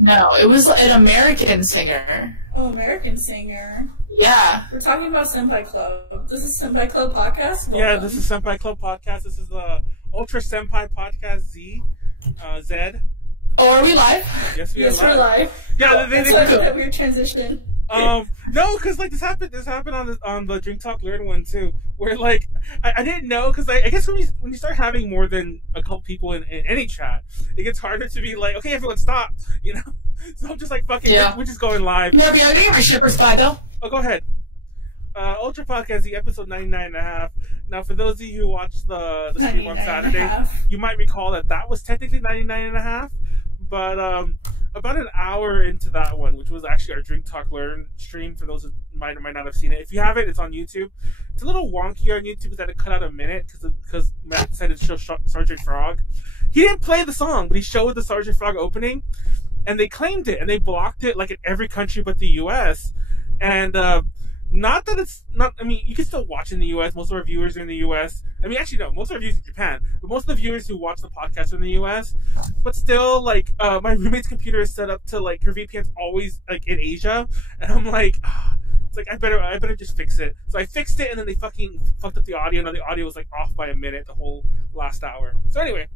No, it was an American singer. Oh, American singer. Yeah. We're talking about Senpai Club. This is Senpai Club Podcast? Yeah, this is Senpai Club Podcast. This is the Ultra Senpai Podcast Z. Zed. Oh, are we live? Yes, we're live. Yeah, that's like that weird transition. No, because like this happened on the Drink Talk Learn one too, where like I didn't know, because I guess when you start having more than a couple people in any chat, it gets harder to be like, okay, everyone stop, you know. So I'm just like, fucking, we're just going live. Yeah, I didn't have a shipper's pie though. Oh, go ahead. Ultra Podcast, the episode 99.5. Now, for those of you who watched the stream on Saturday, you might recall that was technically 99.5, but about an hour into that one, which was actually our Drink Talk Learn stream, for those who might or might not have seen it. If you haven't, it's on YouTube. It's a little wonky on YouTube because I had to cut out a minute because Matt decided to show Sergeant Frog. He didn't play the song, but he showed the Sergeant Frog opening, and they claimed it, and they blocked it like in every country but the US. And not that it's not, I mean, you can still watch in the US. Most of our viewers are in the US. I mean, actually, no, most of our viewers in Japan. But most of the viewers who watch the podcast are in the US. But still, like, my roommate's computer is set up to, like, her VPN's always, like, in Asia. And I'm like, it's like, I better just fix it. So I fixed it, and then they fucking fucked up the audio. Now the audio was, like, off by a minute the whole last hour. So anyway,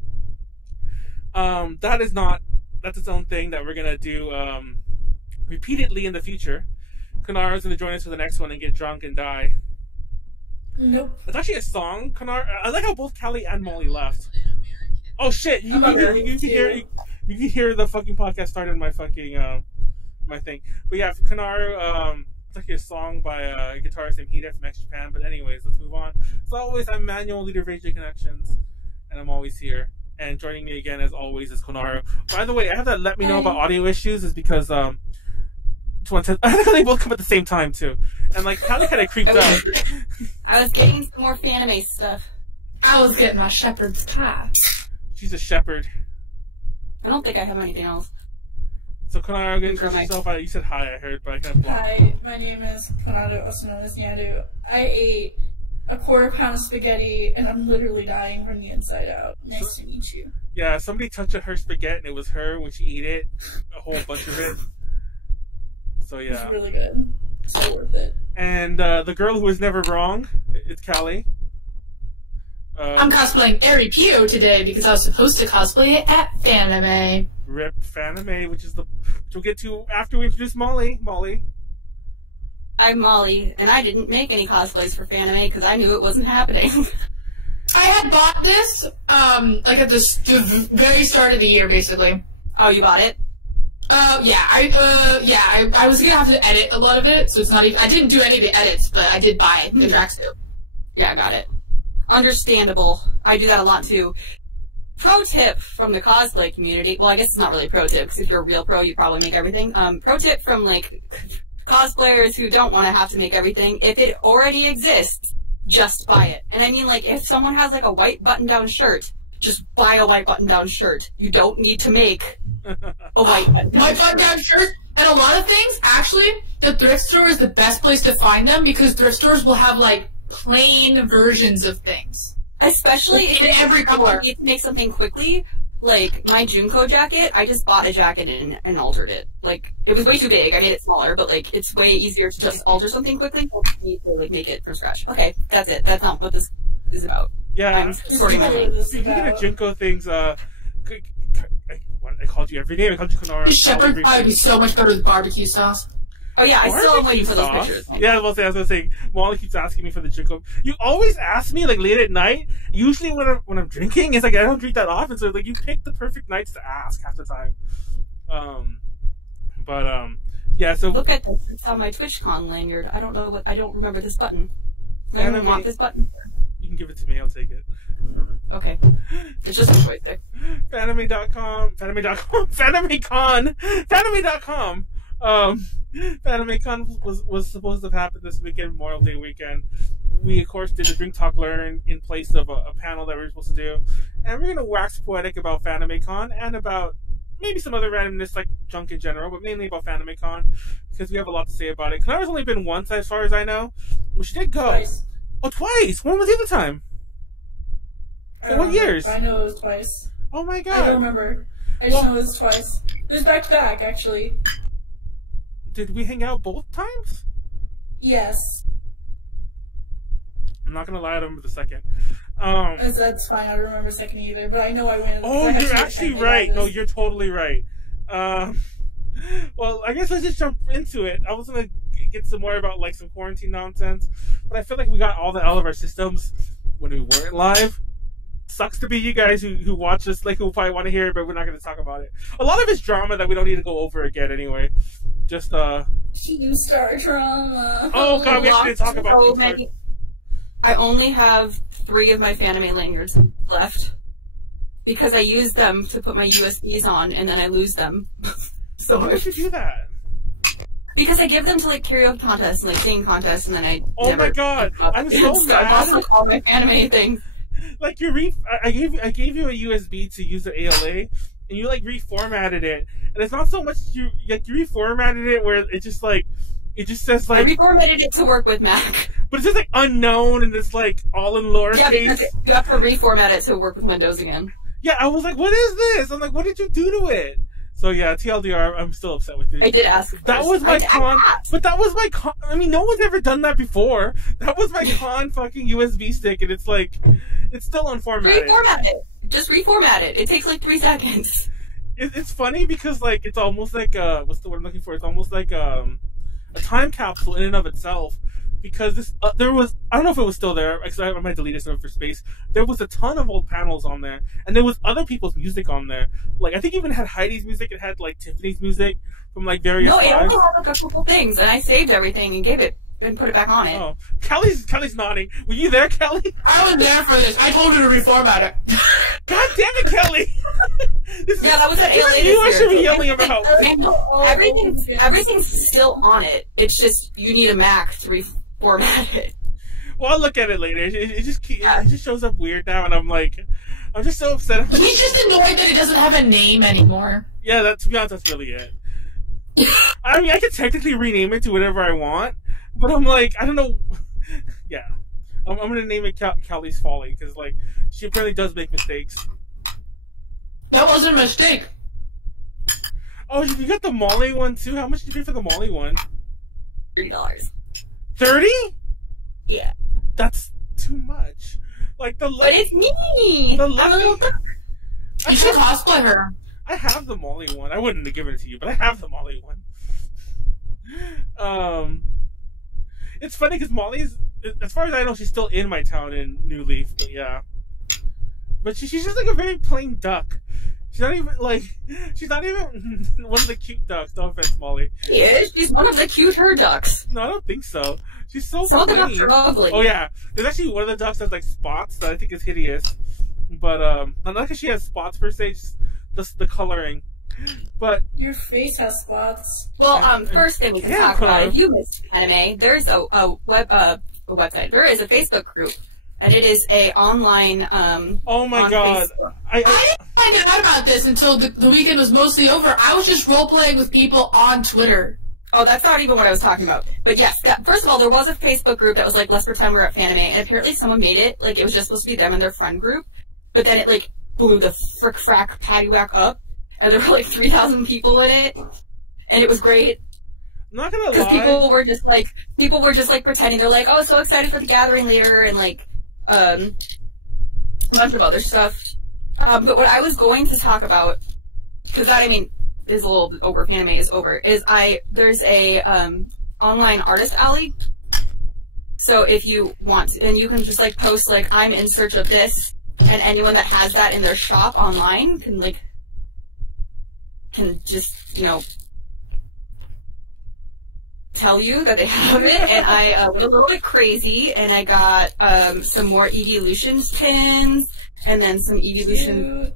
that's its own thing that we're gonna do repeatedly in the future. Konaru's gonna join us for the next one and get drunk and die. Nope. It's actually a song, Konaru. I like how both Callie and Molly left. Oh shit! You can hear the fucking podcast started in my fucking my thing. But yeah, Konaru, it's actually a song by a guitarist named Hida from X Japan. But anyways, let's move on. As always, I'm Manuel, leader of AJ Connections, and I'm always here. And joining me again, as always, is Konaru. By the way, I have that let me know about audio issues is because I think they both come at the same time too, and like Callie kind of creeped out. I was getting some more Fanime stuff. I was getting my shepherd's pie. She's a shepherd. I don't think I have anything else. So Konaru, introduce yourself. You said hi, I heard, but I kind of blocked. Hi, my name is Konaru, also known as Nyandu. I ate a quarter-pound of spaghetti, and I'm literally dying from the inside out. Nice to meet you. Yeah, somebody touched her spaghetti, and it was her when she ate it, a whole bunch of it. So yeah, it's really good. So worth it. And the girl who was never wrong, it's Callie. I'm cosplaying Eri Pio today because I was supposed to cosplay it at Fanime. Rip Fanime, which we'll get to after we introduce Molly. Molly. I'm Molly, and I didn't make any cosplays for Fanime because I knew it wasn't happening. I had bought this, like at the very start of the year, basically. Oh, you bought it? I was gonna have to edit a lot of it, so it's not even, I didn't do any of the edits, but I did buy the tracksuit. Yeah, I got it. Understandable. I do that a lot too. Pro tip from the cosplay community, well, I guess it's not really a pro tip, because if you're a real pro, you probably make everything. Pro tip from, like, cosplayers who don't want to have to make everything, if it already exists, just buy it. And I mean, like, if someone has, like, a white button-down shirt, just buy a white button-down shirt. You don't need to make a white button-down shirt. And a lot of things, actually, the thrift store is the best place to find them, because thrift stores will have, like, plain versions of things. Especially if every color. You need to make something quickly. Like, my Junko jacket, I just bought a jacket and altered it. Like, it was way too big, I made it smaller, but, like, it's way easier to just alter something quickly than to, like, make it from scratch. Okay, that's it. That's not what this is about. Yeah, I'm sorting my name. Speaking of Junko things, I called you every day. I called you Konaru. The shepherd pie would be so much better with barbecue sauce. Oh yeah, I still am waiting for those pictures. Yeah, I was gonna say, Molly keeps asking me for the Junko. You always ask me, like, late at night. Usually when I'm drinking, it's like I don't drink that often, so like you pick the perfect nights to ask half the time. Yeah. So look at this. It's on my TwitchCon lanyard. I don't remember this button. I don't want this button. You can give it to me. I'll take it. Okay. It's just a choice there. Fanime.com. FanimeCon. Fanime.com. FanimeCon was supposed to have happened this weekend, Memorial Day weekend. We, of course, did the Drink Talk Learn in place of a panel that we were supposed to do. And we're going to wax poetic about FanimeCon and about maybe some other randomness, like junk in general, but mainly about FanimeCon, because we have a lot to say about it. Konaru's only been once, as far as I know. Well, she did go. Twice. Oh, twice? When was the other time? In what years? I know it was twice. Oh my god. I don't remember. I just know it was twice. It was back to back, actually. Did we hang out both times? Yes. I'm not gonna lie, I don't remember the second. That's fine, I don't remember second either, but I know I went. Oh, you're actually right. No, you're totally right. Well, I guess let's just jump into it. I was gonna get some more about like some quarantine nonsense, but I feel like we got all out of our systems when we weren't live. Sucks to be you guys who watch us, like, who probably want to hear it, but we're not going to talk about it. A lot of it's drama that we don't need to go over again anyway. Just, Team Star drama. Oh, God, we actually didn't talk about so many. I only have 3 of my Fanime lanyards left. Because I use them to put my USBs on, and then I lose them. So why would you do that? Because I give them to, like, karaoke contests and, like, singing contests, and then I Oh my God, I'm so mad. I lost, like, all my anime things. Like, I gave you a USB to use the ALA, and you, like, reformatted it. And it's not so much you reformatted it where it just says, like... I reformatted it to work with Mac. But it's just, like, unknown, and it's, like, all in lowercase. Yeah, because you have to reformat it to work with Windows again. Yeah, I was like, what is this? I'm like, what did you do to it? So, yeah, TLDR, I'm still upset with you. I did ask. That was my con. But that was my con. I mean, no one's ever done that before. That was my con fucking USB stick, and it's like, it's still unformatted. Reformat it. Just reformat it. It takes like 3 seconds. It's funny because, like, it's almost like, what's the word I'm looking for? It's almost like a time capsule in and of itself. Because this, there was, I don't know if it was still there, because I might delete it for space. There was a ton of old panels on there, and there was other people's music on there. Like, I think it even had Heidi's music, it had, like, Tiffany's music from, like, various No, it lives. only had, like, a couple things, and I saved everything and gave it, and put it back on it. Oh. Callie's nodding. Were you there, Callie? I was there for this. I told her to reformat it. God damn it, Callie! Yeah, that was at ALA this year. I should be so yelling about. Everything's still on it. It's just, you need a Mac to reformat it. Well, I'll look at it later. It just shows up weird now, and I'm just so upset. He's just annoyed that it doesn't have a name anymore. Yeah, to be honest, that's really it. I mean, I could technically rename it to whatever I want, but I'm like, I don't know. Yeah. I'm gonna name it Callie's Folly, because, like, she apparently does make mistakes. That wasn't a mistake. Oh, you got the Molly one, too? How much did you pay for the Molly one? $30. 30? Yeah. That's too much. Like, the But it's me! The I'm a little duck. You should cosplay her. I have the Molly one. I wouldn't have given it to you, but I have the Molly one. It's funny because Molly's, as far as I know, she's still in my town in New Leaf, but yeah. But she's just like a very plain duck. She's not even one of the cute ducks. No offense, Molly. She is. She's one of the cuter ducks. No, I don't think so. She's so Some of the funny. ducks are ugly. Oh yeah, there's actually one of the ducks that has like spots that I think is hideous. But not because she has spots per se, just the coloring. But your face has spots. Well, first thing we can talk about, if you missed anime, there's a website. There is a Facebook group, and it is a online. Oh my god! I didn't find out about this until the weekend was mostly over. I was just role playing with people on Twitter. Oh, that's not even what I was talking about. But yes, first of all, there was a Facebook group that was like, let's pretend we're at Fanime, and apparently someone made it. Like, it was just supposed to be them and their friend group, but then it like blew the frick-frack paddywhack up. And there were like 3,000 people in it, and it was great. Not gonna lie, because people were just like pretending they're like, oh, so excited for the gathering later, and like a bunch of other stuff. But what I was going to talk about, because that is a little over. Fanime is over. There's a online artist alley. So if you want, and you can just like post like, I'm in search of this, and anyone that has that in their shop online can just, tell you that they have it, and I went a little bit crazy, and I got some more Evolutions pins, and then some Evolution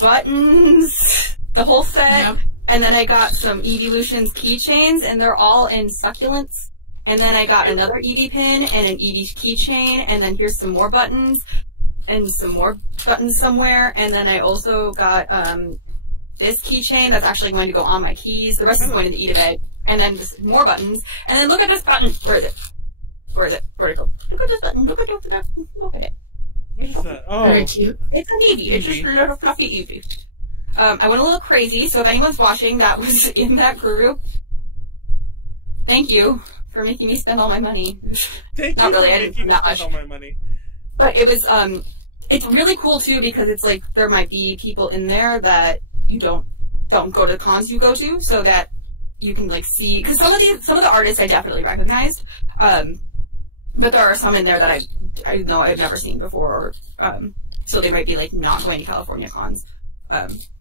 buttons, the whole set, yep. And then I got some Evolutions keychains, and they're all in succulents, and then I got another Eevee pin, and an Eevee keychain, and then here's some more buttons, and some more buttons somewhere, and then I also got, this keychain that's actually going to go on my keys. The rest is going in the Eevee. And then just more buttons. And then look at this button. Where is it? Where is it? Where'd it go? Look at this button. Look at it. What is that? Oh. Very cute. It's an Eevee. It's just a little fluffy Eevee. I went a little crazy, so if anyone's watching that was in that group, thank you for making me spend all my money. Not really, I didn't not much. All my money. But it was, it's really cool too because it's like there might be people in there that you don't go to the cons you go to, so that you can like see, because some of the artists I definitely recognized, but there are some in there that I know I've never seen before, so they might be like not going to California cons.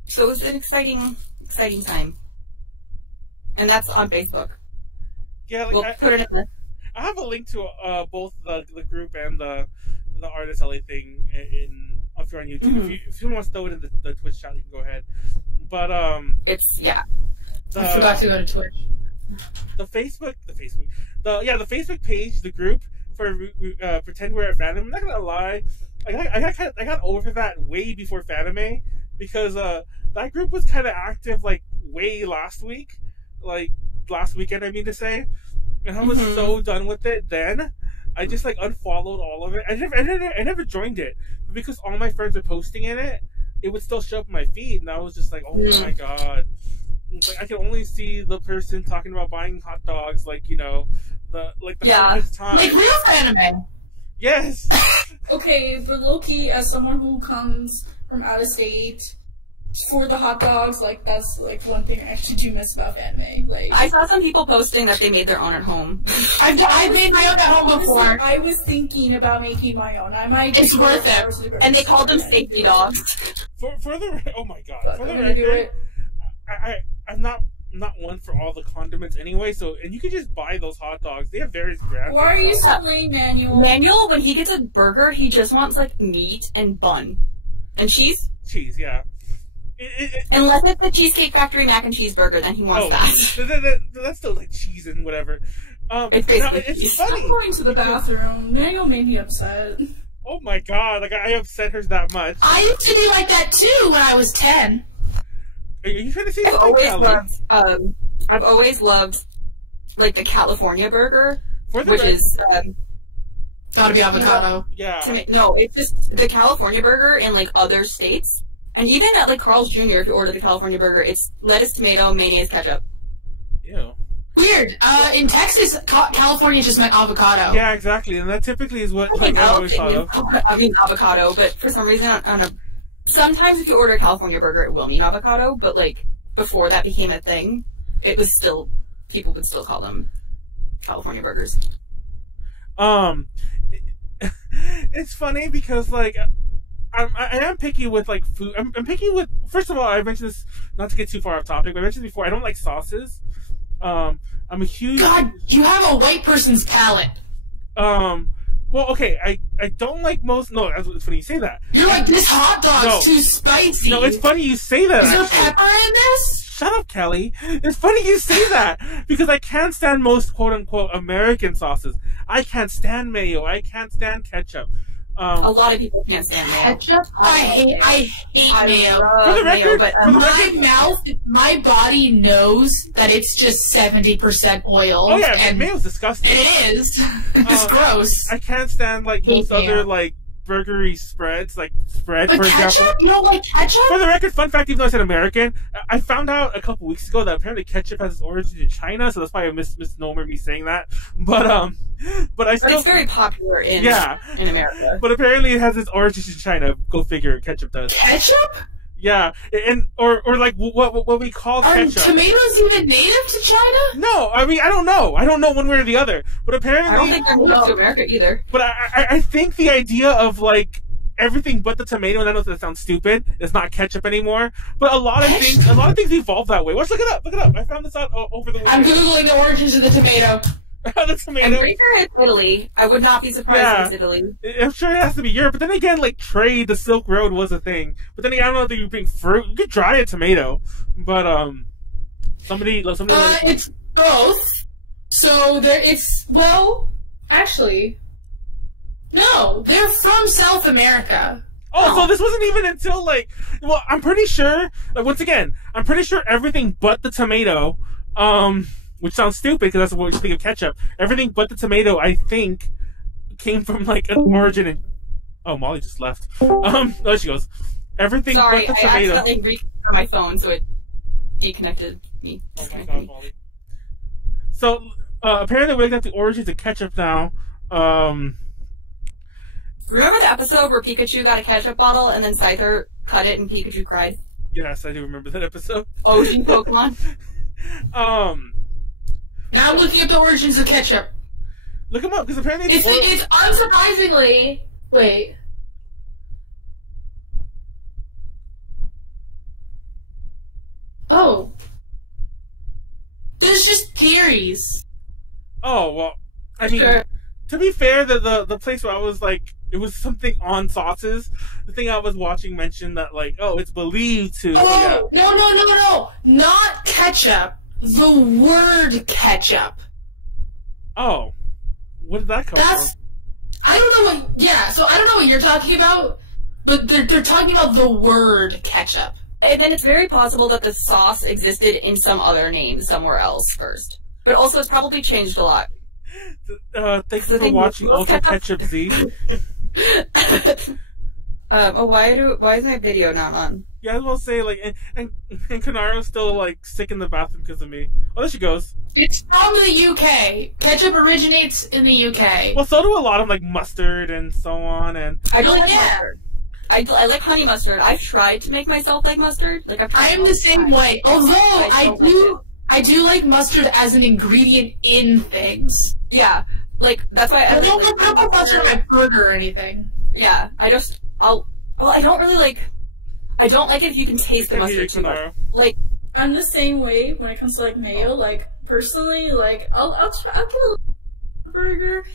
So it was an exciting time, and that's on Facebook. Yeah, like we'll put it in the... I have a link to both the group and the Artist LA thing if you're on YouTube. Mm-hmm. If you want to throw it in the Twitch chat, you can go ahead. But it's I forgot to go to Twitch. The Facebook page, the group for pretend we're at Fanime. I'm not gonna lie, I got over that way before Fanime because that group was kind of active like way last weekend. I mean to say, and I was so done with it then. I just like unfollowed all of it. I never joined it because all my friends were posting in it. It would still show up in my feed, and I was just like, oh my god. Like I can only see the person talking about buying hot dogs, like the first time. Like real Fanime. Yes. Okay, but low-key, as someone who comes from out of state, for the hot dogs, like that's like one thing I actually do miss about anime. Like I saw some people posting that they made their own at home. I've made my own at home before. I was thinking about making my own. I might. It's worth it. And they called them safety dogs. For the oh my god. But for the I'm gonna do record, it. I'm not one for all the condiments anyway. So and you can just buy those hot dogs. They have various brands. Why are you so lame, Manuel? Manuel, when he gets a burger, he just wants like meat and bun and cheese. Cheese, yeah. Unless it's the Cheesecake Factory mac and cheese burger, then he wants that. That's still like cheese and whatever. It's basically it's funny. I'm going to the bathroom. Manuel made me upset. Oh my god! Like I upset her that much. I used to be like that too when I was 10. Are you trying to say I've something, always loved like the California burger, which is is gotta be avocado. Yeah. No, it's just the California burger in like other states. And even at like Carl's Jr., if you order the California burger, it's lettuce, tomato, mayonnaise, ketchup. Ew. Weird. In Texas, California just meant avocado. Yeah, exactly, and that typically is what like, I always thought of. I mean avocado, but for some reason sometimes if you order a California burger, it will mean avocado. But like before that became a thing, it was still people would still call them California burgers. It's funny because like. I am picky with like food. I'm picky with. First of all, I mentioned this not to get too far off topic, but I mentioned before I don't like sauces. I'm a huge. God, you have a white person's palate. Well, okay, I don't like most. No, it's funny you say that. You're like this hot dog's too spicy. No, it's funny you say that. Is there actually. pepper in this? Shut up, Callie. It's funny you say that because I can't stand most quote unquote American sauces. I can't stand mayo. I can't stand ketchup. A lot of people can't stand mayo. Ketchup? I hate mayo. For the record, but my body knows that it's just 70% oil. Oh yeah, and mayo's disgusting. It is. It's gross. I can't stand like most other like burgery spreads, like spread but for ketchup? example. You don't like ketchup? For the record, fun fact, even though I said American, I found out a couple weeks ago that apparently ketchup has its origin in China, so that's why I misnomer me saying that. But I still. But it's very popular in America. But apparently, it has its origins in China. Go figure. Ketchup does. Ketchup? Yeah, and or like what we call ketchup. Are tomatoes even native to China? No, I mean I don't know one way or the other. But apparently, I don't think they're native to America either. But I think the idea of like everything but the tomato, and I know that sounds stupid, it's not ketchup anymore. But a lot of things evolve that way. Let's look it up. I found this out over the weekend. I'm googling the origins of the tomato. The tomato. I'm pretty sure it's Italy. I would not be surprised if it's Italy. I'm sure it has to be Europe. But then again, like trade, the Silk Road was a thing. But then again, I don't know if you bring fruit. You could dry a tomato, but somebody. It's both. So actually, no, they're from South America. Oh, so this wasn't even until I'm pretty sure. Once again, I'm pretty sure everything but the tomato. Which sounds stupid because that's what you think of ketchup. Everything but the tomato, I think, came from like an origin in. Oh, Molly just left. There she goes. Everything but the tomato. I accidentally from my phone, so it deconnected me. Oh my god, Molly. So, apparently we're looking at the origins of ketchup now. Remember the episode where Pikachu got a ketchup bottle and then Scyther cut it and Pikachu cried? Yes, I do remember that episode. Ocean Pokemon? Now I'm looking up the origins of ketchup. Look them up, because apparently It's unsurprisingly... Wait. Oh. There's just theories. Oh, well, I mean, Sure. to be fair, the place where I was like, it was something on sauces. The thing I was watching mentioned that, like, oh, it's believed to... Oh, no. Not ketchup. The word ketchup. Oh. What did that come from? I don't know what... Yeah, so I don't know what you're talking about, but they're talking about the word ketchup. And then it's very possible that the sauce existed in some other name somewhere else first. But also, it's probably changed a lot. Thanks for watching Ultra Ketchup Z. Why is my video not on? Yeah, I was gonna say, like, and Konaru's still, like, sick in the bathroom because of me. Oh, there she goes. It's from the UK. Ketchup originates in the UK. Well, so do a lot of, like, mustard and so on, and... I don't Well, like yeah. mustard. I like honey mustard. I've tried to make myself like mustard. Like I am the same way. Although I do like mustard as an ingredient in things. Yeah, like that's why I don't put mustard on my burger or anything. Yeah, I don't really like. I don't like it if you can taste the mustard too much. Like, I'm the same way when it comes to like mayo. Like personally, like I'll get a little burger,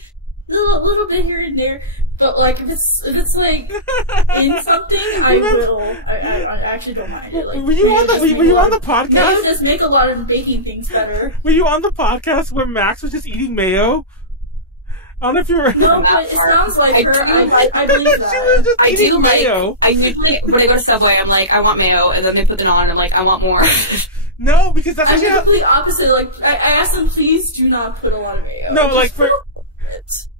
a little bit here and there. But like if it's like in something, I will. I actually don't mind it. Like were you on the podcast? Mayo does make a lot of baking things better. Were you on the podcast where Max was just eating mayo? I don't know if you were. No, but it sounds like her. I believe that. She was just I eating do mayo. like. I usually when I go to Subway, I'm like, I want mayo, and then they put it on, and I'm like, I want more. No, because that's I'm actually the complete opposite. Like I asked them, please do not put a lot of mayo. No, Just like for.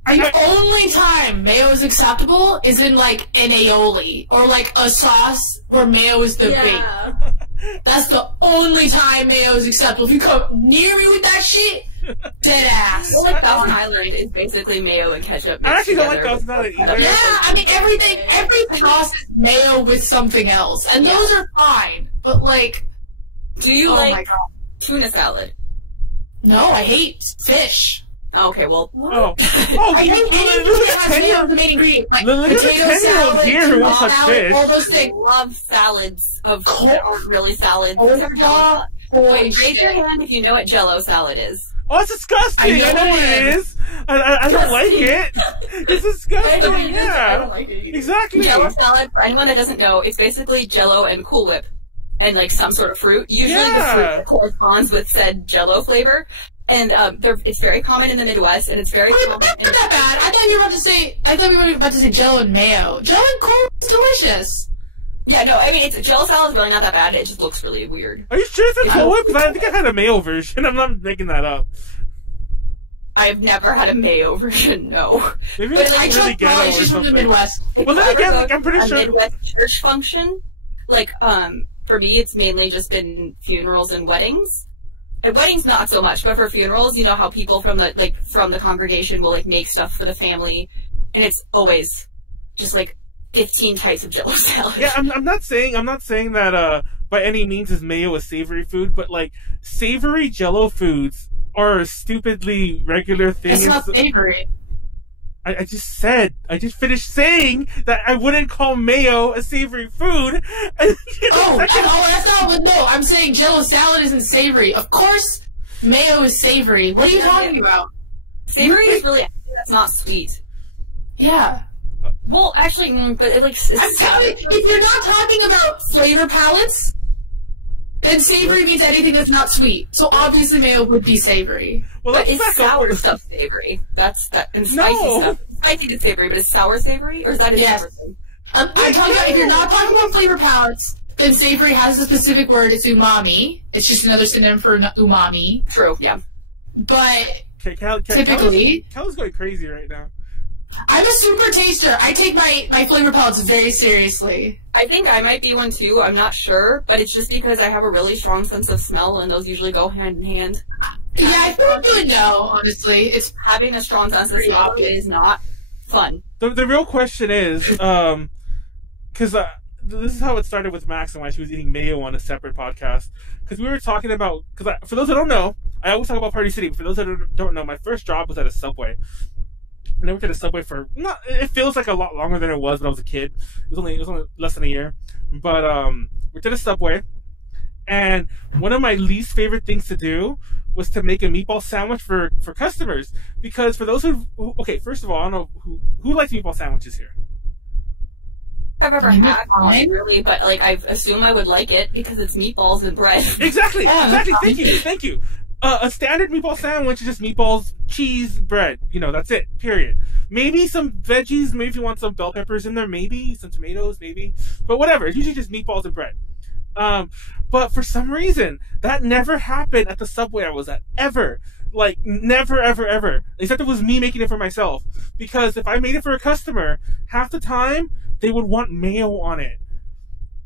The only time mayo is acceptable is in like an aioli or like a sauce where mayo is the bait. That's the only time mayo is acceptable. If you come near me with that shit, dead ass. Well, like Thousand Island is basically mayo and ketchup. I mixed actually don't like together. Thousand Island either. Yeah, I mean every sauce is mayo with something else, and those are fine. But like, Do you oh my like god, tuna salad? no, I hate fish. Okay, well, Oh, I hate anything that has mayo as the main ingredient. Like Look at the potato 10-year-old salad, here who wants salad, such fish. all those I things. love salads that aren't really salads. Oh, Except for Jell-O salad. boy, Raise shit. your hand if you know what Jell-O salad is. oh, it's disgusting. I know what it is. I don't like it. It's disgusting. I Yeah. don't like it either. Exactly. Jell-O salad, for anyone that doesn't know, it's basically Jell-O and Cool Whip. And, like, some sort of fruit. Usually the Yeah. fruit that corresponds with said Jell-O flavor. And it's very common in the Midwest, and it's very Wait, common that's in... not that bad. I thought you were about to say Jello and mayo. Jello and cool is delicious. Yeah, no, I mean, Jell-O salad is really not that bad. It just looks really weird. Are you sure it's a Cool Whip? Because I think I had a mayo version. I'm not making that up. I've never had a mayo version, no. Maybe But it's like, I really trust ghetto Molly, or she's from the something. Midwest. Well, then If you again, ever like, go I'm pretty to sure. a Midwest church function, like, for me, it's mainly just been funerals and weddings. At weddings, not so much, but for funerals, you know how people from the congregation will, like, make stuff for the family, and it's always just, like, 15 types of Jell-O salad. Yeah, I'm not saying that by any means is mayo a savory food, but like savory Jell-O foods are a stupidly regular thing. It's not savory. I just finished saying that I wouldn't call mayo a savory food. That's not what. No, I'm saying Jello salad isn't savory. Of course, mayo is savory. What are you talking about? Savory is really, that's not sweet. Yeah. Well, actually, but it, like, I'm telling you, if you're not talking about flavor palettes, then savory means anything that's not sweet. So obviously mayo would be savory. Well, but let's is back sour up. stuff savory? And spicy No. stuff. Spicy is savory, but is sour savory? Or is that a Yes. different thing? I'm talking about, if you're not talking about flavor palettes, then savory has a specific word. It's umami. It's just another synonym for umami. True, yeah. But Okay, typically, Callie's going crazy right now. I'm a super taster. I take my flavor palettes very seriously. I think I might be one too. I'm not sure, but it's just because I have a really strong sense of smell, and those usually go hand in hand. Yeah, I feel like you would know, honestly. It's having a strong sense of smell is not fun. The real question is, because this is how it started with Max and why she was eating mayo on a separate podcast. Because we were talking about, for those that don't know, I always talk about Party City, but for those that don't know, my first job was at a Subway. I worked at a Subway for it feels like a lot longer than it was when I was a kid. It was only less than a year. But worked at a Subway, and one of my least favorite things to do was to make a meatball sandwich for customers. Because for those who okay, first of all, I don't know who likes meatball sandwiches here. I've ever had one, really, but like I assume I would like it because it's meatballs and bread. Exactly. Thank you. A standard meatball sandwich is just meatballs, cheese, bread. You know, that's it. Period. Maybe some veggies. Maybe if you want some bell peppers in there. Maybe some tomatoes. Maybe, but whatever. It's usually just meatballs and bread. But for some reason, that never happened at the Subway I was at ever. Like never, ever. Except it was me making it for myself. Because if I made it for a customer, half the time they would want mayo on it.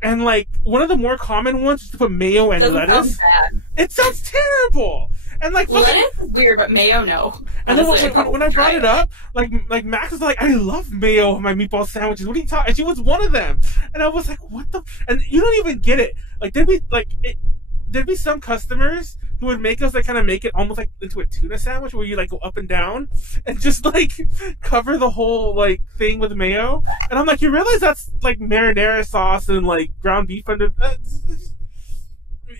And like one of the more common ones is to put mayo and lettuce. Sound bad. It sounds terrible. And like lettuce is weird, but mayo no. And then when I brought it up, like Max was like, "I love mayo on my meatball sandwiches. What are you talking?" And she was one of them. And I was like, "What the?" And you don't even get it. Like there'd be some customers who would make us like kind of make it almost like into a tuna sandwich where you like go up and down and just like cover the whole like thing with mayo. And I'm like, you realize that's like marinara sauce and like ground beef under.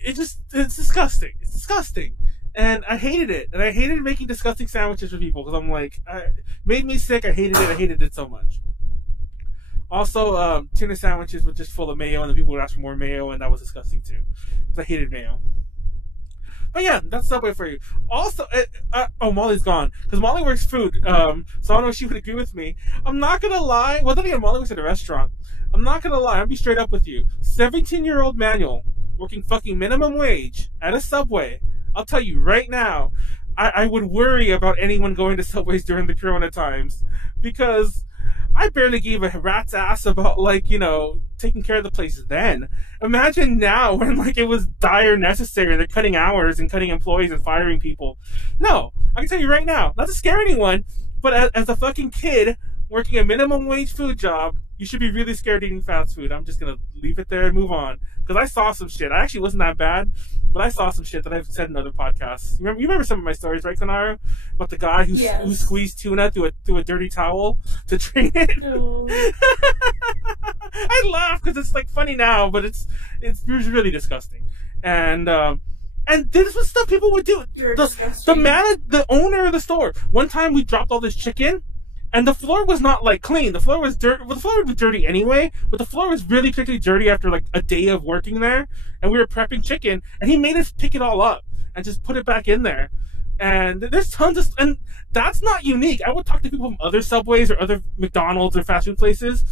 It's disgusting. It's disgusting. And I hated it. And I hated making disgusting sandwiches for people because I'm like, it made me sick. I hated it. I hated it so much. Also, tuna sandwiches were just full of mayo, and the people would ask for more mayo, and that was disgusting too. Because I hated mayo. But yeah, that's Subway for you. Also, Molly's gone. Because Molly works food. So I don't know if she would agree with me. I'm not going to lie. Well, then again, Molly works at a restaurant. I'm not going to lie. I'll be straight up with you. 17-year-old Manuel working fucking minimum wage at a Subway. I'll tell you right now, I would worry about anyone going to Subways during the Corona times. Because I barely gave a rat's ass about, like, you know, taking care of the place then. Imagine now when, like, it was dire necessary. They're cutting hours and cutting employees and firing people. No, I can tell you right now, not to scare anyone, but as a fucking kid working a minimum wage food job, you should be really scared eating fast food. I'm just going to leave it there and move on. Because I saw some shit. I actually wasn't that bad, but I saw some shit that I've said in other podcasts. You remember some of my stories, right, Konaru? About the guy who squeezed tuna through a dirty towel to drain it. Oh. I laugh because it's like funny now, but it's really disgusting. And this was stuff people would do. The owner of the store. One time we dropped all this chicken. And the floor was not, like, clean. The floor was dirty. Well, the floor would be dirty anyway, but the floor was really particularly dirty after, like, a day of working there. And we were prepping chicken, and he made us pick it all up and just put it back in there. And there's tons of... And that's not unique. I would talk to people from other Subways or other McDonald's or fast food places,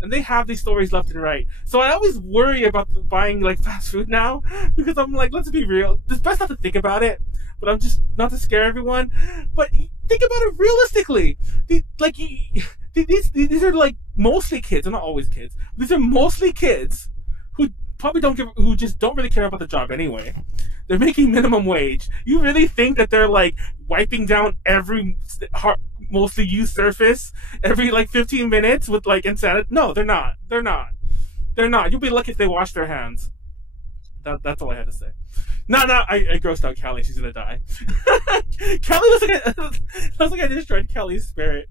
and they have these stories left and right. So I always worry about buying, like, fast food now, because I'm like, let's be real. It's best not to think about it, but I'm just not to scare everyone. But... think about it realistically. These are like mostly kids. They're not always kids. These are mostly kids who probably who just don't really care about the job anyway. They're making minimum wage. You really think that they're like wiping down every mostly used surface every like 15 minutes with like insanity? No, they're not. They're not. You'll be lucky if they wash their hands. That's all I had to say. No, I grossed out Callie. She's gonna die. Callie looks like I destroyed Callie's spirit.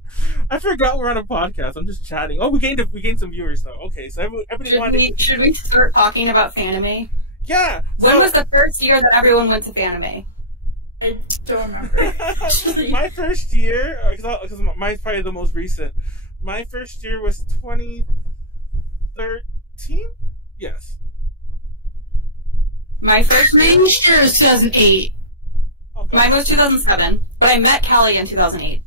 I forgot we're on a podcast. I'm just chatting. Oh, we gained some viewers though. Okay, so everybody should we start talking about Fanime? Yeah. When was the first year that everyone went to Fanime? I don't remember. My first year, because mine's probably the most recent. My first year was 2013. Yes. My first year was 2008. Oh, mine was 2007, but I met Callie in 2008.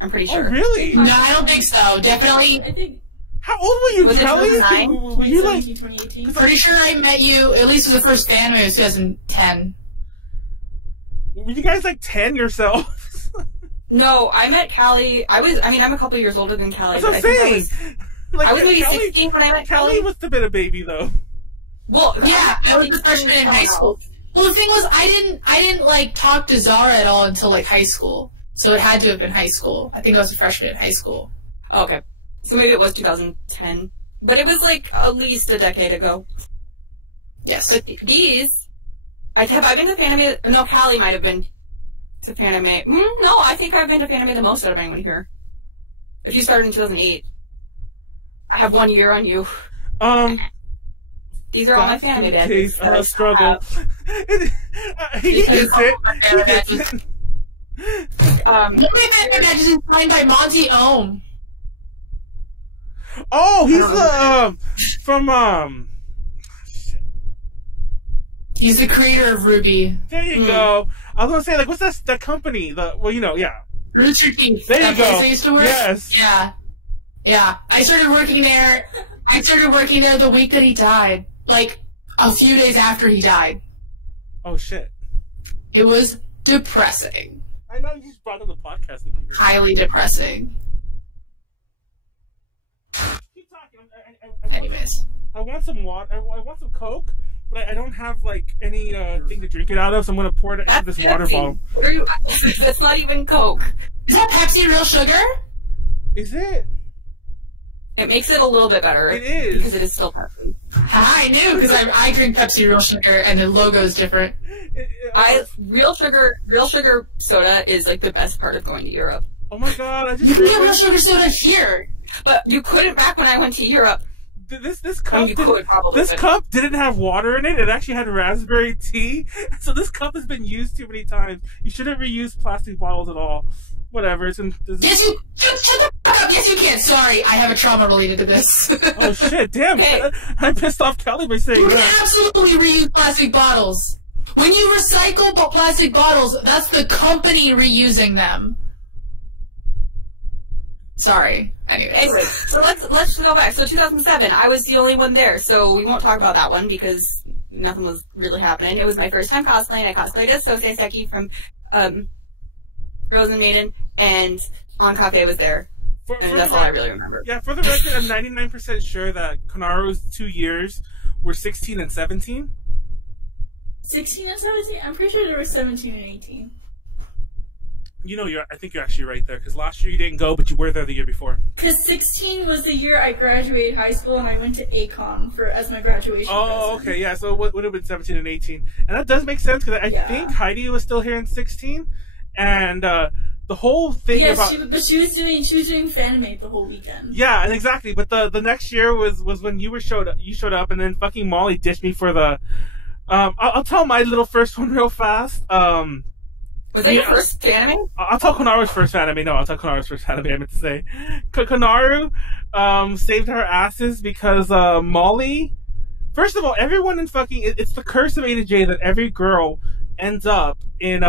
I'm pretty sure. Oh, really? No, I don't think so. Definitely. I think. How old were you, was Callie? It 2009? Were you like 2018? Pretty sure I met you, at least for the first Fanime, was 2010. Were you guys like 10 yourselves? No, I met Callie. I'm a couple years older than Callie. That's what I'm saying. I was maybe 16 when I met Callie Callie. must have been a baby, though. Well, Yeah, I was a freshman in high school. Well, the thing was, I didn't like talk to Zara at all until like high school. So it had to have been high school. I think I was a freshman in high school. Oh, okay. So maybe it was 2010. But it was like at least a decade ago. Yes. But these, have I been to Fanime? No, Callie might have been to Fanime. No, I think I've been to Fanime the most out of anyone here. If you started in 2008, I have 1 year on you. These are all my Fanime badges. Struggle. He gets it. He gets it. Look at that badge is signed by Monty Ohm. Oh, he's from He's the creator of Ruby. There you go. I was gonna say, like, what's that company? Yeah. Rooster Teeth. There you that go. place I used to work? Yes. Yeah. Yeah. I started working there the week that he died. Like, a few days after he died. Oh, shit. It was depressing. I know you just brought on the podcast. Highly depressing. Keep talking. Anyways. I want some water. I want some Coke, but I don't have, like, any thing to drink it out of, so I'm gonna pour it into this water bottle. That's not even Coke. Is that Pepsi real sugar? Is it? It makes it a little bit better. It is. Because it is still Pepsi. I knew, because I drink Pepsi real sugar, and the logo is different. Real sugar soda is like the best part of going to Europe. Oh my god, I just You can get real sugar soda here. But you couldn't back when I went to Europe. This cup cup didn't have water in it. It actually had raspberry tea. So this cup has been used too many times. You shouldn't reuse plastic bottles at all. Whatever. Yes, you shut the fuck up. Yes, you can. Sorry, I have a trauma related to this. Oh shit! Damn. Okay. I pissed off Callie by saying You that. can absolutely reuse plastic bottles. When you recycle plastic bottles, that's the company reusing them. Sorry. Anyway, so let's go back. So 2007, I was the only one there, so we won't talk about that one because nothing was really happening. It was my first time cosplaying. I cosplayed as Sosei Seki from Frozen Maiden, and Cafe was there. And that's all I really remember. Yeah, for the record, I'm 99% sure that Konaru's 2 years were 16 and 17. 16 and 17? I'm pretty sure there were 17 and 18. You know, I think you're actually right there, because last year you didn't go, but you were there the year before. Because 16 was the year I graduated high school, and I went to ACON as my graduation present. Okay, yeah, so it would have been 17 and 18. And that does make sense, because I think Heidi was still here in 16, and the whole thing about... But she was doing Fanimaid the whole weekend. Yeah, and exactly, but the next year was when you showed up, and then fucking Molly ditched me for the... I'll tell my little first one real fast. Was that your first anime? I'll tell Konaru's first anime. No, I'll tell Konaru's first anime, I meant to say. Konaru saved her asses because Molly... First of all, everyone in fucking... It's the curse of A to J that every girl ends up in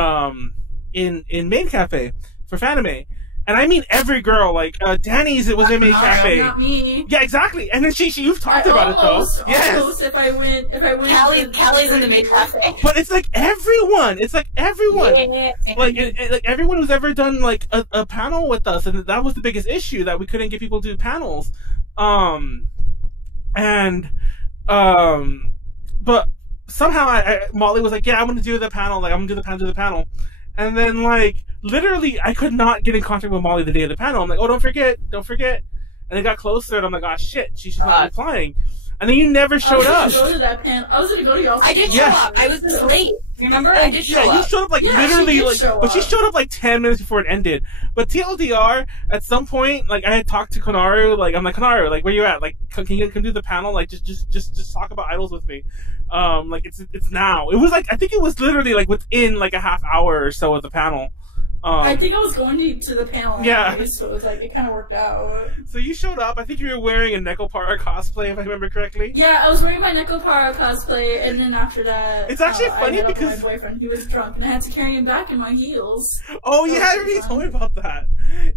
Maid Cafe for Fanime. And I mean every girl, like, Danny's, it was in Maid Cafe. Not me. Yeah, exactly. And then you've talked about it, though. Yes. If I went... Callie's in the Maid Cafe. But it's like everyone. It's like everyone. Yeah. Like everyone who's ever done, like, a panel with us, and that was the biggest issue, that we couldn't get people to do panels. But somehow Molly was like, yeah, I'm gonna do the panel, like, I'm gonna do the panel. And then, like, literally, I could not get in contact with Molly the day of the panel. I'm like, oh, don't forget. And it got closer, and I'm like, oh, shit, she's not replying. And then you never showed up. I was going to go to that panel. I was going to go to y'all's. I did show up. I was late. Remember? I did show up. Yeah, you showed up, like, literally, but she showed up, like, 10 minutes before it ended. But TLDR, at some point, like, I had talked to Konaru, like, I'm like, Konaru, like, where you at? Like, can you do the panel? Like, just talk about idols with me. Like, it's now. It was, like, I think it was literally, like, within, like, a half hour or so of the panel. I think I was going to the panel anyways, so it was like, it kind of worked out. So you showed up, I think you were wearing a Nekopara cosplay, if I remember correctly. Yeah, I was wearing my Nekopara cosplay, and then after that, it's actually funny I met because up with my boyfriend, he was drunk, and I had to carry him back in my heels. Oh yeah, I remember you told me about that.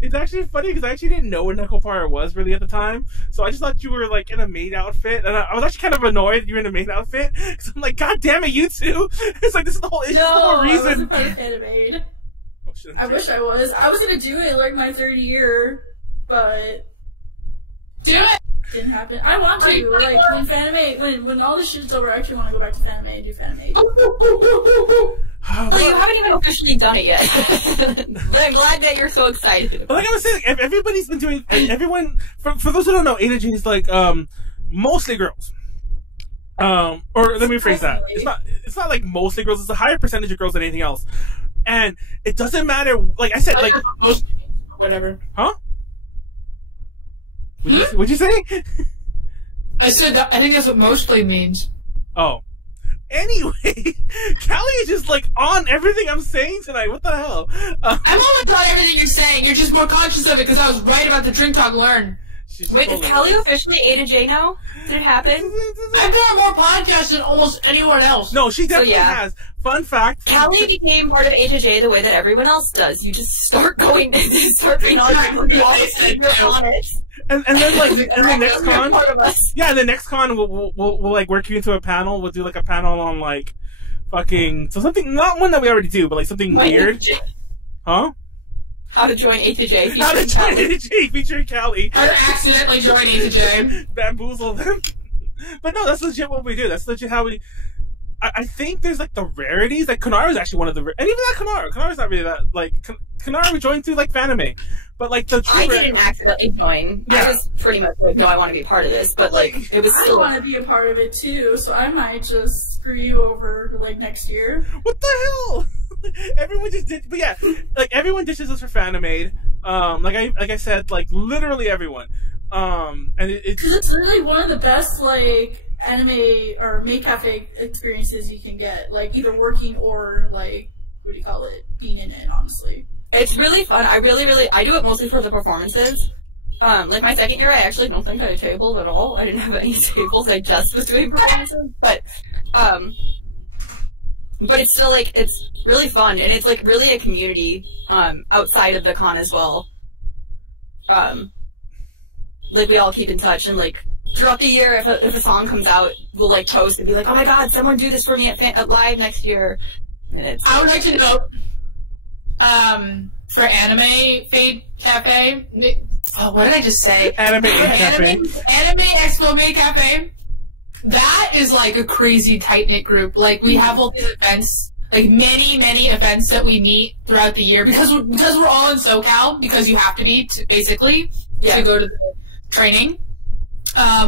It's actually funny because I actually didn't know what Nekopara was really at the time, so I just thought you were like in a maid outfit, and I was actually kind of annoyed you were in a maid outfit, because I'm like, god damn it, you two! It's like, this is the whole issue, the whole reason. I wasn't part of Fanimaid. potion. I wish I was. I was gonna do it like my third year, but Do it! didn't happen. I want to. Like when Fanime, when all this shit's over, I actually want to go back to Fanime and do Fanimaid. Well, you haven't even officially done it yet. But I'm glad that you're so excited. Like I was saying, everybody's been doing. Everyone, for those who don't know, A to G is like mostly girls. Or let me rephrase that. It's not like mostly girls. It's a higher percentage of girls than anything else. And it doesn't matter. Like I said, like whatever. huh? What'd you say? I said that, I think that's what mostly means. Oh. Anyway, Callie is just like on everything I'm saying tonight. What the hell? I'm always on everything you're saying. You're just more conscious of it because I was right about the Drink Talk Learn. Wait, is Callie officially A to J now? Did it happen? I've done more podcasts than almost anyone else. No, she definitely has. Fun fact. Callie became part of A to J the way that everyone else does. You just start going, start being on you're on it. And then like and the next con, part of us. yeah, the next con we'll like work you into a panel. We'll do like a panel on like fucking something, not one that we already do, but like something weird. Huh? How to join A to J. How to join A to J featuring Callie. How to accidentally join A to J. Bamboozle them. But no, that's legit what we do. That's legit how we. I think there's like the rarities. Like Konaru is actually one of the, and even that Konaru's not really that like Konaru joined through like Fanime, but like the true I didn't accidentally join. Yeah. I was pretty much like, no, I want to be part of this, but like it was I still. want to be a part of it too, so I might just screw you over like next year. What the hell? Everyone just did, but yeah, like everyone ditches us for Fanimaid. Like I said, like literally everyone. And it's really one of the best like anime or maid cafe experiences you can get, like either working or like what do you call it, being in it. Honestly, it's really fun. I do it mostly for the performances. Like my second year, I actually don't think I tabled at all. I didn't have any tables. I just was doing performances, but it's still like it's really fun, and it's like really a community outside of the con as well. Like we all keep in touch, and like throughout the year, if a song comes out, we'll like post and be like, "Oh my God, someone do this for me at live next year." And it's. I would like to note, for Anime Fade Cafe. Oh, what did I just say? Anime Cafe. Anime Expo Maid Cafe. That is like a crazy tight knit group. Like we have all these events, like many events that we meet throughout the year because we're all in SoCal, because you have to be basically to go to the training.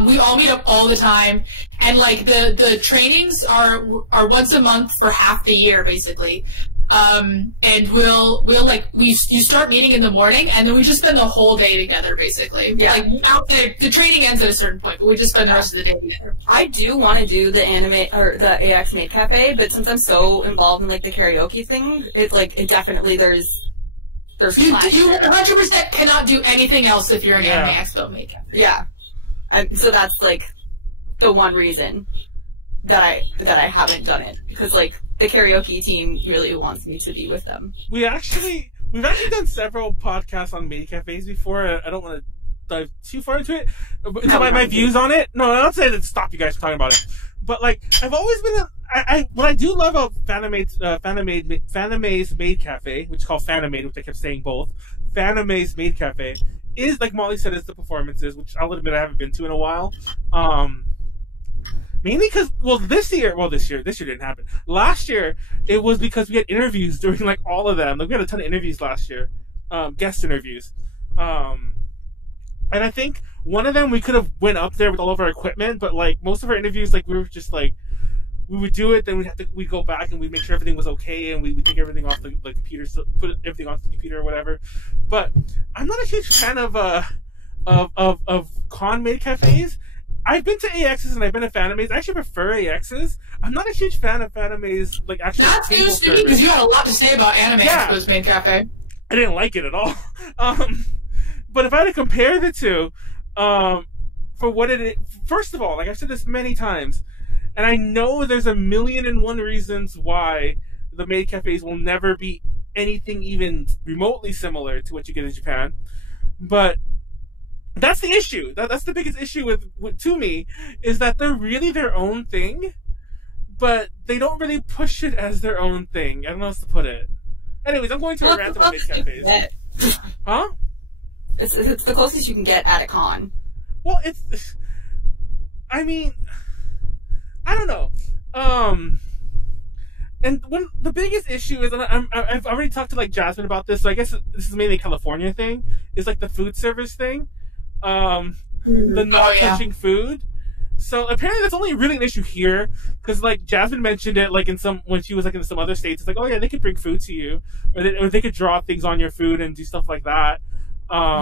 We all meet up all the time, and like the trainings are once a month for half the year basically. And you start meeting in the morning, and then we just spend the whole day together basically. Yeah. Like out there, the training ends at a certain point, but we just spend the rest of the day together. I do want to do the anime or the AX Maid Cafe, but since I'm so involved in like the karaoke thing, it's like it definitely there's You clash there. 100% cannot do anything else if you're an Anime Expo Maid Cafe. Yeah. So that's like the one reason that I haven't done it, because like the karaoke team really wants me to be with them. We've actually done several podcasts on maid cafes before. I don't want to dive too far into it. My views on it. No, I'm not saying to stop you guys from talking about it. But like, I've always been what I do love about Fanime's Maid Cafe, which is called Fanimaid, which I kept saying both. Fanime's Maid Cafe is, like Molly said, is the performances, which I'll admit I haven't been to in a while. Mainly because, this year didn't happen. Last year, it was because we had interviews during, like, all of them. Like, we had a ton of interviews last year. Guest interviews. And I think one of them, we could have went up there with all of our equipment, but, like, most of our interviews, like, we were just, like, we would do it, then we'd go back and we'd make sure everything was okay, and we'd take everything off the computer, so put everything onto the computer or whatever. But I'm not a huge fan of con maid cafes. I've been to AXs and I've been to Fanime's. I actually prefer AXs. I'm not a huge fan of Fanime's, like, actual That's table news to me, service. because you had a lot to say about Anime Expo's Maid Cafe. I didn't like it at all. But if I had to compare the two, for what it is, first of all, like I've said this many times, and I know there's 1,000,001 reasons why the maid cafes will never be anything even remotely similar to what you get in Japan, but that's the issue. That's the biggest issue with to me, is that they're really their own thing, but they don't really push it as their own thing. I don't know how else to put it. Anyways, I'm going to a rant about Maid cafes. Huh? It's the closest you can get at a con. Well, I mean, I don't know. And the biggest issue is, and I've already talked to like Jasmine about this, so I guess this is mainly a California thing, is like the food service thing. The not touching food. So apparently that's only really an issue here, because like Jasmine mentioned it like when she was like in some other states. It's like, oh yeah, they could bring food to you, or they could draw things on your food and do stuff like that.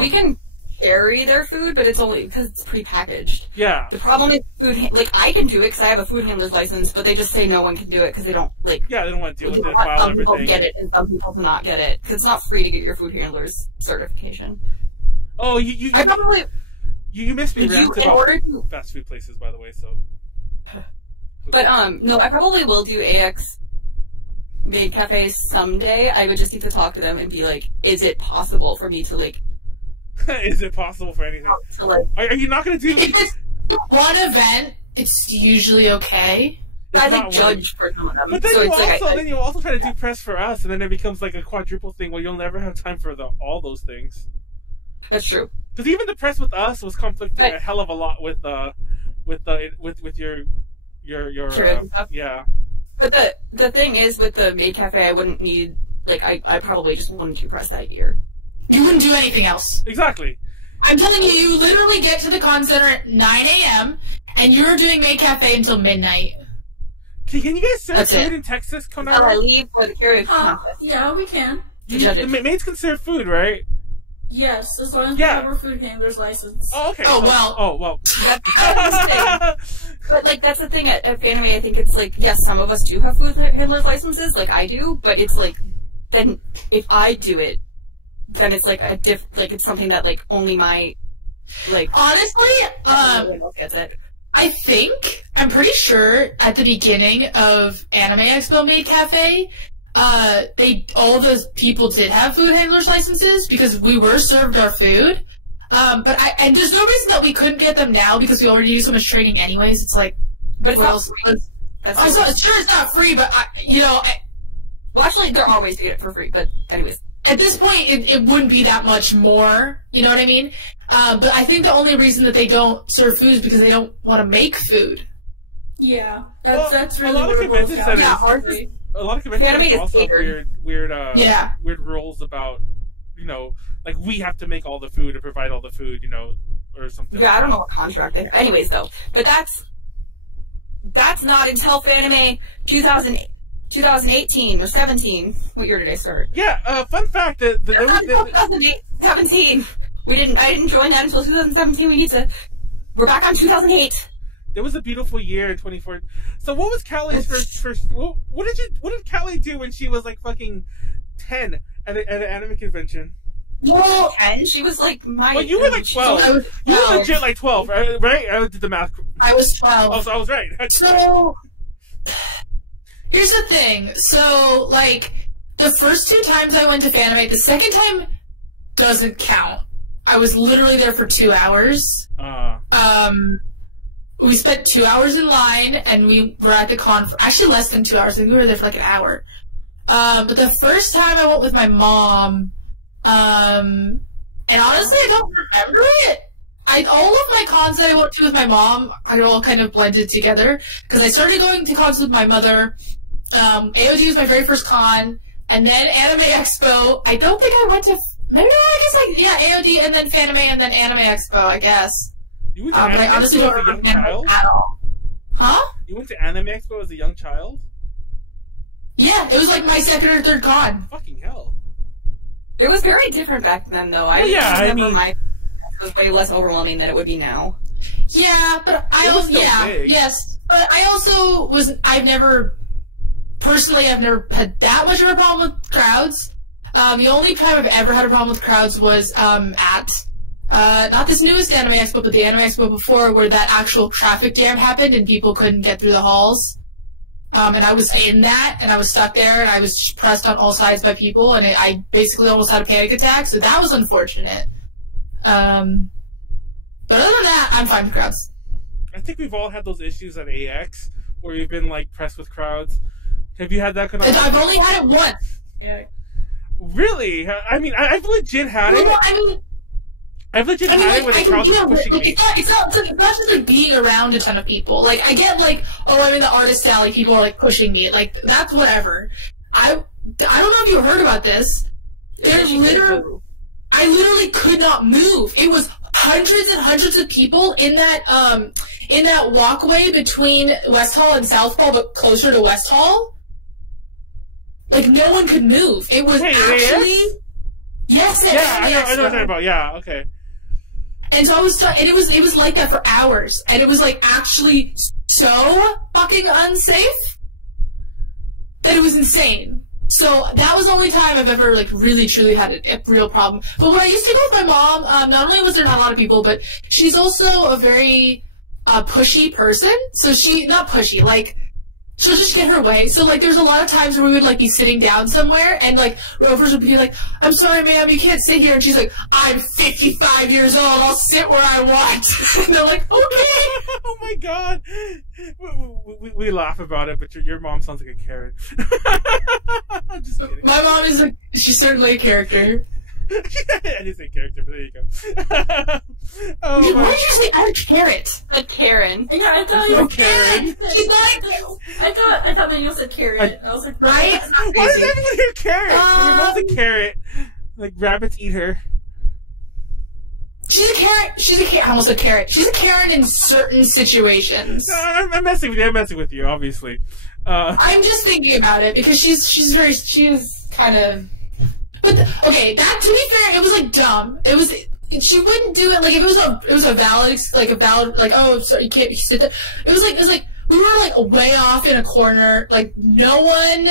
We can carry their food, but it's only because it's prepackaged. Yeah. The problem is like I can do it because I have a food handler's license, but they just say no one can do it because they don't like. Yeah, they don't want to deal with it. File some people get it and some people do not get it because it's not free to get your food handler's certification. Oh, I probably. You missed me rant about fast food places, by the way, so. But, no, I probably will do AX Maid cafes someday. I would just need to talk to them and be like, is it possible for me to, like... Is it possible for anything? To, like, are you not going to do... If it's one event, it's usually okay. I, like, judge for some of them. But then, so then you also try to do press for us, and then it becomes, like, a quadruple thing where you'll never have time for all those things. That's true. Because even the press with us was conflicting a hell of a lot with your yeah. But the thing is, with the Maid cafe, I wouldn't need like I probably just wouldn't do press that year. You wouldn't do anything else. Exactly. I'm telling you, you literally get to the con center at 9 a.m. and you're doing Maid cafe until midnight. Can you guys serve food in Texas, Konaru? Until I leave for the karaoke contest. Yeah, we can. The maids can serve food, right? Yes, as long as we have our food handler's license. Oh, okay. Oh, well. Oh, well. But, like, that's the thing at Fanime, I think it's like, yes, some of us do have food handler's licenses, like I do, but it's like, then if I do it, then it's like it's something that, like, only my, like... Honestly, everyone else gets it. I'm pretty sure at the beginning of Anime Expo Maid Cafe, all the people did have food handlers licenses because we were served our food. And there's no reason that we couldn't get them now because we already do so much training anyways. It's like, but it's not free. Sure, it's not free, but well, actually, there are ways to get it for free. But anyways, at this point, it wouldn't be that much more. You know what I mean? But I think the only reason that they don't serve food is because they don't want to make food. Yeah, that's really a lot of convention centers. A lot of convention centers also have weird rules about, like we have to make all the food or provide all the food, or something. Yeah, I don't know what contract they have. Anyways, though, but that's not until Fanime 2018 or 17. What year did I start? Yeah, fun fact that 2017. I didn't join that until 2017. We're back on 2008. There was a beautiful year in 2014. So what was Callie's first? What did Callie do when she was like fucking 10 at an anime convention? Well, 10. She was like my. Well, you were like 12. You were legit like 12, right? I did the math. I was 12. Oh, so I was right. So here's the thing. So like the first 2 times I went to Fanime, the second time doesn't count. I was literally there for 2 hours. We spent 2 hours in line, and we were at the con for actually less than 2 hours. I think we were there for like an hour. But the first time I went with my mom, and honestly, I don't remember it. All of my cons that I went to with my mom are all kind of blended together because I started going to cons with my mother. AOG was my very first con, and then Anime Expo. I don't think I went to. Maybe no, I guess AOD and then Fanime and then Anime Expo, I guess. You went to Anime I honestly Expo don't as a young remember child? at all. Huh? You went to Anime Expo as a young child? Yeah, it was like my second or third con. Fucking hell. It was very different back then, though. I remember my was way less overwhelming than it would be now. Yeah, but yes. But I also I've never had that much of a problem with crowds. The only time I've ever had a problem with crowds was at not this newest Anime Expo, but the Anime Expo before, where that actual traffic jam happened and people couldn't get through the halls. And I was in that, and I was stuck there, and I was pressed on all sides by people, and I basically almost had a panic attack, so that was unfortunate. But other than that, I'm fine with crowds. I think we've all had those issues at AX, where we've been, like, pressed with crowds. Have you had that kind of... I've only had it once. Yeah. Really? I mean, I've legit had it. Well, I mean, I've legit had it when the crowd was pushing me. It's not just like being around a ton of people. Like, I get like, oh, I'm in the artist alley, people are like pushing me. Like, that's whatever. I don't know if you heard about this. There's I literally could not move. It was hundreds and hundreds of people in that walkway between West Hall and South Hall, but closer to West Hall. Like, no one could move. It was actually... Yes, yeah, I know what you're talking about. Yeah, okay. And so and it was like that for hours, and it was like actually so fucking unsafe that it was insane. So that was the only time I've ever like really truly had a real problem. But when I used to go with my mom, not only was there not a lot of people, but she's also a very pushy person. So not pushy, like. She'll just get her way. So, like, there's a lot of times where we would, like, be sitting down somewhere, and, like, rovers would be like, I'm sorry, ma'am, you can't sit here. And she's like, I'm 55 years old. I'll sit where I want. And they're like, okay. Oh, my God. We laugh about it, but your mom sounds like a Karen. I'm just kidding. My mom is, like, she's certainly a character. I didn't say character, but there you go. Why did you say I'm a carrot? A Karen. Yeah, I thought you were Karen. She's like, I thought Manuel said carrot. I was like, right? Why does everyone hear carrot? Your mom's a carrot. Like, rabbits eat her. She's a carrot. I almost said carrot. She's a Karen in certain situations. No, I'm messing with you. I'm messing with you, obviously. I'm just thinking about it because she's kind of. But okay, that to be fair, it was like dumb. It was. She wouldn't do it like if it was a valid like oh sorry you can't sit there. It was like we were like way off in a corner, like no one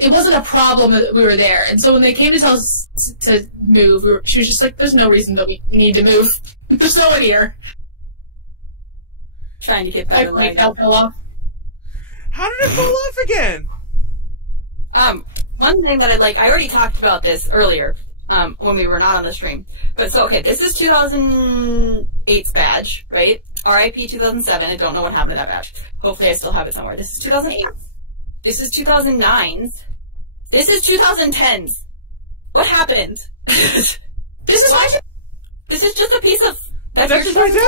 it wasn't a problem that we were there. And so when they came to tell us to move, she was just like, there's no reason that we need to move. There's no one here. Trying to get better light. Fell off. How did it fall off again? One thing that I already talked about this earlier, when we were not on the stream. But so, okay, this is 2008's badge, right? RIP 2007. I don't know what happened to that badge. Hopefully I still have it somewhere. This is 2008. This is 2009's. This is 2010's. What happened? This is just a piece of... That's your 2010?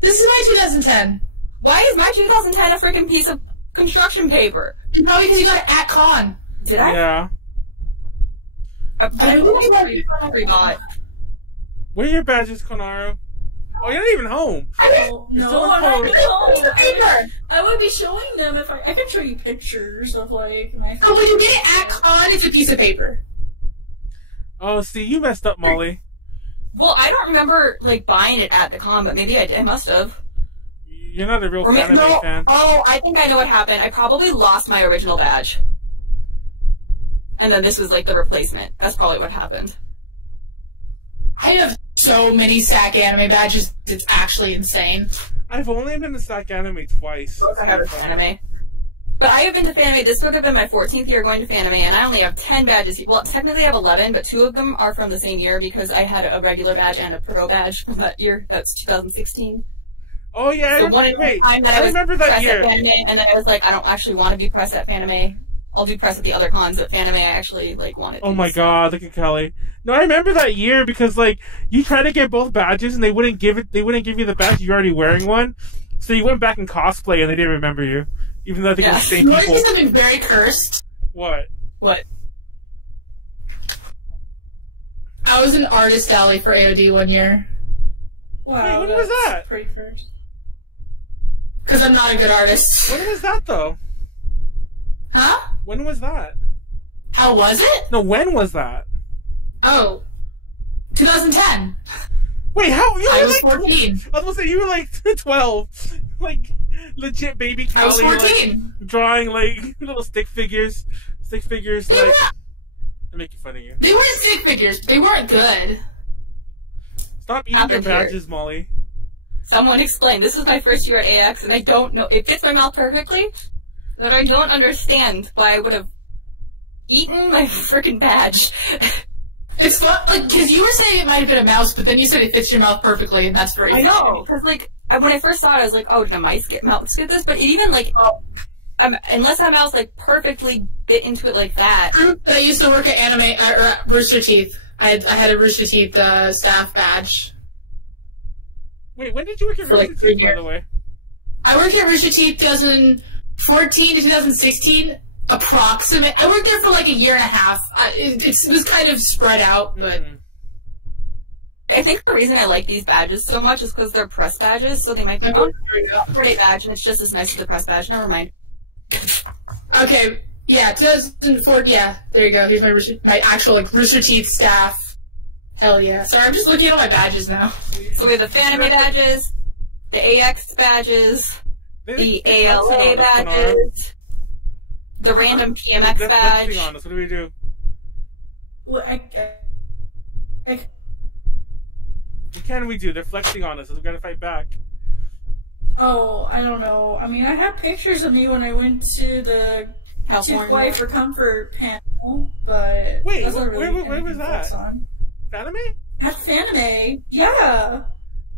This is my 2010. Why is my 2010 a freaking piece of construction paper? Probably because you got it at con. Did I? Yeah. I forgot. Where are your badges, Konaru? Oh, you're not even home. No, I'm not home. I would be showing them if I could show you pictures of like my. Oh, when you get it at con, it's a piece of paper. Oh, see, you messed up, Molly. Well, I don't remember like buying it at the con, but maybe I must have. You're not a real Fanime fan. Oh, I think I know what happened. I probably lost my original badge. And then this was like the replacement. That's probably what happened. I have so many SAC anime badges, it's actually insane. I've only been to SAC Anime twice. I have a Fanime. But I have been to Fanime. This would have been my 14th year going to Fanime, and I only have 10 badges. Well, technically I have 11, but 2 of them are from the same year because I had a regular badge and a pro badge from that year. That's 2016. Oh, yeah. So one time that I remember that year. At Fanime, and then I was like, I don't actually want to do press at Fanime. I'll do press at the other cons, but Fanime I actually like wanted to. Oh my god, look at Callie. No, I remember that year because like you tried to get both badges and they wouldn't give you the badge, you're already wearing one. So you went back in cosplay and they didn't remember you. Even though I think it was the same people. You want to see something very cursed? What? I was in Artist Alley for AOD one year. Wow, when was that? Pretty cursed. Because I'm not a good artist. When was that though? Huh? When was that? How was it? No, when was that? Oh, 2010. Wait, how? You were I was like 14. I was gonna say you were like 12, like legit baby Callie. I was 14. Like, drawing like little stick figures. Like they're making fun of you. They weren't stick figures. They weren't good. Stop eating your badges, Molly. Someone explain. This was my first year at AX, and I don't know. It fits my mouth perfectly. That I don't understand why I would have eaten my freaking badge. It's fun, like, because you were saying it might have been a mouse, but then you said it fits your mouth perfectly, and that's very I know, because, like, when I first saw it, I was like, oh, did a mouse get this? But it even, like, unless that mouse like perfectly bit into it like that. I used to work at Rooster Teeth. I had a Rooster Teeth staff badge. Wait, when did you work at Rooster Teeth, by the way? I worked at Rooster Teeth 2014 to 2016, approximate. I worked there for like a year and a half. It was kind of spread out, but... I think the reason I like these badges so much is because they're press badges, so they might be a birthday badge, and it's just as nice as the press badge. Never mind. Okay, yeah, 2004, yeah, there you go. Here's my actual, like, Rooster Teeth staff. Hell yeah. Sorry, I'm just looking at all my badges now. So we have the Fanime badges, the AX badges, the ALA badges, the random PMX badge. What do we do? What What can we do? They're flexing on us, so we've got to fight back. Oh, I don't know. I mean, I have pictures of me when I went to the Hawaii for Comfort panel, but wait, that's not really where was that? Fanime? At Fanime, yeah.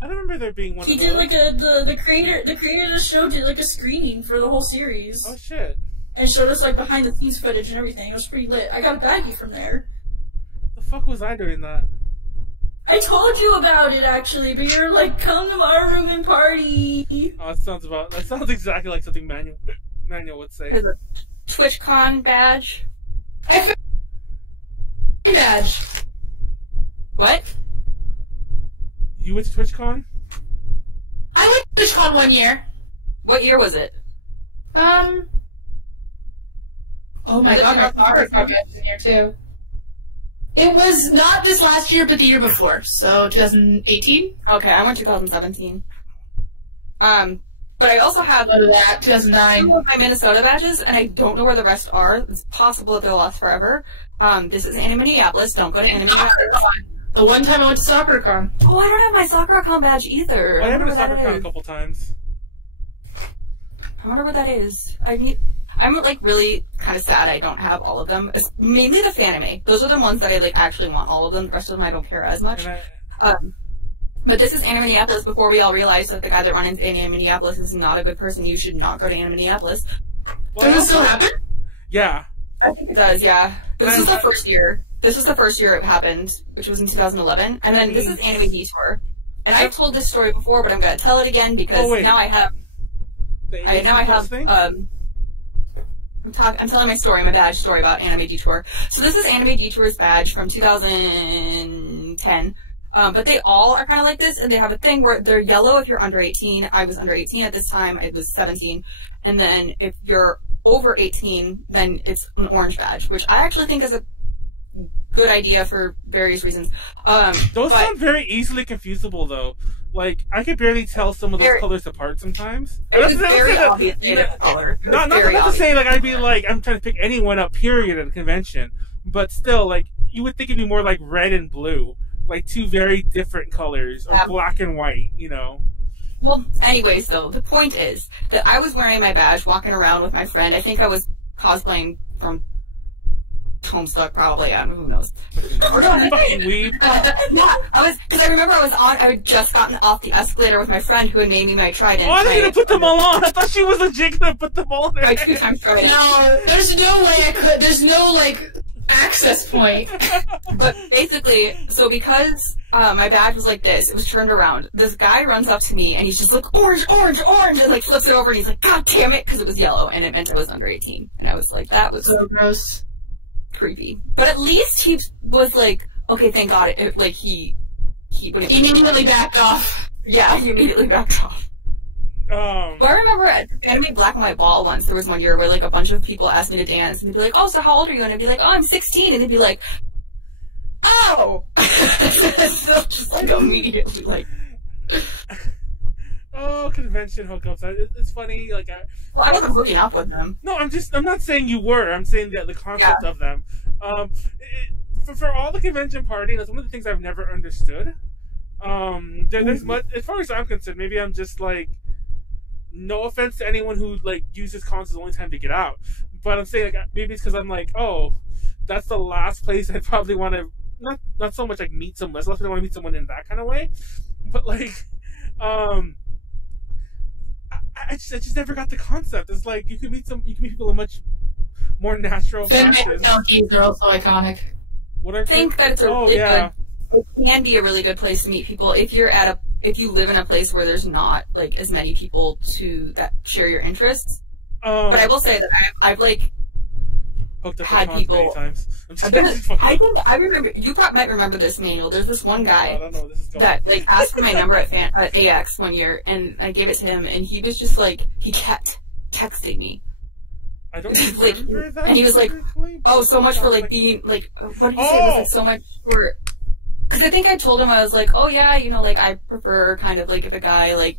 I don't remember there being one. He of did those. like the creator of the show did like a screening for the whole series. Oh shit! And showed us like behind the scenes footage and everything. It was pretty lit. I got a baggie from there. The fuck was I doing that? I told you about it actually, but you're like, come to our room and party. Oh, that sounds exactly like something Manuel would say. There's a TwitchCon badge. Badge. What? You went to TwitchCon? I went to TwitchCon 1 year. What year was it? Oh my god, my soccer club badge is in here too. It was not this last year, but the year before, so 2018. Okay, I went 2017. But I also have that 2009. two of my Minnesota badges, and I don't know where the rest are. It's possible that they're lost forever. This is Anime Minneapolis. Don't go to Anime Minneapolis. The one time I went to SoccerCon. Oh, I don't have my SoccerCon badge either. I wonder have been to where that SoccerCon is. a couple times. I wonder where that is. I'm like really kind of sad I don't have all of them. It's mainly the Fanime. Those are the ones that I like actually want all of them. The rest of them I don't care as much. But this is Anime Minneapolis before we all realized that the guy that runs Anime Minneapolis is not a good person. You should not go to Anime Minneapolis. Does it still happen? Yeah. I think it does, yeah. But this is the first year. This was the first year it happened, which was in 2011. And then this is Anime Detour. And I've told this story before, but I'm going to tell it again because now I have... I'm telling my story, my badge story about Anime Detour. So this is Anime Detour's badge from 2010. But they all are kind of like this, and they have a thing where they're yellow if you're under 18. I was under 18 at this time. I was 17. And then if you're over 18, then it's an orange badge, which I actually think is a good idea for various reasons. Those sound very easily confusable, though. Like, I could barely tell some of those colors apart sometimes. It's very obvious native color. Not to say, like, I'd be like, I'm trying to pick anyone up, period, at a convention. But still, like, you would think it'd be more like red and blue. Like, two very different colors. Or black and white, you know. Well, anyways, though, the point is that I was wearing my badge, walking around with my friend. I think I was cosplaying from Homestuck, probably. I don't know, who knows. We're going fucking weeb. Yeah, because I remember I had just gotten off the escalator with my friend who had made me my trident. Oh, I didn't put them all on. I thought she was legit gonna put them all on. My 2x trident. No, there's no way I could. There's no, like, access point. But basically, so because my badge was like this, it was turned around. This guy runs up to me and he's just like, orange, orange, orange, and like flips it over and he's like, God damn it, because it was yellow and it meant I was under 18. And I was like, that was so gross. Creepy. But at least he was like, okay, thank God. He immediately backed off. Yeah, he immediately backed off. Well, I remember at Anime Black and White Ball once, there was one year where like a bunch of people asked me to dance and they'd be like, oh, so how old are you? And I'd be like, oh, I'm 16. And they'd be like, oh! So just like immediately like... Oh, convention hookups. It's funny, like... I wasn't hooking up with them. No, I'm not saying you were. I'm saying the concept of them. For all the convention partying, that's one of the things I've never understood. There's much... As far as I'm concerned, maybe I'm just, like... No offense to anyone who, like, uses cons as the only time to get out. But I'm saying, like, maybe it's because I'm like, oh, that's the last place I'd probably want to... Not so much, like, meet someone. That's the last place I want to meet someone in that kind of way. But, like... I just never got the concept. It's like you can meet people in much more natural fashion. Donkeys are also iconic. I think that it's a really good. It can be a really good place to meet people if you live in a place where there's not like as many people that share your interests. But I will say that I've like had people. I remember. You might remember this, Manuel. There's this one guy that like asked for my number at AX one year, and I gave it to him, and he was just like he kept texting me. I don't like, remember that. And he was like, "Oh, so much for like being like." What did you say? It was like so much for. Because I think I told him I was like, "Oh yeah, you know, like I prefer kind of like if a guy like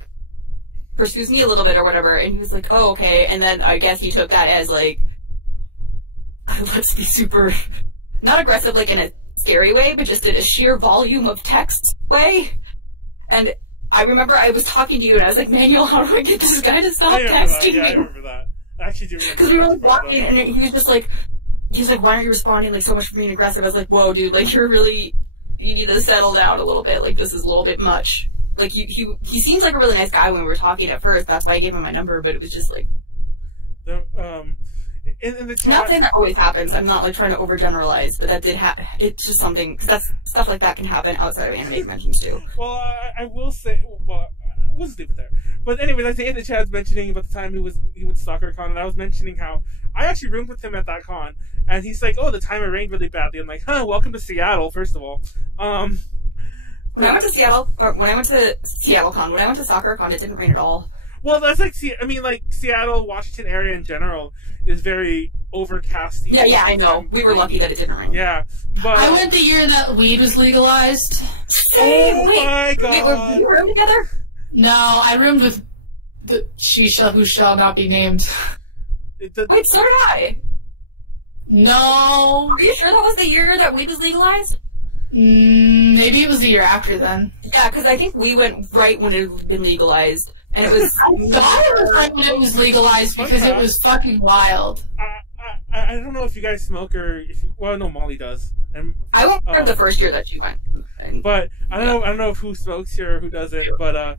pursues me a little bit or whatever," and he was like, "Oh okay," and then I guess he took that as like. Let's be super, not aggressive like in a scary way, but just in a sheer volume of text way. And I remember I was talking to you and I was like, Manuel, how do I get this guy to stop texting me? I remember that. I actually do remember that. Because we were like walking and he was just like, he's like, why aren't you responding like so much for being aggressive? I was like, whoa dude, like you need to settle down a little bit. Like this is a little bit much. Like he seems like a really nice guy when we were talking at first. That's why I gave him my number, but it was just like. In the chat, not saying that always happens. I'm not like trying to overgeneralize, but that did happen. It's just something. That's stuff like that can happen outside of anime conventions too. Well, I will say. Well, we'll just leave it there. But anyways, I think in the chat's mentioning about the time he went to SoccerCon, and I was mentioning how I actually roomed with him at that con, and he's like, "Oh, the time it rained really badly." I'm like, "Huh, welcome to Seattle." First of all, when I went to Seattle, or when I went to SeattleCon, when I went to SoccerCon, it didn't rain at all. Well, that's like, like Seattle, Washington area in general is very overcast. Yeah, I know. We were lucky that it didn't rain. Yeah, but I went the year that weed was legalized. Oh my god! Wait, we roomed together? No, I roomed with the Shisha who shall not be named. Wait, so did I. No. Are you sure that was the year that weed was legalized? Maybe it was the year after then. Yeah, because I think we went right when it had been legalized. And it was. I thought it was right when it was legalized because it was fucking wild. I don't know if you guys smoke or well, no, Molly does. And I went for the first year that she went. But I don't know who smokes here or who doesn't. But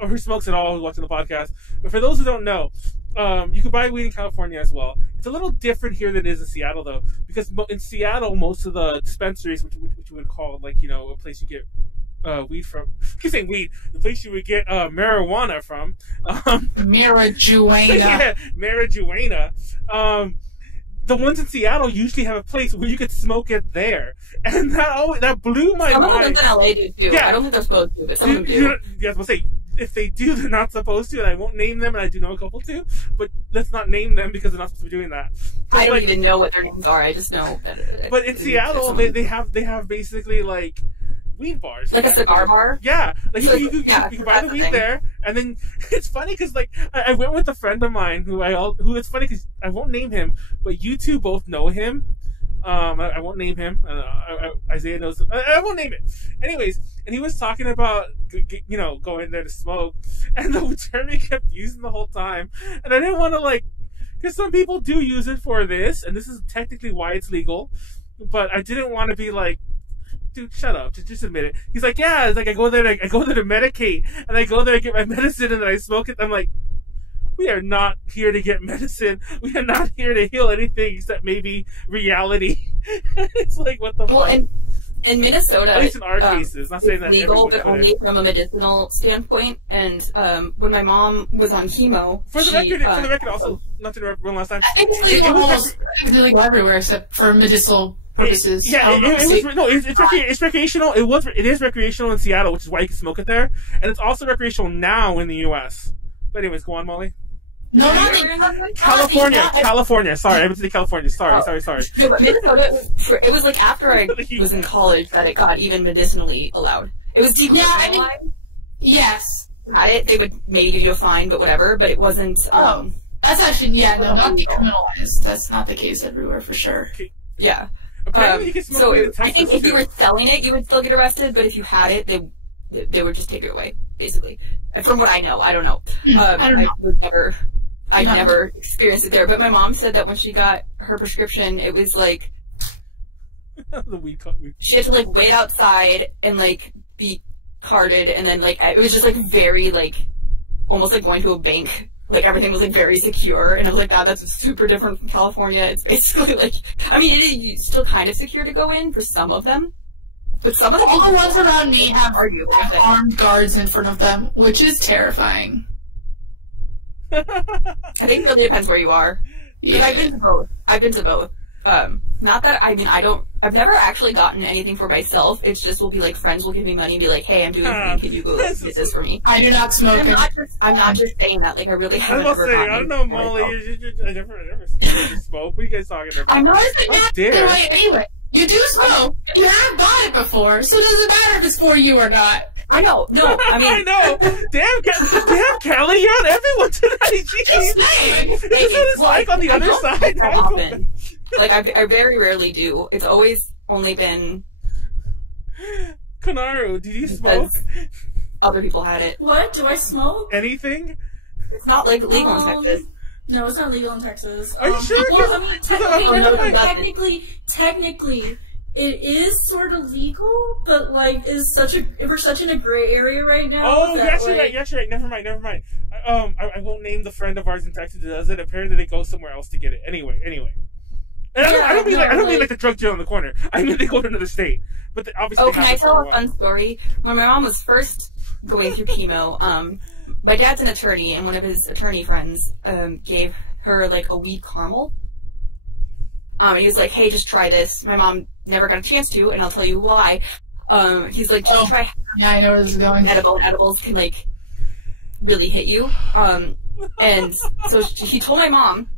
or who smokes at all who's watching the podcast. But for those who don't know, you can buy weed in California as well. It's a little different here than it is in Seattle though, because in Seattle most of the dispensaries, which you would call like a place you get. Weed from. I keep saying weed. The place you would get marijuana from. Marijuana. Yeah, marijuana. The ones in Seattle usually have a place where you could smoke it there, and that blew my mind. Some of them in LA do too. Yeah. I don't think they're supposed to, but some of them do. Yeah, I was gonna say if they do, they're not supposed to, and I won't name them, and I do know a couple too. But let's not name them because they're not supposed to be doing that. I don't even know what their names are. I just know that. But in Seattle, they have basically like. Weed bars, like a cigar bar. Yeah, like you can buy the weed there, and then it's funny because like I went with a friend of mine who it's funny because I won't name him, but you two both know him. I won't name him. Isaiah knows him. I won't name it. Anyways, and he was talking about going there to smoke, and the term he kept using the whole time, and I didn't want to because some people do use it for this, and this is technically why it's legal, but I didn't want to be like. Dude, shut up. Just admit it. He's like, yeah, it's like I go there to medicate, and I go there to get my medicine, and then I smoke it. I'm like, we are not here to get medicine. We are not here to heal anything except maybe reality. It's like, what the fuck? Well, in Minnesota, at least in our cases, not saying that legal, but only from a medicinal standpoint. And when my mom was on chemo, for the record, also, not to interrupt one last time, I think it's legal everywhere except for medicinal purposes. It's recreational. It is recreational in Seattle, which is why you can smoke it there, and it's also recreational now in the U.S. But anyways, go on, Molly. No, California. Sorry, I went to the California. Sorry. No, but Minnesota, it was like after I was in college that it got even medicinally allowed. It was decriminalized. Yes. Had it, they would maybe give you a fine, but whatever. But it wasn't. That's actually not decriminalized. That's not the case everywhere for sure. Okay. Yeah. You can smoke weed in Texas, I think if you were selling it, you would still get arrested. But if you had it, they would just take it away, basically. And from what I know, I don't know. I don't know. I've never experienced it there. But my mom said that when she got her prescription, it was like she had to wait outside and be carded, and then it was just very almost like going to a bank like everything was like very secure, and I was like, God, that's super different from California. It's basically like, I mean, it is still kind of secure to go in for some of them, but some of all the ones around me have arguably armed guards in front of them, which is terrifying. I think it really depends where you are. Yeah. I've been to both. Not that, I mean, I've never actually gotten anything for myself. It's just will be like, friends will give me money and be like, hey, I'm doing this, can you go get this for me? I do not smoke. I'm not just saying that, like, I really haven't ever gotten I don't know, Molly, I never smoke. What are you guys talking about? I'm not anyway. You do smoke. You have bought it before, so does it matter if it's for you or not? I know. No, I mean, I know. Damn, Callie, you're on everyone tonight. Jeez. This is what it's like on the other side. Often. Like, I very rarely do. It's always only been Konaru, did you smoke? Other people had it. What? Do I smoke? Anything? It's not like legal in Texas. No, it's not legal in Texas. Are you sure? Well, I mean, technically, it is sort of legal, but like, we're such in a gray area right now. Oh, yes, you're right. Yes, you're right. Never mind. I won't name the friend of ours in Texas that does it. Apparently, they go somewhere else to get it. Anyway. And I don't mean like the drug deal in the corner. I mean they go to another state. But obviously. Oh, can I tell a fun story? When my mom was first going through chemo, my dad's an attorney, and one of his attorney friends gave her like a weed caramel. And he was like, "Hey, just try this." My mom never got a chance to, and I'll tell you why. He's like, "Just try." Yeah, I know where this is going. Edibles can like really hit you. And so he told my mom,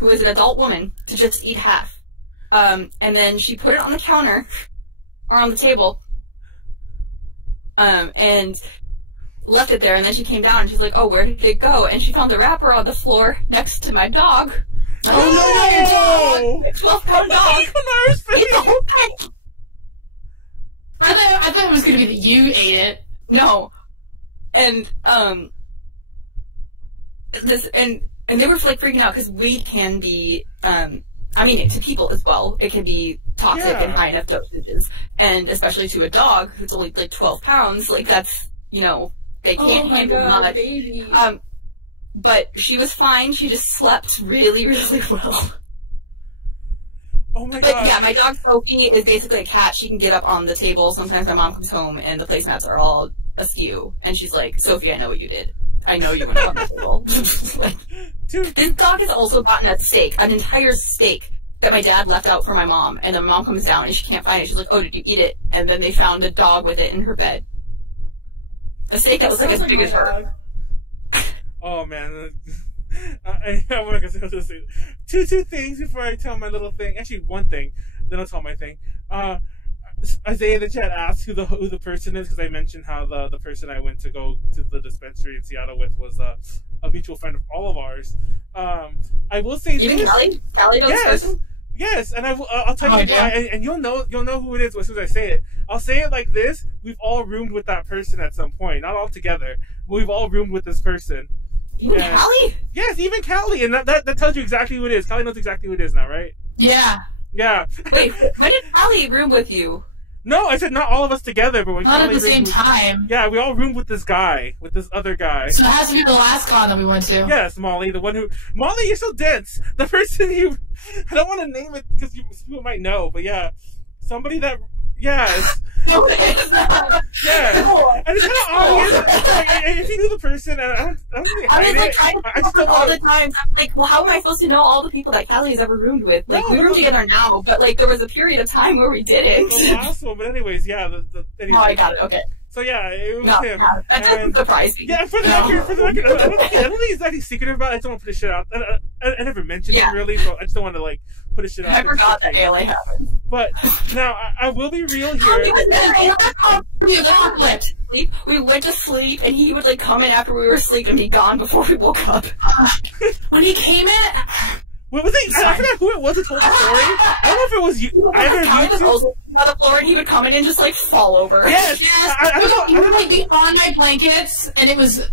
who is an adult woman, to just eat half. And then she put it on the counter, or on the table, and left it there, and then she came down and she's like, oh, where did it go? And she found the wrapper on the floor next to my dog. Oh, no! 12-pound dog. Ate the whole thing. I thought it was gonna be that you ate it. No. And, and they were like freaking out because weed can be, I mean, to people as well, it can be toxic in high enough dosages. And especially to a dog who's only like 12 pounds, like that's, you know, they can't handle much. Baby. But she was fine, she just slept really, really well. Oh my god. Like, yeah, my dog Sophie is basically a cat. She can get up on the table. Sometimes my mom comes home and the placemats are all askew. And she's like, Sophie, I know what you did. I know you went up on the table. This dog has also gotten a steak, an entire steak that my dad left out for my mom. And then my mom comes down and she can't find it. She's like, oh, did you eat it? And then they found a dog with it in her bed. A steak that was like as big as her. Oh man. I want to say two things before I tell my little thing. Actually, one thing, then I'll tell my thing. Isaiah in the chat asked who the person is, because I mentioned how the person I went to go to the dispensary in Seattle with was a mutual friend of all of ours. I will say even Callie? Callie knows this person? Yes, and I'll tell you why, and you'll know who it is as soon as I say it. I'll say it like this: we've all roomed with that person at some point, not all together, but we've all roomed with this person. Even Callie? Yes, even Callie, and that tells you exactly who it is. Callie knows exactly who it is now, right? Yeah. Yeah. Wait, when did Callie room with you? No, I said not all of us together, but when not Callie at the same time. Yeah, we all roomed with this guy, with this other guy. So it has to be the last con that we went to. Yes, Molly, the one who... Molly, you're so dense. The person you... I don't want to name it because people might know, but yeah. Somebody that... Yes. Yeah. And it's kind of obvious. If you knew the person, I don't really hide it. I just don't all the time. Like, well, how am I supposed to know all the people that Callie has ever roomed with? Like, we room together now, but like, there was a period of time where we didn't. The last one, but anyways, yeah. Anyway. Oh, I got it. Okay. So yeah, it was him. That doesn't surprise me. Yeah, for the record, I don't think he's anything secretive about it. I just don't want to put his shit out. I never mentioned it really, so I just don't want to like put his shit out. I forgot that ALA happened. But now I will be real here. We went to sleep, and he would like come in after we were asleep and be gone before we woke up. When he came in. What was it? I forgot who it was that told the story. I don't know if it was you. Callie was also on the floor, and he would come in and just like fall over. Yes. He would like be on my blankets, and it was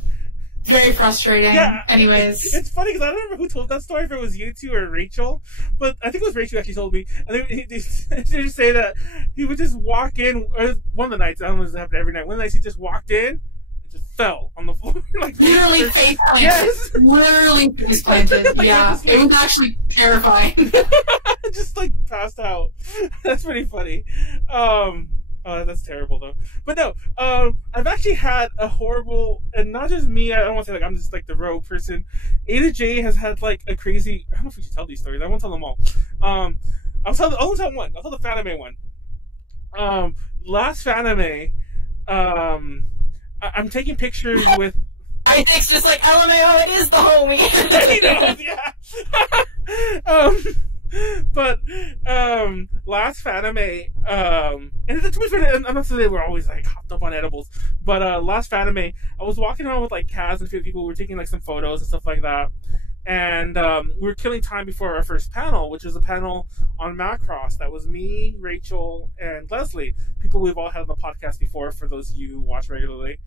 very frustrating. Yeah. Anyways, it's funny because I don't remember who told that story. If it was you two or Rachel, but I think it was Rachel who actually told me. And they just say that he would just walk in. Or one of the nights, I don't know if this happened every night. One of the nights he just walked in and just fell on the floor. Like, literally face planted. Yes. Literally face planted. Like, yeah. just, like, It was actually terrifying. just like passed out. That's pretty funny. Oh, that's terrible though. But no, I've actually had a horrible, and not just me. I don't want to say like I'm just like the rogue person. Ada J has had like a crazy. I don't know if we should tell these stories. I won't tell them all. I'll tell one. I'll tell the Fanime one. Last Fanime, I'm taking pictures with. I think it's just like LMAO. It is the homie. He knows, yeah. But last Fanime, and to be fair, I'm not saying we're always like hopped up on edibles, but last Fanime, I was walking around with like Kaz and a few people. We were taking like some photos and stuff like that, and we were killing time before our first panel, which was a panel on Macross. That was me, Rachel, and Leslie. People we've all had on the podcast before. For those of you who watch regularly,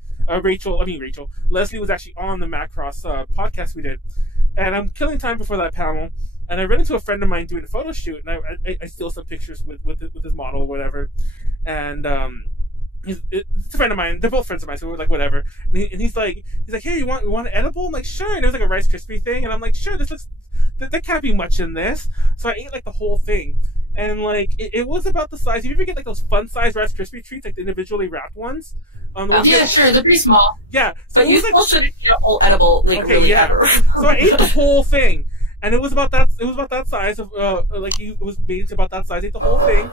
Rachel. Leslie was actually on the Macross podcast we did, and I'm killing time before that panel. And I ran into a friend of mine doing a photo shoot, and I steal some pictures with his model or whatever. And it's a friend of mine. They're both friends of mine, so we're like whatever. And he's like, hey, you want an edible? I'm like, sure. And it was like a Rice Krispie thing, and I'm like, sure. This looks there can't be much in this. So I ate like the whole thing, and like it was about the size. You ever get like those fun size Rice Krispie treats, like the individually wrapped ones? Yeah, sure. They're pretty small. Yeah. So but you still shouldn't eat a whole edible, like, okay, really yeah. ever. So I ate the whole thing. And it was about that. It was about that size of it was made to about that size. I ate the whole thing,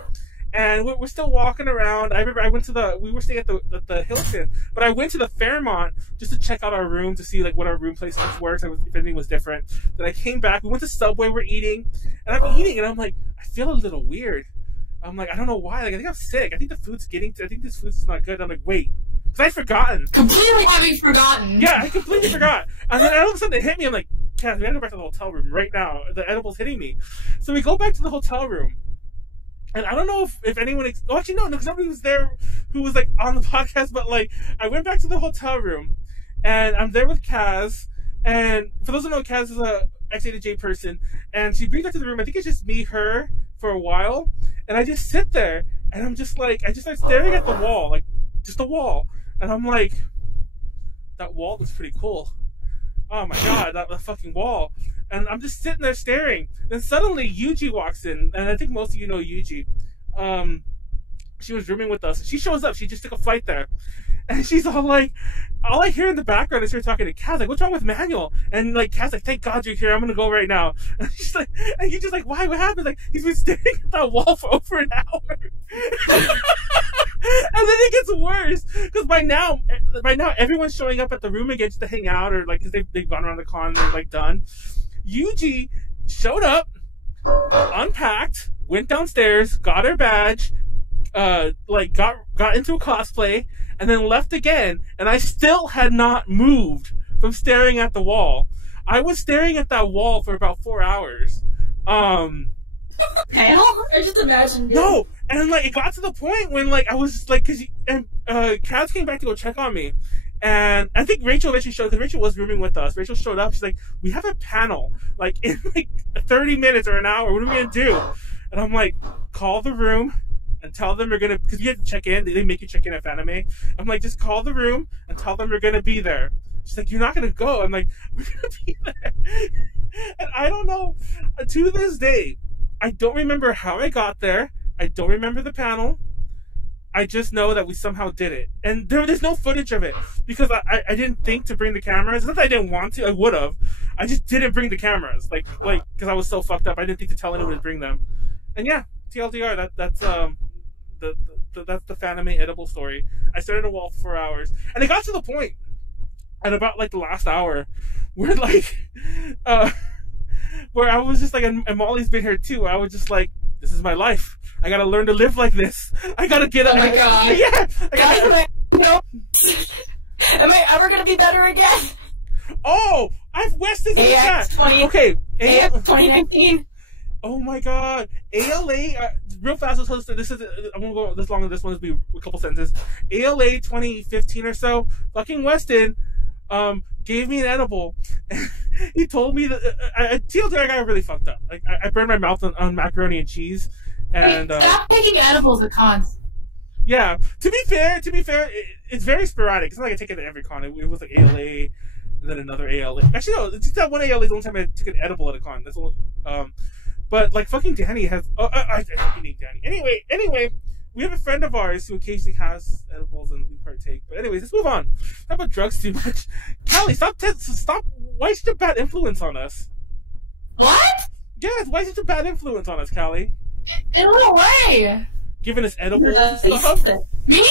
and we're still walking around. I remember I went to we were staying at the Hilton, but I went to the Fairmont just to check out our room to see like what our room placement works, if anything was different. Then I came back. We went to Subway. We're eating, and I'm eating, and I'm like, I feel a little weird. I'm like, I don't know why. Like I think I'm sick. I think the food's I think this food's not good. I'm like, wait. Because I'd forgotten. Completely having forgotten. Yeah, I completely forgot. And then all of a sudden it hit me. I'm like, Kat, we gotta go back to the hotel room right now. The edible's hitting me. So we go back to the hotel room. And I don't know if anyone... actually, no, because nobody was there who was, like, on the podcast. But, like, I went back to the hotel room. And I'm there with Kaz. And for those who know, Kaz is a X-A-J person. And she brings back to the room. I think it's just me, her, for a while. And I just sit there. And I'm just, like... I just start staring at the wall. Like, just the wall. And I'm like... That wall looks pretty cool. Oh my god, that fucking wall. And I'm just sitting there staring. Then suddenly Yuji walks in, and I think most of you know Yuji. She was rooming with us. She shows up, she just took a flight there. And she's all like, all I hear in the background is her talking to Kaz, like, what's wrong with Manuel? And like, Kaz like, thank God you're here, I'm gonna go right now. And she's like, and he's just like, why, what happened? Like, he's been staring at that wall for over an hour. And then it gets worse, because by now everyone's showing up at the room again just to hang out, or like, because they've gone around the con and they're like done. Yuji showed up, unpacked, went downstairs, got her badge, like got into a cosplay, and then left again, and I still had not moved from staring at the wall. I was staring at that wall for about 4 hours. Panel? I just imagined. No, and like it got to the point when like I was like, Kaz came back to go check on me, and I think Rachel eventually showed, because Rachel was rooming with us. Rachel showed up. She's like, we have a panel like in like 30 minutes or an hour. What are we gonna do? And I'm like, call the room and tell them we're gonna, because you have to check in. They make you check in at Fanime. I'm like, just call the room and tell them we're gonna be there. She's like, you're not gonna go. I'm like, we're gonna be there. And I don't know, to this day, I don't remember how I got there. I don't remember the panel. I just know that we somehow did it. And there's no footage of it, because I didn't think to bring the cameras. Not that I didn't want to, I would have. I just didn't bring the cameras. Like because I was so fucked up, I didn't think to tell anyone to bring them. And yeah, TLDR, that's the Fanime edible story. I stared at a wall for 4 hours. And it got to the point, at about like the last hour, where like, where I was just like, and Molly's been here too, I was just like, this is my life. I gotta learn to live like this. I gotta get up. Oh my god. Yeah. Am I ever gonna be better again? Oh, I've Wested in the chat. 20, okay. AX 2019. Oh my god. ALA, real fast, let's host it. This is, I won't go this long on this one, it'll be a couple sentences. ALA 2015 or so, fucking Weston, gave me an edible. He told me that TLDR, I got really fucked up. Like I burned my mouth on macaroni and cheese. And stop taking edibles at cons. Yeah. To be fair, it's very sporadic. It's not like I take it at every con. It was like ALA, and then another ALA. Actually, no, it's just that one ALA is the only time I took an edible at a con. That's all. But like fucking Danny has. I fucking need Danny. Anyway, we have a friend of ours who occasionally has edibles and we partake. But anyways, let's move on. Talk about drugs too much. Callie, stop. Why is it a bad influence on us? What? Yes, why is it a bad influence on us, Callie? In what way? Giving us edibles and stuff. Me?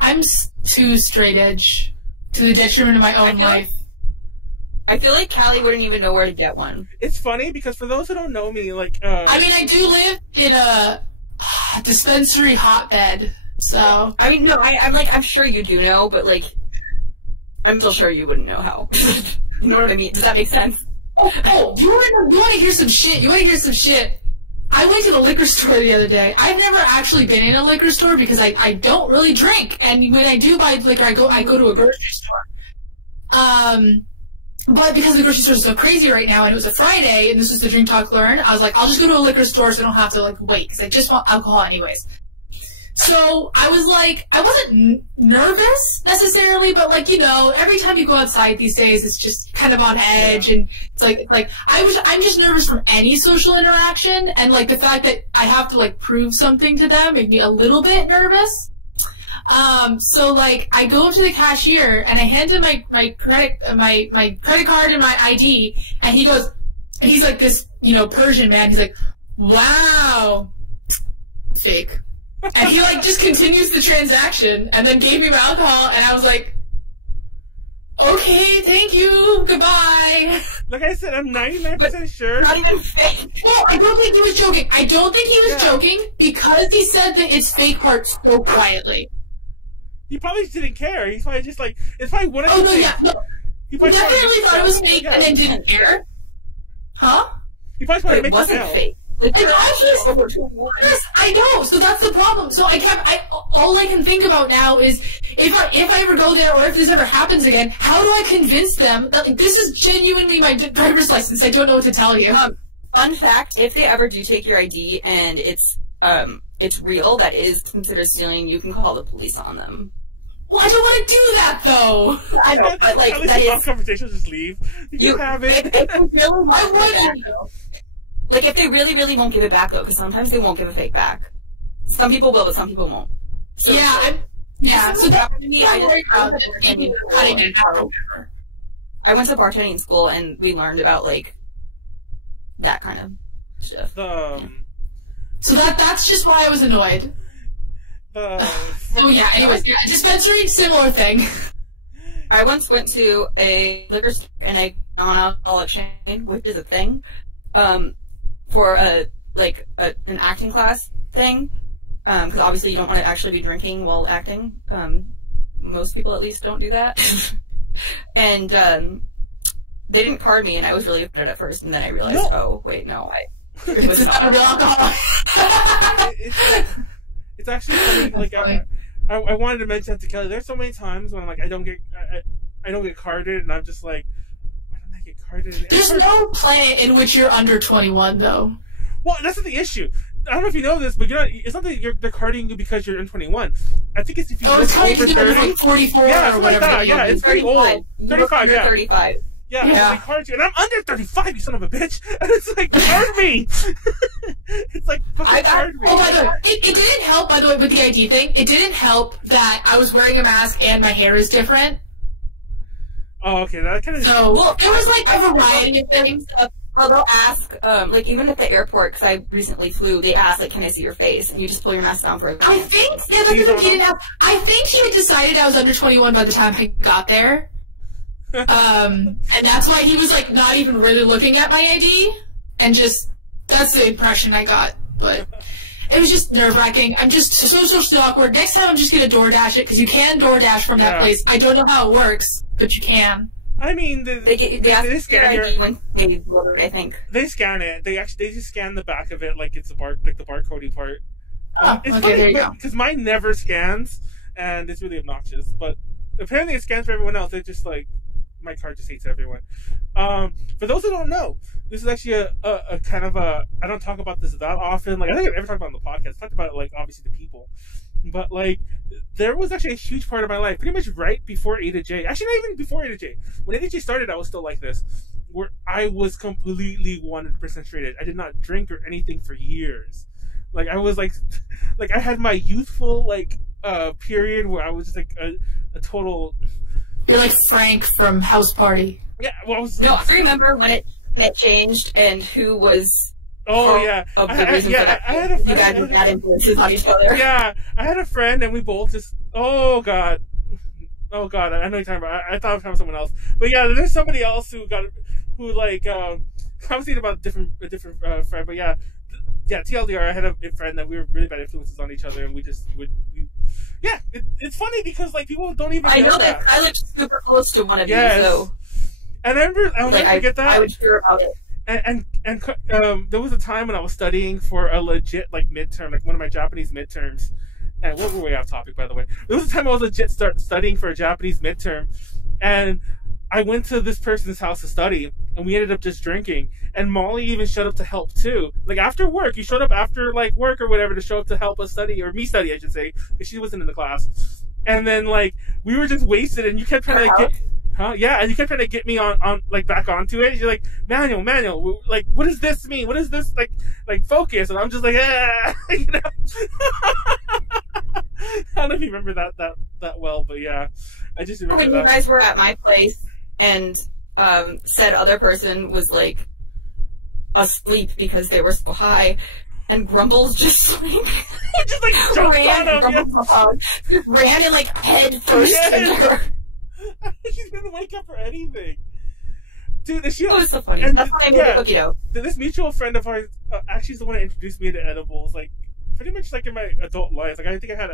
I'm too straight edge to the detriment of my own life. I feel like Callie wouldn't even know where to get one. It's funny because for those who don't know me, like, I mean, I do live in a dispensary hotbed, so. I mean, no, I'm sure you do know, but like, I'm still sure you wouldn't know how. You know what I mean? Does that make sense? Oh, you want to hear some shit? You want to hear some shit? I went to the liquor store the other day. I've never actually been in a liquor store because I don't really drink, and when I do buy liquor, I go to a grocery store. But because the grocery store is so crazy right now, and it was a Friday, and this was the Drink Talk Learn, I was like, I'll just go to a liquor store so I don't have to like wait because I just want alcohol anyways. So I was like, I wasn't nervous necessarily, but like, you know, every time you go outside these days, it's just kind of on edge, and it's like I'm just nervous from any social interaction, and like the fact that I have to like prove something to them made me a little bit nervous. So like I go up to the cashier and I hand him my credit card and my ID, and he's like this, you know, Persian man. He's like, wow, fake. And he like just continues the transaction and then gave me my alcohol, and I was like, okay, thank you, goodbye. Like I said, I'm 99% sure. Not even fake. Well, I don't think he was joking. I don't think he was joking because he said that it's fake part so quietly. He probably didn't care. He's probably just like, it's probably one of the things. Oh, no, yeah, no. He definitely thought it was fake and then didn't care. Huh? He probably wanted to make it wasn't it fake. Like, yes, I know. So that's the problem. So all I can think about now is if I ever go there or if this ever happens again, how do I convince them that like, this is genuinely my driver's license? I don't know what to tell you. Fun fact: if they ever do take your ID and it's real, that is considered stealing. You can call the police on them. Well, I don't want to do that though. I know, but like at least that is conversation. Just leave. You have it. I wouldn't. Like, if they really, really won't give it back, though, because sometimes they won't give a fake back. Some people will, but some people won't. So, yeah. So that happened to me. I went to bartending school, and we learned about, like, that kind of stuff. So that's just why I was annoyed. Anyways, dispensary, similar thing. I once went to a liquor store and a non-alcoholic chain, which is a thing, for an acting class thing, because obviously you don't want to actually be drinking while acting. Most people at least don't do that. And they didn't card me, and I was really offended at first, and then I realized, oh wait, no, it was not real alcohol. It's actually funny. Like I wanted to mention that to Kelly. There's so many times when I'm like I don't get carded, and I'm just like, why don't I get carded? There's no planet in which you're under 21, though. Well, that's not the issue. I don't know if you know this, but it's not that they're carding you because you're under 21. I think it's if you it's over 30. Like 44 or whatever. Like it's pretty old. 35, yeah. 35. Yeah. They card you, and I'm under 35, you son of a bitch. And it's like, card me. It's like, fucking card me. Oh, by the way, it didn't help, by the way, with the ID thing. It didn't help that I was wearing a mask and my hair is different. Oh, okay, that kind of. So there was like a variety of things. Well, they'll ask, like, even at the airport, because I recently flew, they asked, like, can I see your face? And you just pull your mask down for a minute. I think, that's the thing, he didn't have. I think he had decided I was under 21 by the time I got there. And that's why he was, like, not even really looking at my ID. And just, that's the impression I got. But it was just nerve-wracking. I'm just so awkward. Next time I'm just gonna DoorDash it, because you can DoorDash from that place. I don't know how it works, but you can. I mean, they scan your ID when they load, I think. They scan it. They just scan the back of it like it's the barcoding part. It's okay, funny, there you go. Because mine never scans, and it's really obnoxious. But apparently it scans for everyone else. They're just like, my card just hates everyone. For those who don't know, this is actually a kind of a, I don't talk about this that often. Like, I don't think I've ever talked about it on the podcast. I talked about it, like, obviously the people. But, like, there was actually a huge part of my life, pretty much right before A to J. Actually, not even before A to J. When A to J started, I was still like this, where I was completely 100% straight edge. I did not drink or anything for years. Like, I was, like I had my youthful, like, period where I was just, like, a total... You're like Frank from House Party. Yeah, well, No, I remember when it changed and who was... Oh, yeah. Of the reason for that. I had a friend. You guys had bad influences on each other. Yeah, I had a friend and we both just... Oh, God. Oh, God. I know you're talking about... I thought I was talking about someone else. But, yeah, there's somebody else who, like... I was thinking about a different friend, but, yeah. Yeah, TLDR, I had a friend that we were really bad influences on each other, and we just would... Yeah, it's funny because, like, people don't even know that. I lived super close to one of you, so... And I'll never forget that. I would hear about it. And there was a time when I was studying for a legit, like, midterm, like one of my Japanese midterms. And we're way off topic, by the way. There was a time I was legit studying for a Japanese midterm, and I went to this person's house to study, and we ended up just drinking. And Molly even showed up to help too. Like, after work, you showed up after, like, work or whatever to show up to help us study, or me study, I should say, because she wasn't in the class. And then, like, we were just wasted, and you kept trying to, like, yeah, and you kept trying to get me on like, back onto it. You're like, Manuel, like, what does this mean? What is this, like, focus? And I'm just like, you know? I don't know if you remember that well, but yeah, I just remember when that. you guys were at my place, and said other person was, like, asleep because they were so high, and Grumbles just, like, just, like, jumped on him. Just ran and, like, head first into her. She didn't wake up or anything. Dude, she... That was so funny. That's when I made the cookie dough. This mutual friend of ours actually is the one that introduced me to edibles, like, pretty much, like, in my adult life. Like, I think I had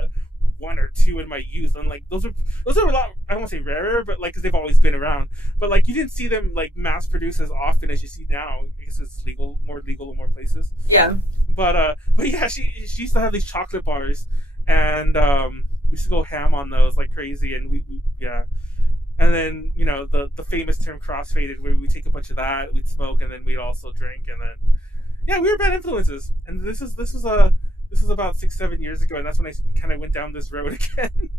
one or two in my youth, and, like, those are a lot, I don't want to say rarer, but, like, because they've always been around. But, like, you didn't see them, like, mass produced as often as you see now. I guess it's more legal in more places. Yeah. But yeah, she used to have these chocolate bars, and we used to go ham on those like crazy, and we yeah. And then, you know, the famous term crossfaded, where we take a bunch of that, we'd smoke, and then we'd also drink, and then, yeah, we were bad influences. And this is about 6-7 years ago, and that's when I kind of went down this road again.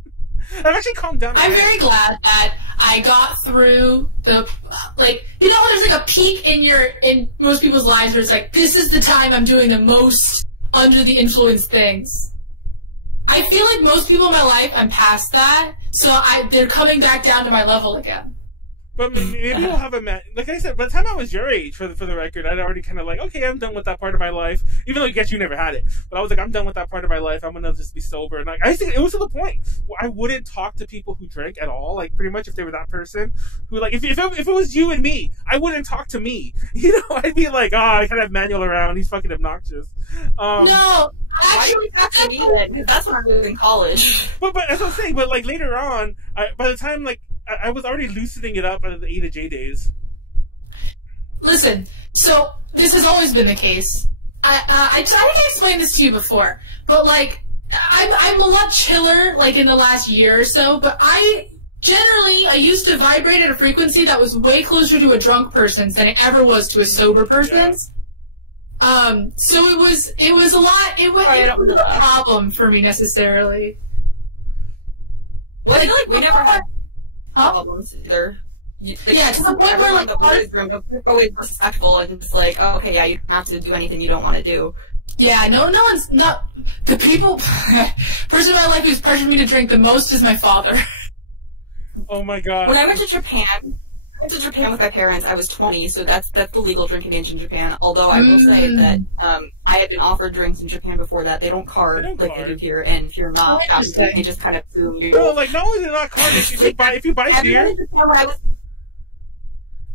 I've actually calmed down. I'm very glad that I got through the, like, you know, there's like a peak in most people's lives where it's like, this is the time I'm doing the most under the influence things. I feel like most people in my life, I'm past that, so they're coming back down to my level again. But maybe you'll have like I said, by the time I was your age, for the record, I'd already kind of like, okay, I'm done with that part of my life. Even though I guess you never had it, but I was like, I'm done with that part of my life. I'm gonna just be sober. And like, I think it was to the point where I wouldn't talk to people who drank at all. Like, pretty much, if they were that person who, like, if it was you and me, I wouldn't talk to me. You know, I'd be like, I kind of have Manuel around. He's fucking obnoxious. No. Why do we have to do that? Because that's when I was in college. But as I was saying, but like later on, by the time like I was already loosening it up out of the A to J days. Listen, so this has always been the case. I tried to explain this to you before, but like I'm a lot chiller like in the last year or so. But I used to vibrate at a frequency that was way closer to a drunk person's than it ever was to a sober person's. Yeah. So it was a lot. It wasn't a problem for me necessarily. Well, I feel like we never had problems either. Yeah, to the point where like always respectful and just like, oh, okay, yeah, you don't have to do anything you don't want to do. Yeah, no one's not the people. Person in my life who's pressured me to drink the most is my father. Oh my god! When I went to Japan with my parents, I was 20, so that's the legal drinking age in Japan. Although I will say that I had been offered drinks in Japan before that. They don't card like they do here, and if you're not, they just kind of assume you. No, like not only do they not card, if you buy beer.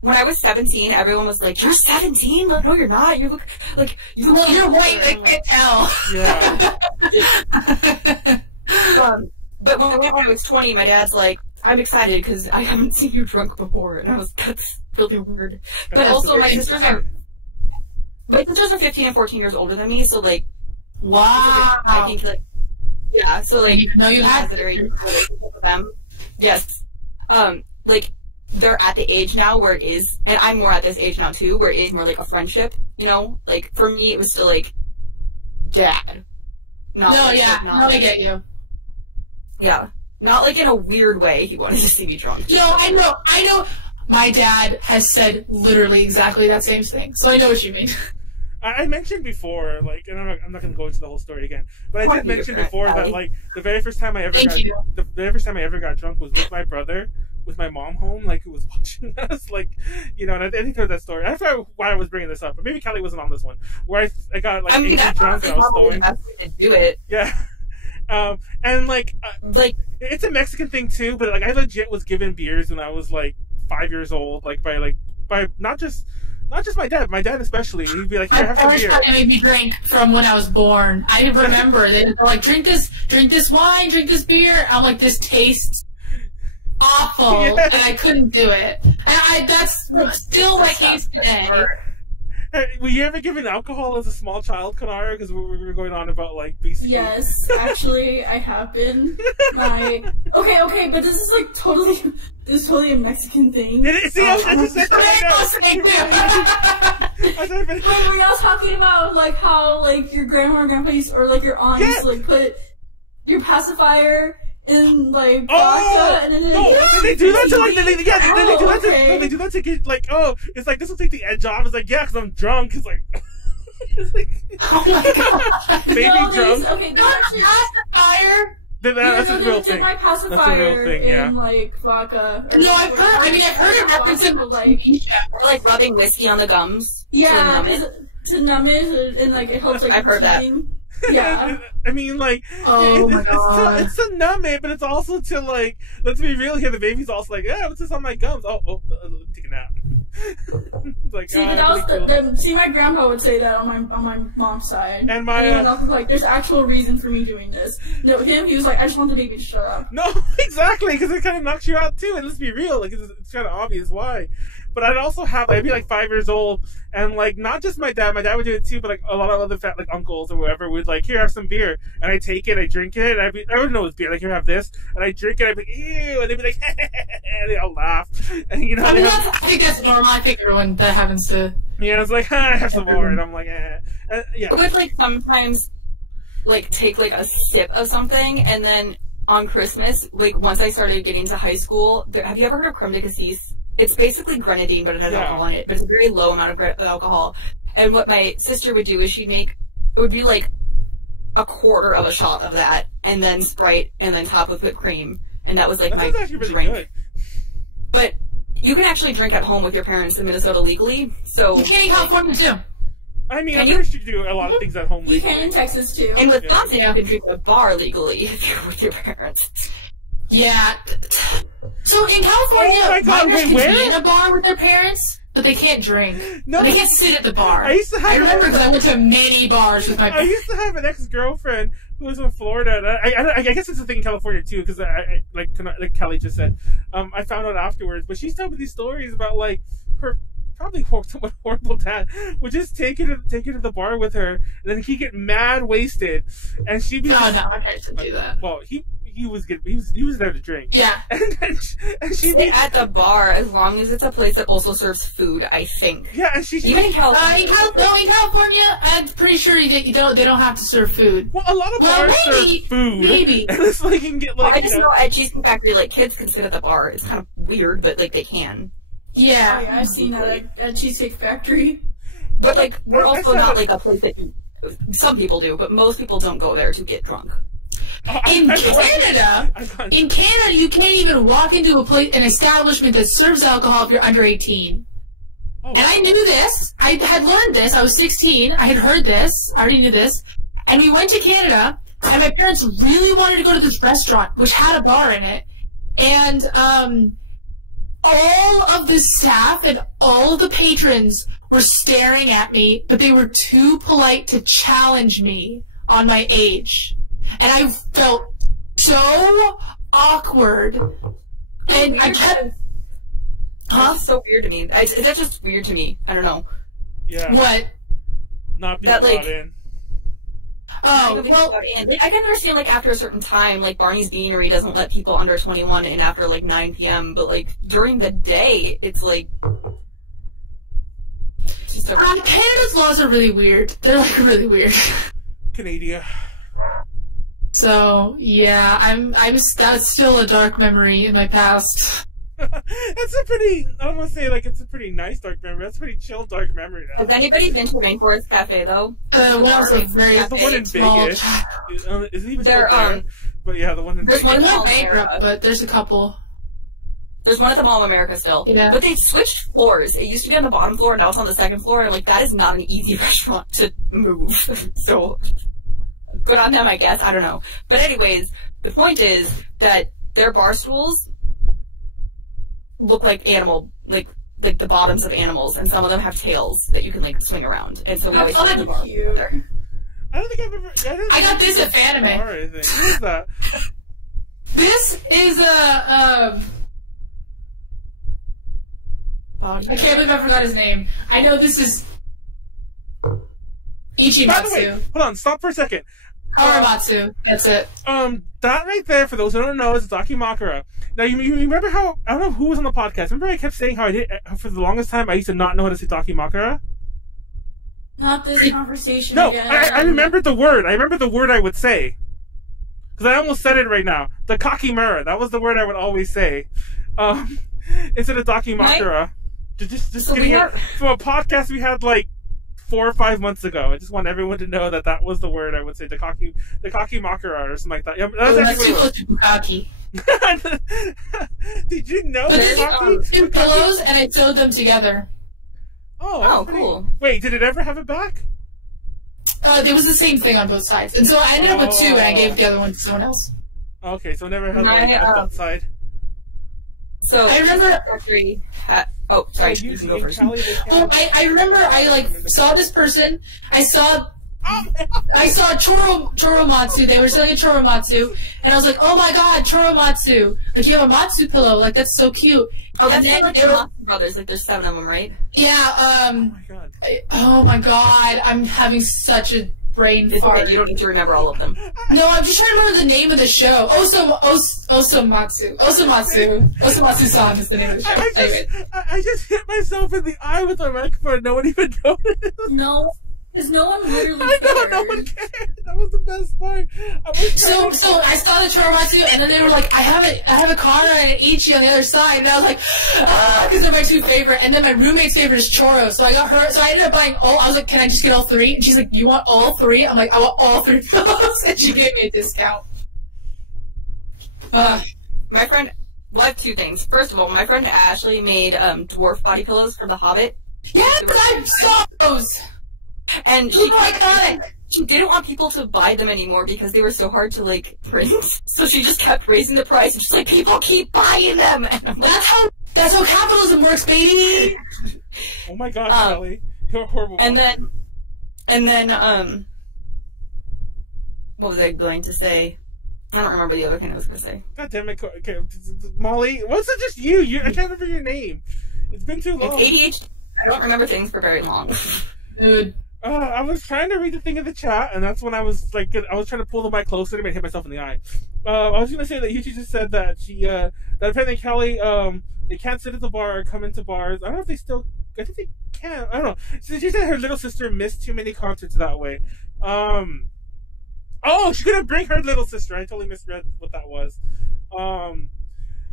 When I was 17, everyone was like, "You're 17? Like, no, you're not. You look like you're white. I can't tell." Yeah. But when I was 20, my dad's like, I'm excited because I haven't seen you drunk before, and I was, that's really weird. But also, my sisters are 15 and 14 years older than me, so like, wow. I think like, yeah, so like, no, you have a very different relationship with them. Yes, like they're at the age now where it is, and I'm more at this age now too, where it is more like a friendship, you know? Like, for me, it was still like, dad. Not No, like, yeah. like, not No, I like, get you. yeah. Not like in a weird way he wanted to see me drunk. No, I know. My dad has said literally exactly that same thing, so I know what you mean. I mentioned before, like, and I'm not going to go into the whole story again, but I did mention before that, like, the very first time I ever got drunk was with my brother, with my mom home, like, who was watching us, like, you know, and I think of that story. I forgot why I was bringing this up, but maybe Callie wasn't on this one, where I got, like, drunk and I was throwing. Do it. Yeah. And, like, it's a Mexican thing, too, but, like, I legit was given beers when I was, like, 5 years old, like, by not just my dad especially. He'd be like, "Here, have some beer." My parents made me drink from when I was born. I remember they were like, "Drink this wine, drink this beer." I'm like, "This tastes awful," Yeah. and I couldn't do it. And that's still my case today. Were you ever given alcohol as a small child, Konaru? Because we were going on about, like, basically. Yes, actually, I have been. Okay, but this is like totally a Mexican thing. See, I just said that Wait, were y'all talking about like how like your grandma or grandpa used, or like your aunt used to like put your pacifier in like vodka and then they do that to like they do that to get like, oh, it's like, this will take the edge off. It's like, yeah, because I'm drunk. It's like, Oh my god! baby drunk. Okay, there's actually Pacifier. That's a real thing. My pacifier in like vodka. No, I've heard it referenced in like Or like rubbing whiskey on the gums. yeah, To numb it. to numb it, and like it helps like I've heard that. teething. Yeah. I mean, like, Oh my god. it's to numb it, but it's also to, like, let's be real here. The baby's also like, yeah, what's this on my gums? Take a nap. It's like, See, but that was see, my grandpa would say that on my mom's side. And my everyone else was like, there's actual reason for me doing this. No, him, he was like, I just want the baby to shut up. No, exactly, because it kind of knocks you out too. And let's be real, like, it's kind of obvious why. But I'd also have, I'd be like 5 years old, and like, not just my dad would do it too, but like a lot of other like uncles or whoever would like, here, have some beer, and I take it, I drink it, and I wouldn't know it's beer, like, here, have this, and I drink it, I'd be like, ew, and they'd be like, and they all laugh, and you know, I mean, I think that's normal. I think everyone that happens to. yeah, it's like, I have some more, and I'm like, yeah. I would like sometimes like take like a sip of something, and then on Christmas, like once I started getting to high school, have you ever heard of creme de cassis? It's basically grenadine, but it has alcohol in it. But it's a very low amount of alcohol. And what my sister would do is it would be like a quarter of a shot of that, and then Sprite, and then top with whipped cream. And that was like my drink. Good. But you can actually drink at home with your parents in Minnesota legally. So You can in California too. I mean, I'm pretty sure you do a lot of things at home legally. You can in Texas too. In Wisconsin, you can drink at a bar legally if you're with your parents. Yeah. So in California, Oh my God, minors wait, can where? be in a bar with their parents, but they can't drink. No. They can't sit at the bar. I used to have I remember because I went to many bars with my I parents. used to have an ex-girlfriend who was in Florida. And I guess it's a thing in California too, because like Callie just said, I found out afterwards. But she's telling me these stories about like her probably somewhat horrible dad would just take her to the bar with her, and then he'd get mad wasted, and she'd be No, my parents didn't do that. well, he was there to drink. Yeah. and she'd Stay be at the bar as long as it's a place that also serves food, I think. yeah, and she Even in California. In California, I'm pretty sure they don't have to serve food. well, a lot of bars maybe, serve food. maybe. And it's like you can get like. Well, I just know at Cheesecake Factory, like, kids can sit at the bar. It's kind of weird, but, like, they can. Yeah. Oh, yeah, I've seen that at Cheesecake Factory. But, like, we're I also said not, that- like, a place that some people do, but most people don't go there to get drunk. In Canada, you can't even walk into an establishment that serves alcohol if you're under 18. Oh, And I knew this. I had learned this. I was 16. I had heard this. I already knew this. And we went to Canada, and my parents really wanted to go to this restaurant, which had a bar in it. And all of the staff and all of the patrons were staring at me, but they were too polite to challenge me on my age. And I felt so awkward. And I kept... Huh? That's so weird to me. That's just weird to me. I don't know. yeah. What? Not being That, brought like- in. Oh, well, like, I can understand, like, after a certain time, like, Barney's Beanery doesn't let people under 21 in after, like, 9 p.m., but, like, during the day, it's, like... Canada's laws are really weird. They're, like, really weird. Canada. So, yeah, that's still a dark memory in my past. It's a pretty, I don't want to say, like, it's a pretty nice dark memory. That's a pretty chill dark memory now. Has anybody been to Rainforest Cafe, though? When I was a very the one in small... Vegas. Is it even still there? But yeah, the one in Vegas. There's one bankrupt, but there's a couple. There's one at the Mall of America still. Yeah. But they've switched floors. It used to be on the bottom floor, and now it's on the second floor, and I'm like, that is not an easy restaurant to move. So, good on them, I guess. I don't know. But anyways, the point is that their bar stools look like like the bottoms of animals, and some of them have tails that you can, like, swing around. And so we always sit in the bar together. I don't think I've ever... I got this at Fanime. What is that? This is a, I can't believe I forgot his name. I know this is... Ichimatsu. By the way, hold on, stop for a second. Haramatsu. That's it. That right there, for those who don't know, is Dakimakura. Now, you remember how... I don't know who was on the podcast. Remember I kept saying how I did... For the longest time, I used to not know how to say Dakimakura? Not this conversation No, again. I remembered the word. I remember the word I would say. Because I almost said it right now. The Kakimura. That was the word I would always say. Instead of Dakimakura. Just so kidding. From a podcast we had, like, 4 or 5 months ago. I just want everyone to know that that was the word I would say. The Kakimakura or something like that. Yeah, that's too close to Bukaki. Did you know there's 2 pillows, and I sewed them together. Oh, cool. Wait, did it ever have a back? It was the same thing on both sides. And so I ended up with 2, and I gave the other one to someone else. Okay, so it never had like, that side. So I remember... Oh, sorry, you can go first. I remember I, like, saw this person. I saw Choromatsu. They were selling a Choromatsu, and I was like, "Oh my god, Choromatsu! Like, you have a Matsu pillow. Like, that's so cute." Oh, that's like the Matsu brothers. Like, there's 7 of them, right? Yeah. Oh my god. Oh my god, I'm having such a brain fart. Okay, you don't need to remember all of them. No, I'm just trying to remember the name of the show. Osomatsu. Osomatsu-san is the name of the show. I just hit myself in the eye with a microphone. No one even noticed. No. Because no one literally I know, no one cared. That was the best part. So I saw the Choromatsu, and then they were like, I have a Kana and an Ichi on the other side, and I was like, because they're my 2 favorite, and then my roommate's favorite is Choro, so I got her, so I ended up buying I was like, can I just get all 3? And she's like, you want all 3? I'm like, I want all 3 pillows, and she gave me a discount. My friend, well, I have 2 things. First of all, my friend Ashley made dwarf body pillows for The Hobbit. Yes, I saw those! And she didn't want people to buy them anymore because they were so hard to, like, print. So she just kept raising the price, and she's like, people keep buying them! And I'm like, that's how capitalism works, baby! Oh my god, Callie. You're a horrible and then, what was I going to say? I don't remember the other thing I was going to say. God damn it, okay, Molly, what's it just you? I can't remember your name. It's been too long. It's ADHD. I don't remember things for very long. Dude. I was trying to read the thing in the chat, and that's when I was like, I was trying to pull the mic closer to hit myself in the eye. I was gonna say that Yuchi just said that that apparently Callie, they can't sit at the bar or come into bars. I don't know if they still, I think they can. I don't know. So she said her little sister missed too many concerts that way. Oh, she couldn't bring her little sister. I totally misread what that was.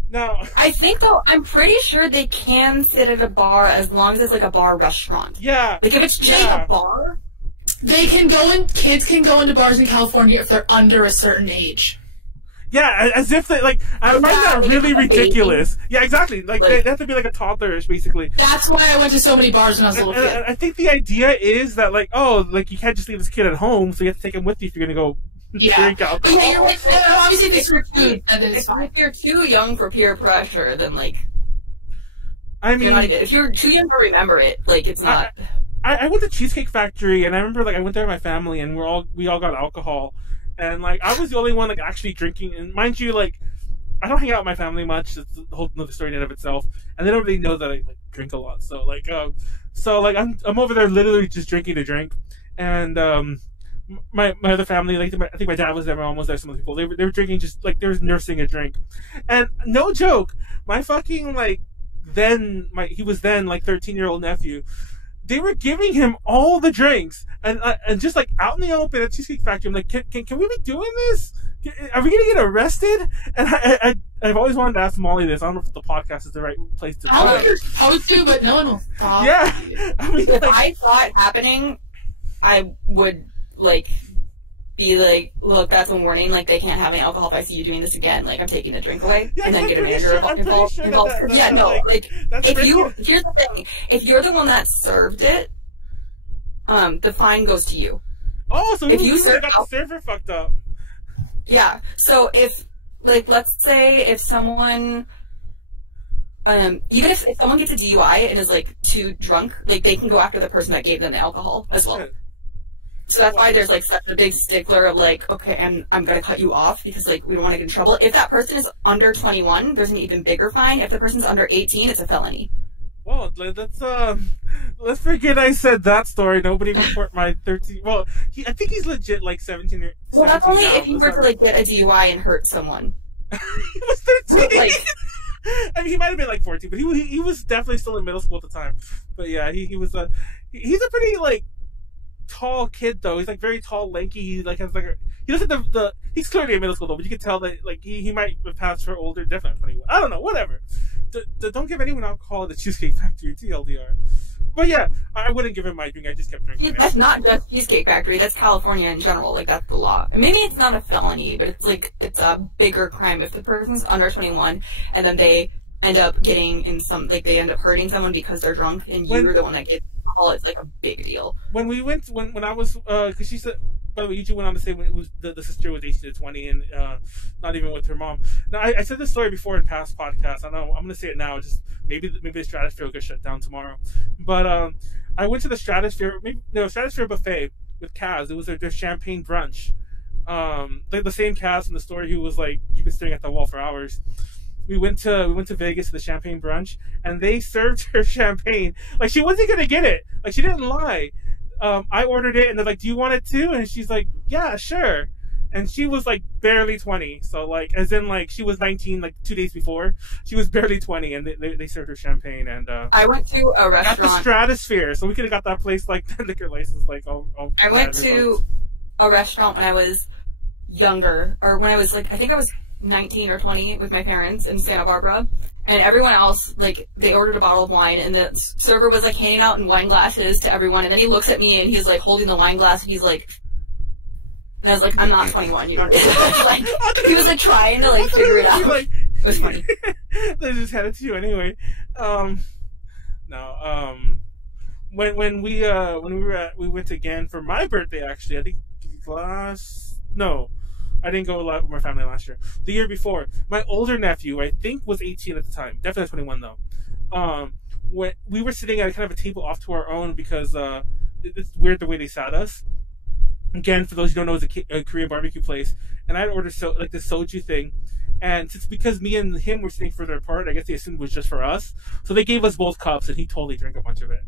Now, I think, though, I'm pretty sure they can sit at a bar as long as it's, like, a bar restaurant. Yeah. Like, if it's just a bar... Kids can go into bars in California if they're under a certain age. Yeah, as if they, like, I find that really ridiculous. Yeah, exactly. Like, they have to be, like, a toddlerish, basically. That's why I went to so many bars when I was a little kid. I think the idea is that, like, you can't just leave this kid at home, so you have to take him with you if you're gonna go... drink alcohol. Yeah, you're right. Obviously, if it's food, and then it's fine. If you're too young for peer pressure, then, like... I mean... If you're too young to remember it, like, it's not... I went to Cheesecake Factory, and I remember, like, I went there with my family, and we all got alcohol. And, like, I was the only one, like, actually drinking. And mind you, like, I don't hang out with my family much. It's a whole other story in and of itself. And they don't really know that I, like, drink a lot. So, like, I'm over there literally just drinking to drink. And, my other family, like I think my dad was there, my mom was there, some of the people, they were drinking, just like they were nursing a drink, and no joke, my fucking like he was then like 13-year-old nephew, they were giving him all the drinks, and just like out in the open at Cheesecake Factory. I'm like, can we be doing this? Are we gonna get arrested? And I've always wanted to ask Molly this. I don't know if the podcast is the right place to talk. I would do, but no one will stop. Yeah, I mean, if I saw it happening, I would like be like, look, that's a warning. Like, they can't have any alcohol if I see you doing this again. Like, I'm taking the drink away, and then get a manager involved. Sure yeah, no, like here's the thing: if you're the one that served it, the fine goes to you. Oh, so if you got the server fucked up. Yeah. So if, like, let's say if someone, even if someone gets a DUI and is like too drunk, like they can go after the person that gave them the alcohol as well. So that's why there's like such a big stickler of like, okay, I'm gonna cut you off because like we don't want to get in trouble. If that person is under 21, there's an even bigger fine. If the person's under 18, it's a felony. Well, let's forget I said that story. Nobody report my 13. Well, I think he's legit like 17 or. Well, that's only if you were to like get a DUI and hurt someone. He was 13. Like, I mean, he might have been like 14, but he was definitely still in middle school at the time. But yeah, he was he's a pretty like tall kid though. He's like very tall, lanky. He like has like he doesn't have he's clearly in middle school though, but you can tell that like he might have passed for older, definitely 21. I don't know, whatever. Don't give anyone alcohol at the Cheesecake Factory, TLDR. But yeah, I wouldn't give him my drink. I just kept drinking. That's not just Cheesecake Factory. That's California in general. Like, that's the law. And maybe it's not a felony, but it's like, it's a bigger crime if the person's under 21 and then they end up getting in some, like, they end up hurting someone because they're drunk and you're the one that gets alcohol. It's like a big deal. When we went, when I was, because she said, by the way, Yuji went on to say when it was the sister was 18 to 20 and not even with her mom. Now, I said this story before in past podcasts. I know I'm going to say it now. Just maybe the Stratosphere will get shut down tomorrow. But I went to the Stratosphere buffet with Kaz. It was their champagne brunch. The same Kaz in the story who was like, you've been staring at the wall for hours. We went to Vegas to the champagne brunch, and they served her champagne like she wasn't gonna get it. Like, she didn't lie. I ordered it, and they're like, "Do you want it too?" And she's like, "Yeah, sure." And she was like barely 20, so like, as in like she was 19 like 2 days before. She was barely 20, and they served her champagne. And I went to a restaurant at the Stratosphere, so we could have got that place like the liquor license. Like, I went to a restaurant when I was younger, or when I was like, I think I was 19 or 20 with my parents in Santa Barbara, and everyone else, like, they ordered a bottle of wine, and the server was like handing out in wine glasses to everyone, and then he looks at me and he's like holding the wine glass, and he's like, and I was like, I'm not 21, you don't like, he was like trying to like figure it out. Like, it was funny. They just had it to you anyway. When we went again for my birthday, actually, I think I didn't go a lot with my family last year. The year before, my older nephew, I think, was 18 at the time. Definitely 21 though. When we were sitting at kind of a table off to our own because it's weird the way they sat us. Again, for those who don't know, it's a Korean barbecue place, and I'd ordered like this soju thing. And because me and him were sitting further apart, I guess they assumed it was just for us. So they gave us both cups, and he totally drank a bunch of it.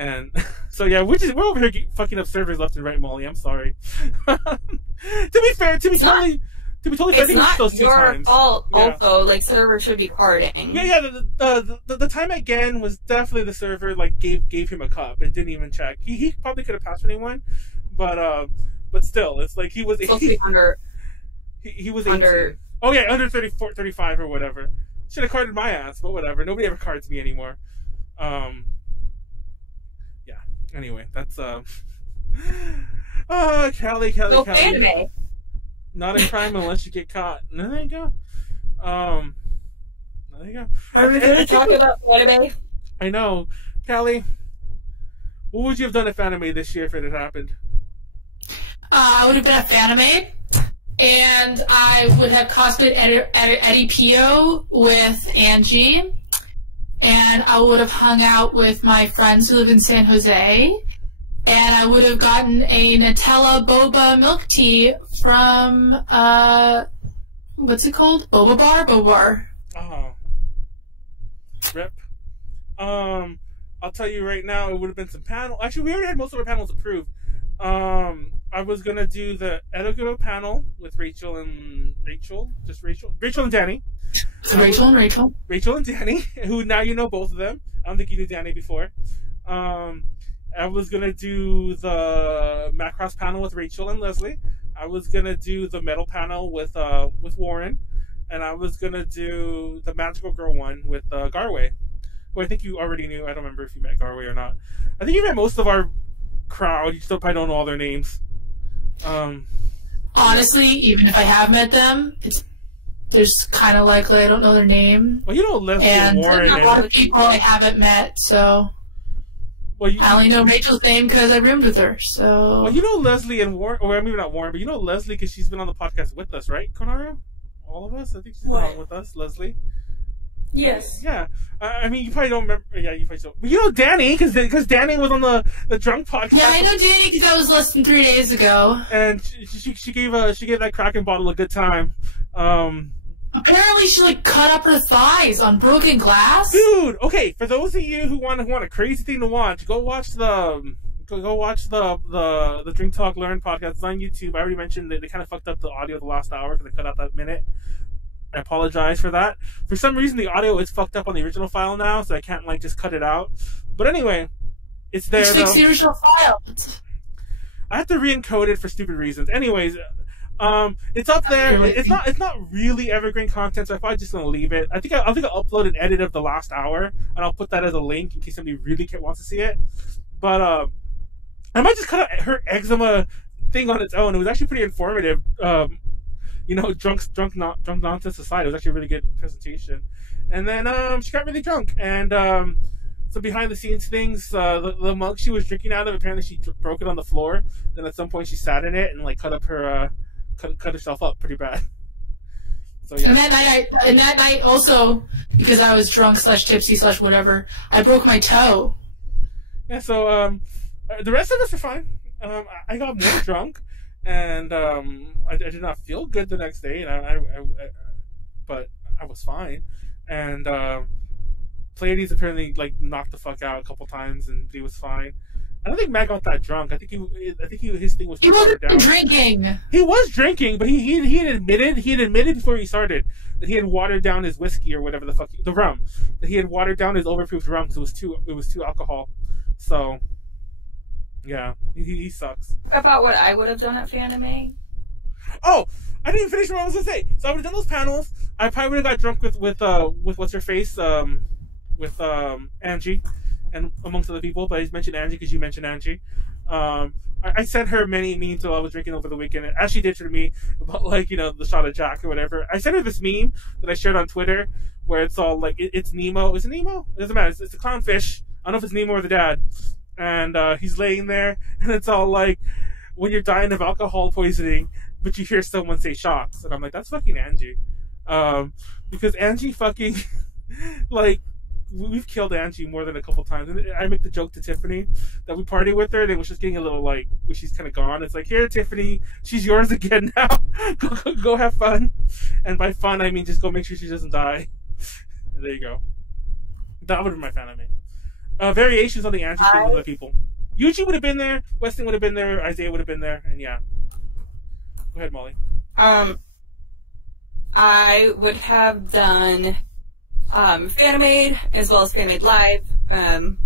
And so yeah, we're over here fucking up servers left and right, Molly. I'm sorry. To be totally fair, it's not those your fault. Yeah. Also, like, server should be carding. Yeah. The time again was definitely the server like gave him a cup and didn't even check. He probably could have passed anyone, but still, it's like he was supposed to be under. He was 18. Under. Oh yeah, under 34, 35 or whatever. Should have carded my ass, but whatever. Nobody ever cards me anymore. Anyway, that's Callie. So Fanime. Not a crime unless you get caught. No, there you go. There you go. Are we going to talk about Fanime? I know, Callie. What would you have done at Fanimaid this year if it had happened? I would have been a Fanimaid, and I would have cosplayed Eddie Pio with Angie. And I would have hung out with my friends who live in San Jose. And I would have gotten a Nutella boba milk tea from, what's it called? Boba Bar? Oh. Rip. I'll tell you right now, it would have been some panel. Actually, we already had most of our panels approved. I was gonna do the Edogo panel with Rachel and Danny. So Rachel and Danny, who now you know both of them. I don't think you knew Danny before. I was gonna do the Macross panel with Rachel and Leslie. I was gonna do the metal panel with Warren, and I was gonna do the Magical Girl one with Garway, who I think you already knew. I don't remember if you met Garway or not. I think you met most of our crowd. You still probably don't know all their names. Honestly, even if I have met them, there's kind of likely I don't know their name. Well, you know Leslie and Warren. And a lot of people I haven't met, so I only know Rachel's name because I roomed with her. So well, you know Leslie and Warren, or maybe not Warren, but you know Leslie because she's been on the podcast with us, right, Konaru? All of us. I think she's been on with us, Leslie. Yes. Yeah. I mean, you probably don't remember. Yeah, you probably don't. But you know Danny, because Danny was on the drunk podcast. Yeah, I know Danny because that was less than 3 days ago. And she gave that Kraken bottle a good time. Apparently, she cut up her thighs on broken glass. Dude, okay. For those of you who want a crazy thing to watch, go watch the Drink Talk Learn podcast. It's on YouTube. I already mentioned that they kind of fucked up the audio the last hour because they cut out that minute. I apologize for that. For some reason, the audio is fucked up on the original file now, so I can't just cut it out. But anyway, it's there. Just fix the original file. I have to re-encode it for stupid reasons. Anyways, it's up there. It's not really evergreen content, so I'm probably just gonna leave it. I think I'll upload an edit of the last hour, and I'll put that as a link in case somebody really wants to see it. But I might just cut out her eczema thing on its own. It was actually pretty informative. Drunk nonsense aside, it was actually a really good presentation. And then she got really drunk, and some behind the scenes things. The mug she was drinking out of, apparently she broke it on the floor. Then at some point she sat in it and cut up her cut herself up pretty bad. So yeah. And that night also, because I was drunk / tipsy / whatever, I broke my toe. Yeah. So the rest of us are fine. I got more drunk. And I did not feel good the next day, but I was fine. And Pleiades apparently knocked the fuck out a couple times, and he was fine. I don't think Matt got that drunk. I think his thing was. He wasn't drinking. He was drinking, but he had admitted before he started that he had watered down his whiskey or whatever the rum. That he had watered down his overproof rum because it was too alcohol. So. Yeah, he sucks. About what I would have done at Fanime. Oh, I didn't even finish what I was gonna say. So I would have done those panels. I probably would have got drunk with what's her face, with Angie, and amongst other people. But I just mentioned Angie because you mentioned Angie. I sent her many memes while I was drinking over the weekend, as she did for me about the shot of Jack or whatever. I sent her this meme that I shared on Twitter where it's all it's Nemo. Is it Nemo? It doesn't matter. It's a clownfish. I don't know if it's Nemo or the dad. And he's laying there, and it's all when you're dying of alcohol poisoning, but you hear someone say shots. And I'm like, that's fucking Angie. Because Angie fucking, we've killed Angie more than a couple times. And I make the joke to Tiffany that we party with her, and it was just getting a little when she's kind of gone. It's here, Tiffany, she's yours again now. go have fun. And by fun, I mean just go make sure she doesn't die. And there you go. That would be my Fanime. Variations on the Angie thing with other people. Yuji would have been there, Weston would have been there, Isaiah would have been there, and yeah. Go ahead, Molly. I would have done Fanimaid as well as Fanimaid Live,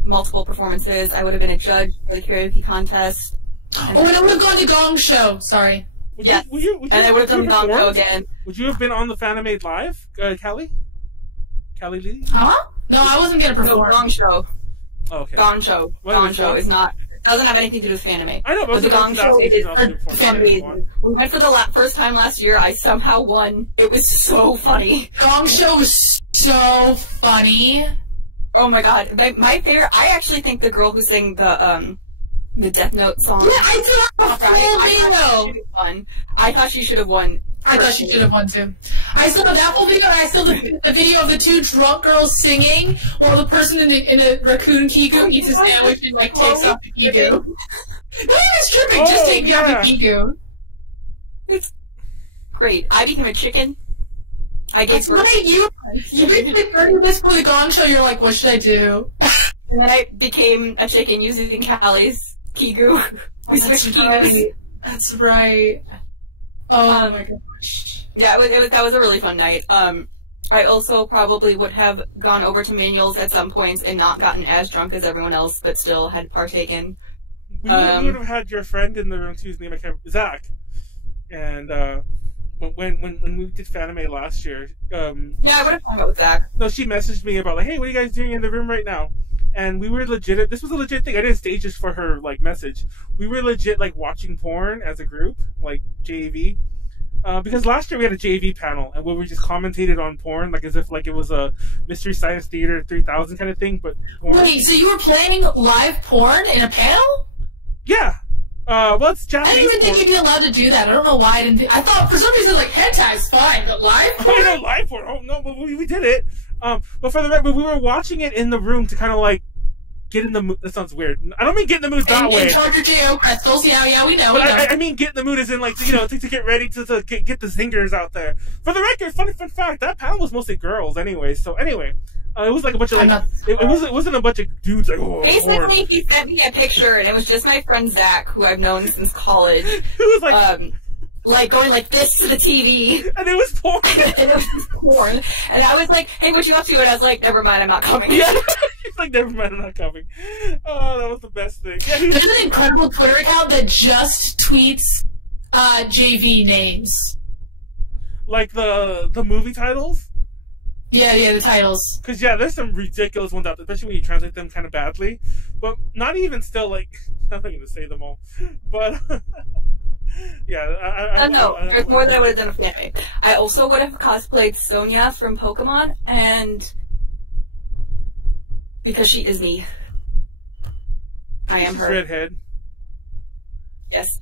multiple performances. I would have been a judge for the karaoke contest. And I would have gone to Gong Show. Sorry. Yes. And I would have done Gong Show again. Would you have been on the Fanimaid Live, Callie? Callie Lee? Huh? No, I wasn't going to perform. No, Gong Show. Oh, okay. Gong Show. Gong Show is not. Doesn't have anything to do with Fanime. I know, but the Gong Show is amazing. We went for the first time last year. I somehow won. It was so funny. Gong Show was so funny. Oh my god, my favorite. I actually think the girl who sang the Death Note song. Yeah, I thought I thought she should have won. I thought she should have won too. I saw that whole video, and I saw the video of the two drunk girls singing, or the person in a raccoon kiku eats a sandwich and takes off the kiku. That is tripping. Just take me off the kiku. It's great. I became a chicken. I gave birth. Right, you basically 30 minutes before the Gong Show. You're like, what should I do? And then I became a chicken using Callie's Kigu. We switched to Kigu. That's right. Oh my gosh. Yeah, that was a really fun night. I also probably would have gone over to Manuel's at some points and not gotten as drunk as everyone else, but still had partaken. We would have had your friend in the room too. His name Zach. And when we did Fanime last year, yeah, I would have hung out with Zach. No, she messaged me about like, hey, what are you guys doing in the room right now? And we were legit. This was a legit thing. I didn't stage this for her like message. We were legit like watching porn as a group, like JV. Because last year we had a JV panel and where we just commentated on porn, like as if like it was a Mystery Science Theater 3000 kind of thing. But porn. Wait, so you were playing live porn in a panel? Yeah. Well, it's Japanese. I didn't even think you'd be allowed to do that. I don't know why I didn't. I thought for some reason like hentai's fine, but live porn. Oh no, live porn. Oh no, but we did it. But for the record, we were watching it in the room to kind of like get in the mood. That sounds weird. I don't mean get in the mood that way. And charge your J.O. crystals. Yeah, we know. But I mean get in the mood as in like, you know, to get ready to get the zingers out there. For the record, fun fact, that panel was mostly girls anyway. So anyway, it was like a bunch of like, it wasn't a bunch of dudes like, oh, basically, porn. he sent me a picture and it was just my friend Zach, who I've known since college. Who was like going like this to the TV. And it was porn. And it was porn. And I was like, hey, what you up to? And I was like, never mind, I'm not coming. Yeah. He's like, never mind, I'm not coming. Oh, that was the best thing. Yeah, there's an incredible Twitter account that just tweets JV names. Like the movie titles? Yeah, the titles. Because, yeah, there's some ridiculous ones out there, especially when you translate them kind of badly. But not even still, like, I'm not going to say them all. But... yeah, no, there's more than I would have done with Fanime. I also would have cosplayed Sonia from Pokemon, and because she is me, I am her. Redhead. Yes.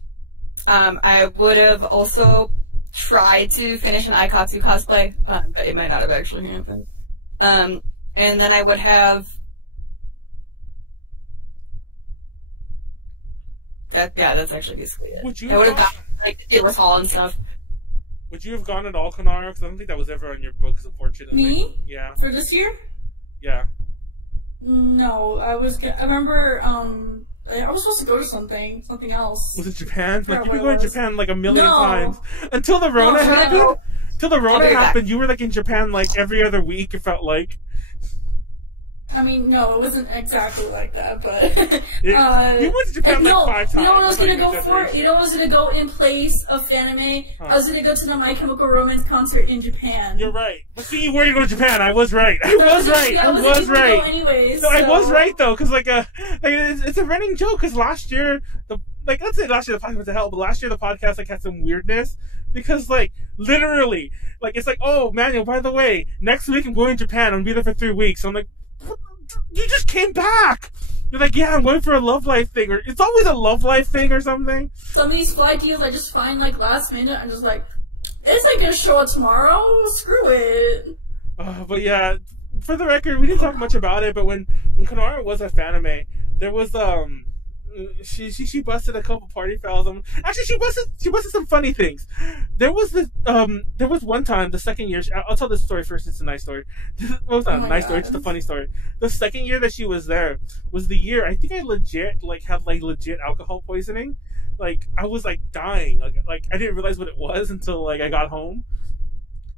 I would have also tried to finish an Aikatsu cosplay, but it might not have actually happened. And then I would have. That's actually basically it. I would have gotten like Taylor's Hall and stuff. Would you have gone at all, Konaru? Because I don't think that was ever on your books, unfortunately. Me? Yeah. For this year? Yeah. No, I remember, I was supposed to go to something else. Was it Japan? Like, you could go to Japan like a million times. Until the Rona happened? No. Until the Rona happened, you were like in Japan like every other week, it felt like. I mean, no, it wasn't exactly like that, but... you went to Japan like 5 times. You know what I was going to go for? You know what I was going to go in place of Fanime? I was going to go to the My Chemical Romance concert in Japan. You're right. But see, you were going to go to Japan. I was right. I was right. Yeah, I was right. Go anyways, no, I was right, though, because, like, it's a running joke, because last year, let's say last year the podcast went to hell, but last year the podcast, like, had some weirdness, because, like, literally, like, it's like, oh, Manuel, by the way, next week I'm going to Japan. I'm going to be there for 3 weeks. So I'm like, you just came back. You're like, yeah, I'm going for a Love Life thing, or it's always a Love Life thing or something. Some of these flight deals I just find like last minute. I'm just like, it's like gonna show up tomorrow. Screw it. But yeah, for the record, we didn't talk much about it. But when Konaru was at Fanime, there was she busted a couple party fouls. Actually, she busted some funny things. There was one time, the second year. I'll tell this story first. It's a nice story. Well, it's not a nice story. It's just a funny story. The second year that she was there was the year I think I legit had legit alcohol poisoning. Like I was like dying. Like I didn't realize what it was until like I got home.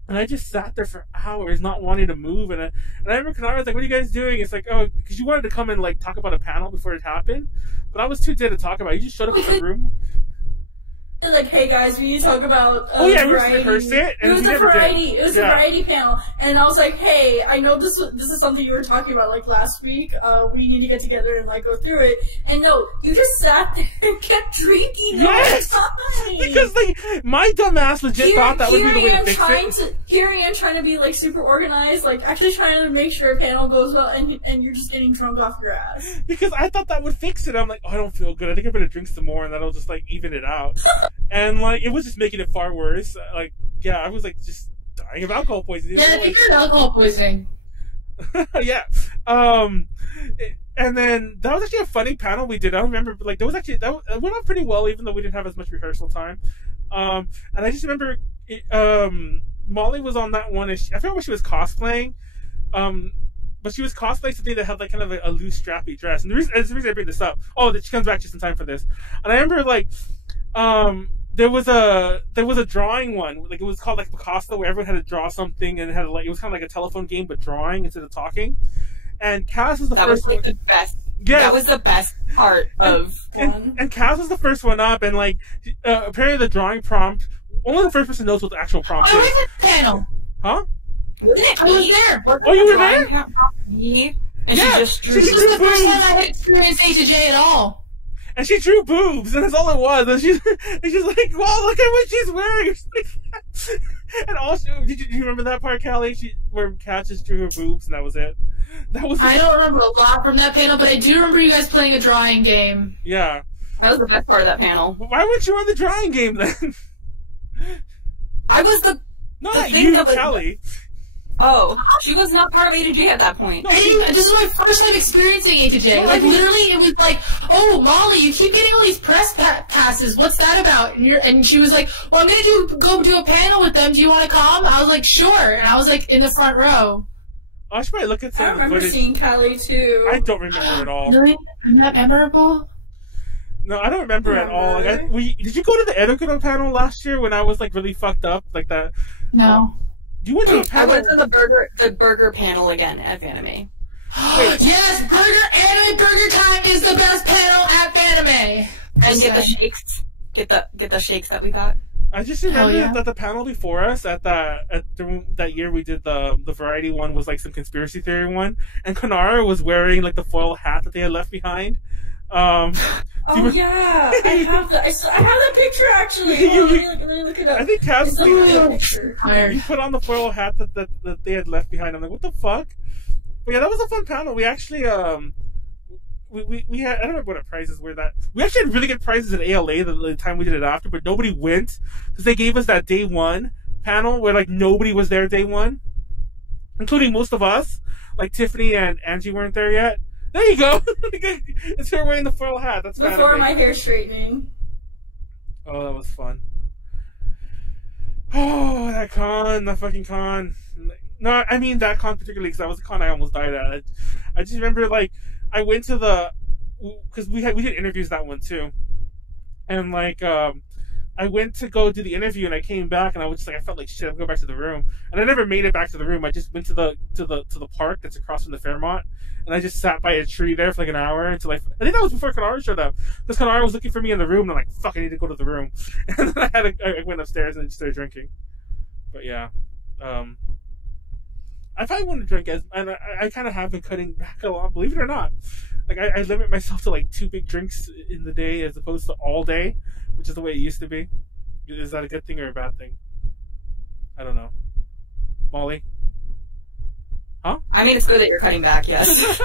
And I just sat there for hours, not wanting to move. And I remember Konaru was like, "What are you guys doing?" It's like, "Oh, because you wanted to come and like talk about a panel before it happened." But I was too dead to talk about it. You just showed up in the room. Like, hey guys, we need to talk about we rehearsed it. It was a variety. It was a variety panel, and I was like, hey, I know this is something you were talking about like last week. We need to get together and like go through it. And no, you just sat there and kept drinking. Yes, because like my dumb ass legit thought that would be the way to fix it. Here I am trying to be like super organized, like actually trying to make sure a panel goes well, and you're just getting drunk off your ass. Because I thought that would fix it. I'm like, oh, I don't feel good. I think I better drink some more, and that'll just like even it out. And like it was just making it far worse. Like yeah, I was like just dying of alcohol poisoning. Yeah, I think you're alcohol poisoning. Yeah. And then that was actually a funny panel we did. I remember like there was actually it went off pretty well, even though we didn't have as much rehearsal time. And I just remember Molly was on that one. I forgot what she was cosplaying. but she was cosplaying something that had like kind of a loose strappy dress. And the reason I bring this up, that she comes back just in time for this. And I remember like, there was a drawing one, like it was called like Picasso, where everyone had to draw something, and it was kind of like a telephone game but drawing instead of talking. And Cass was the first. That was like the best. Yeah, that was the best part of one. And Cass was the first one up, and like apparently the drawing prompt, only the first person knows what the actual prompt is. I was at the panel. Huh? I was there. Oh, you were there? Me? And yeah, this was the first time I had experienced A2J at all. And she drew boobs, and that's all it was. And she's like, wow, look at what she's wearing. And also, did you remember that part, Callie? Where Kat just drew her boobs, and that was it. I don't remember a lot from that panel, but I do remember you guys playing a drawing game. Yeah. That was the best part of that panel. Why weren't you on the drawing game then? I was the... Not you, Callie. Oh, she was not part of A2J at that point. This is my first time experiencing A2J. Like, literally, it was like, oh, Molly, you keep getting all these press passes. What's that about? And she was like, well, I'm gonna go do a panel with them. Do you want to come? I was like, sure. And I was like, in the front row. I should probably look at some of the remember footage. seeing Callie, too. I don't remember at all. Really? I'm not memorable? No, I don't remember at all. Like, did you go to the Edukino panel last year when I was, like, really fucked up? Like that? No. You went to a panel? I went to the burger panel again at Fanime. Yes, anime burger time is the best panel at Fanime. And get the shakes. Get the shakes that we got. I just remember that the panel before us at that year we did the variety one was like some conspiracy theory one, and Konaru was wearing like the foil hat that they had left behind. Yeah, I have that picture actually. Let me look it up. I think Cass you put on the foil hat that they had left behind. I'm like, what the fuck? But yeah, that was a fun panel. We actually we had, I don't remember what our prizes were. That we actually had really good prizes at ALA the time we did it after, but nobody went because they gave us that day one panel where like nobody was there day one, including most of us. Like Tiffany and Angie weren't there yet. There you go. It's her wearing the foil hat. That's before my hair straightening. Oh, that was fun. Oh, that fucking con. No, I mean that con particularly because that was the con I almost died at. I just remember like I went to because we did interviews that one too, and like I went to go do the interview and I came back and I was just like I felt like shit. I'm going back to the room, and I never made it back to the room. I just went to the park that's across from the Fairmont. And I just sat by a tree there for like an hour until I think that was before Konaru showed up. Because Konaru was looking for me in the room, and I'm like, fuck, I need to go to the room. And then I went upstairs and started drinking. But yeah. I probably want to drink, and I kind of have been cutting back a lot, believe it or not. Like, I limit myself to like 2 big drinks in the day as opposed to all day, which is the way it used to be. Is that a good thing or a bad thing? I don't know. Molly? Huh? I mean, it's good that you're cutting back, yes.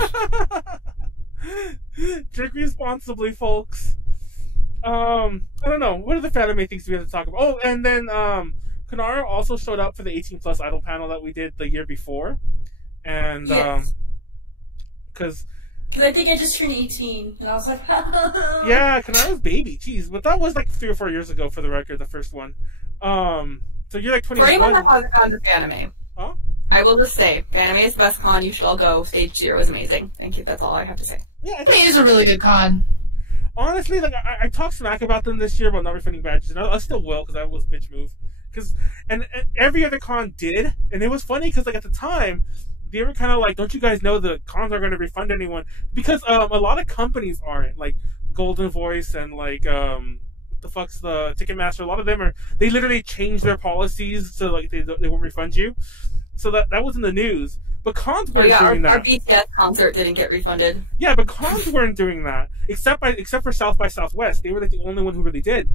Drink responsibly, folks. I don't know. What are the Fanime things we have to talk about? Oh, and then Konaru also showed up for the 18 plus idol panel that we did the year before. And because I think I just turned 18, and I was like, yeah, Konaru's baby. Jeez, but that was like 3 or 4 years ago for the record, the first one. So you're like 21. For anyone that has a con to Fanime. Huh? I will just say, Fanime is the best con. You should all go. Stage 0 was amazing. Thank you. That's all I have to say. Yeah, it is a really good con. Honestly, like I talked smack about them this year, but not refunding badges, and I still will because I was bitch move. And every other con did, and it was funny because like at the time they were kind of like, don't you guys know the cons aren't going to refund anyone? Because a lot of companies aren't, like Golden Voice and like the fuck's the Ticketmaster. A lot of them they literally changed their policies so like they won't refund you. So that was in the news. But cons weren't doing that. Our BTS concert didn't get refunded. Yeah, but cons weren't doing that. Except for South by Southwest. They were like the only one who really did.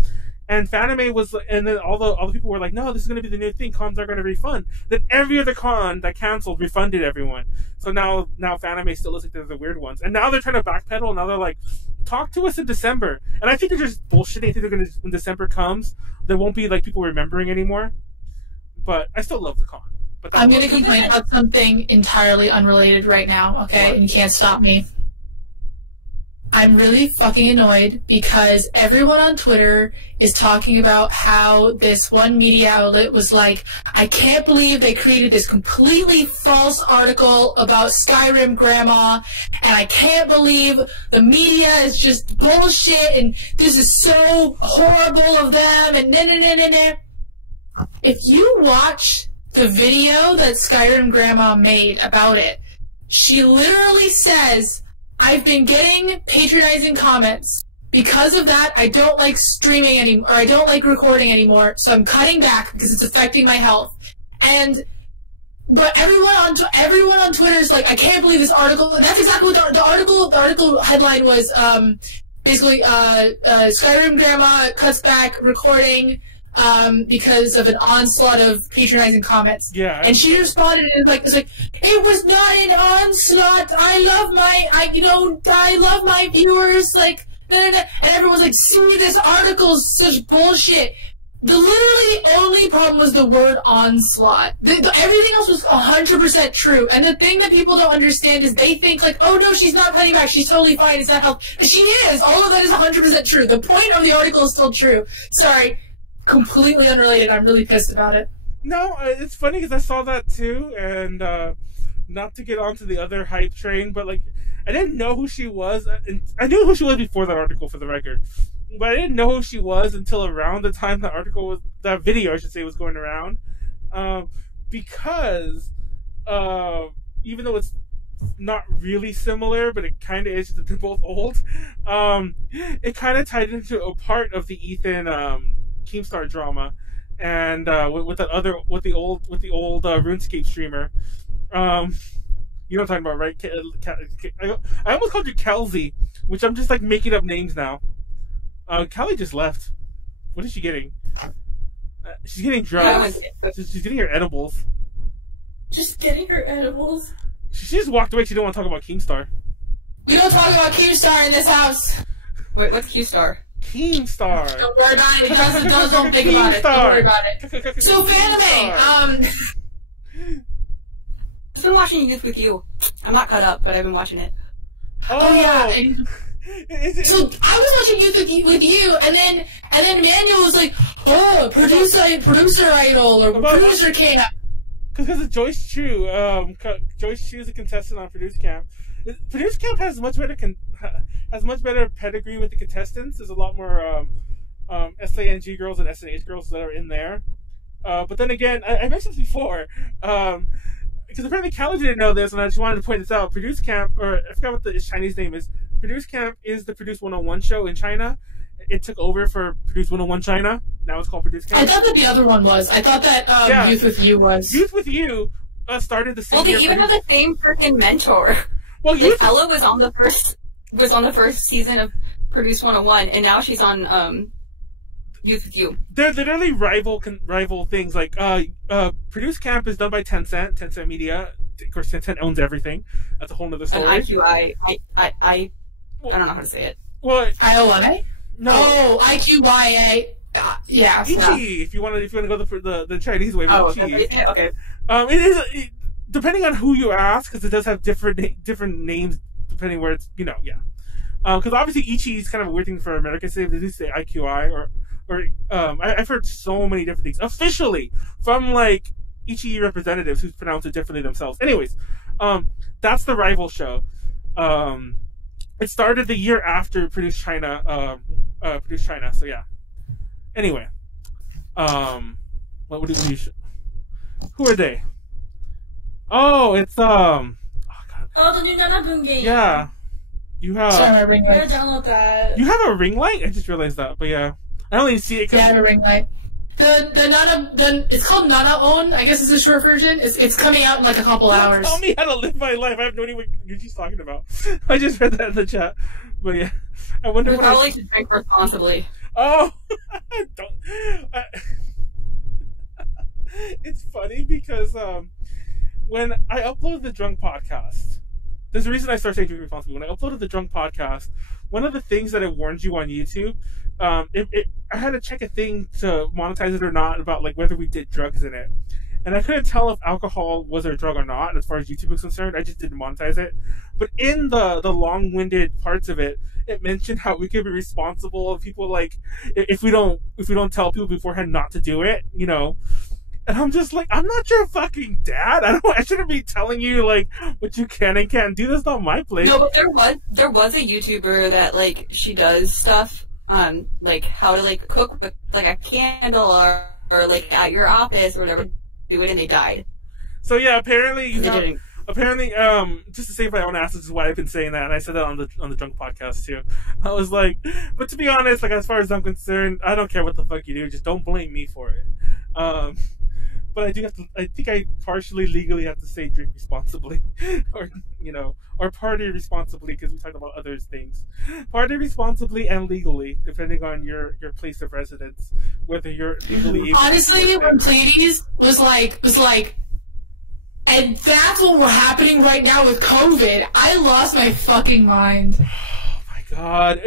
And Fanime was, and then all the people were like, no, this is going to be the new thing. Cons are going to refund. Then every other con that canceled refunded everyone. So now Fanime still looks like they're the weird ones. And now they're trying to backpedal. Now they're like, talk to us in December. And I think they're just bullshitting. I think they're going to, when December comes, there won't be like people remembering anymore. But I still love the con. But I'm going to complain about something entirely unrelated right now, okay? And you can't stop me. I'm really fucking annoyed because everyone on Twitter is talking about how this one media outlet was like, I can't believe they created this completely false article about Skyrim Grandma, and I can't believe the media is just bullshit, and this is so horrible of them, and nah. If you watch the video that Skyrim Grandma made about it, she literally says, I've been getting patronizing comments. Because of that, I don't like streaming anymore, or I don't like recording anymore, so I'm cutting back because it's affecting my health. But everyone on Twitter is like, I can't believe this article. That's exactly what the article headline was. Basically, Skyrim Grandma cuts back recording because of an onslaught of patronizing comments. Yeah. And she responded and it's like, it was not an onslaught. I love my viewers. Like, and everyone's like, see, this article's such bullshit. The literally only problem was the word onslaught. Everything else was 100% true. And the thing that people don't understand is they think like, oh no, she's not cutting back. She's totally fine. It's not health. She is. All of that is 100% true. The point of the article is still true. Sorry. Completely unrelated. I'm really pissed about it. No, it's funny because I saw that too, and not to get onto the other hype train, but like, I didn't know who she was. I knew who she was before that article, for the record, but I didn't know who she was until around the time that video, I should say, was going around, because even though it's not really similar, but it kind of is, that they're both old. It kind of tied into a part of the Ethan Keemstar drama, and with the old RuneScape streamer. You know what I'm talking about, right? I almost called you Callie, which I'm just like making up names now. Callie just left. What is she getting? She's getting drugs. She's getting her edibles. Just getting her edibles. She just walked away. She didn't want to talk about Keemstar. We don't talk about Keemstar in this house. Wait, what's Keemstar? Keemstar. Don't worry about it. Don't think about it. Don't worry about it. So, Fanime, I've been watching Youth with You. I'm not caught up, but I've been watching it. Oh yeah. So I was watching Youth with You, and then Manuel was like, "Oh, producer idol or producer camp." Because of Joyce Chu. Joyce Chu is a contestant on Produce Camp. Produce Camp has much better pedigree with the contestants. There's a lot more SANG girls and SNH girls that are in there. But then again, I mentioned this before. Because apparently Callie didn't know this, and I just wanted to point this out. Produce Camp, or I forgot what the Chinese name is. Produce Camp is the Produce 101 show in China. It took over for Produce 101 China. Now it's called Produce Camp. I thought that the other one was. I thought that Youth with You was. Youth with You started the same year. Well, they even have the same freaking mentor. Well, Ella was on the first season of Produce 101, and now she's on Youth with You. They're literally rival things. Like Produce Camp is done by Tencent Media. Of course, Tencent owns everything. That's a whole other story. And IQI, I don't know how to say it. What? IONA? No. Oh, IQYA. Yeah. Ichi, if you want to go the Chinese way. Oh, Ichi. okay. It is depending on who you ask, because it does have different names depending where it's, yeah. Because obviously Ichi is kind of a weird thing for Americans to say. They do say IQI or I've heard so many different things officially from like Ichi representatives who pronounce it differently themselves. Anyways, that's the rival show. It started the year after Produce China. So yeah. Anyway, what do you? Who are they? Oh, it's Oh, the new Nanabun game. Yeah, you have. Sorry, my ring light. I gotta download that. You have a ring light? I just realized that, but yeah, I only see it. Yeah, I have a ring light. It's called Nana-On, I guess is the short version. It's coming out in like a couple hours. Tell me how to live my life. I have no idea what she's talking about. I just read that in the chat. But yeah, I wonder what I should drink responsibly. Oh, it's funny because when I uploaded the Drunk Podcast, there's a reason I started saying drink responsibly. When I uploaded the Drunk Podcast, one of the things that it warns you on YouTube, I had to check a thing to monetize it or not about like whether we did drugs in it, and I couldn't tell if alcohol was a drug or not as far as YouTube was concerned. I just didn't monetize it. But in the long-winded parts of it, it mentioned how we could be responsible if people like if we don't tell people beforehand not to do it, you know. And I'm just like, I'm not your fucking dad. I shouldn't be telling you like what you can and can't do. That's not my place. No, but there was a YouTuber that like she does stuff on like how to like cook with like a candle or like at your office or whatever. Do it and they died. So yeah, apparently didn't. Apparently, just to save my own ass, this is why I've been saying that, and I said that on the Drunk podcast too. I was like, but to be honest, like as far as I'm concerned, I don't care what the fuck you do, just don't blame me for it. But I do have to. I think I partially legally have to say drink responsibly, or you know, or party responsibly because we talked about other things. Party responsibly and legally, depending on your place of residence, whether you're legally. Able Honestly, when Pleiades was like. And that's what we're happening right now with COVID. I lost my fucking mind. Oh my god!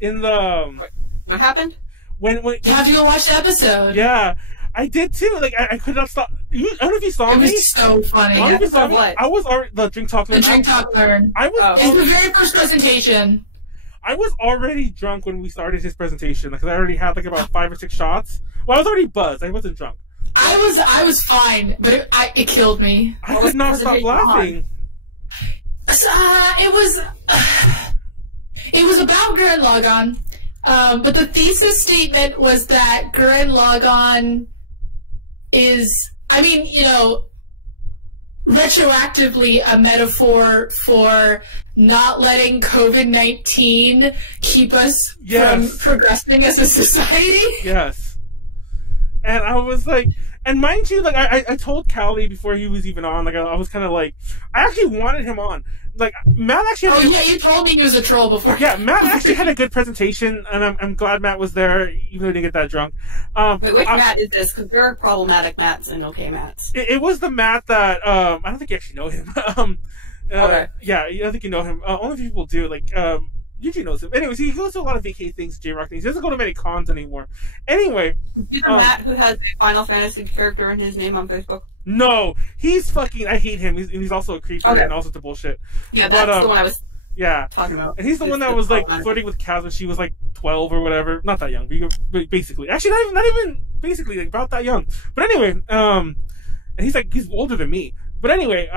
In the what happened? When you have to go watch the episode. Yeah, I did too. Like I could not stop. I don't know if you saw me. It was so funny. I don't know if you saw me. What? I was already the drink talk learn. The drink talk learn. I was. It's the very first presentation. I was already drunk when we started his presentation because I already had like about 5 or 6 shots. Well, I was already buzzed. I wasn't drunk. I was fine, but it killed me. I could not stop laughing. It was about Gurren Lagann, but the thesis statement was that Gurren Lagann is, I mean, you know, retroactively a metaphor for not letting COVID-19 keep us from progressing as a society. Yes. And I was like, and mind you, like, I told Callie before he was even on, like, I was kind of like, I actually wanted him on. Like, Matt actually had yeah, you told me he was a troll before. Yeah, Matt actually had a good presentation, and I'm glad Matt was there, even though he didn't get that drunk. Wait, which Matt is this? Because there are problematic Matts and okay Matts. It was the Matt that, I don't think you actually know him. Okay. Yeah, I don't think you know him. Only people do, like, Yuji knows him. Anyways, he goes to a lot of VK things, J-Rock things. He doesn't go to many cons anymore. Anyway. Is the Matt who has a Final Fantasy character in his name on Facebook? No, he's fucking, I hate him. He's also a creeper and all sorts of bullshit. Yeah, that's the one I was talking about. And he's the one that was like flirting with Kaz when she was like 12 or whatever. Not that young, but basically. Actually, not even basically, like about that young. But anyway, and he's older than me. But anyway,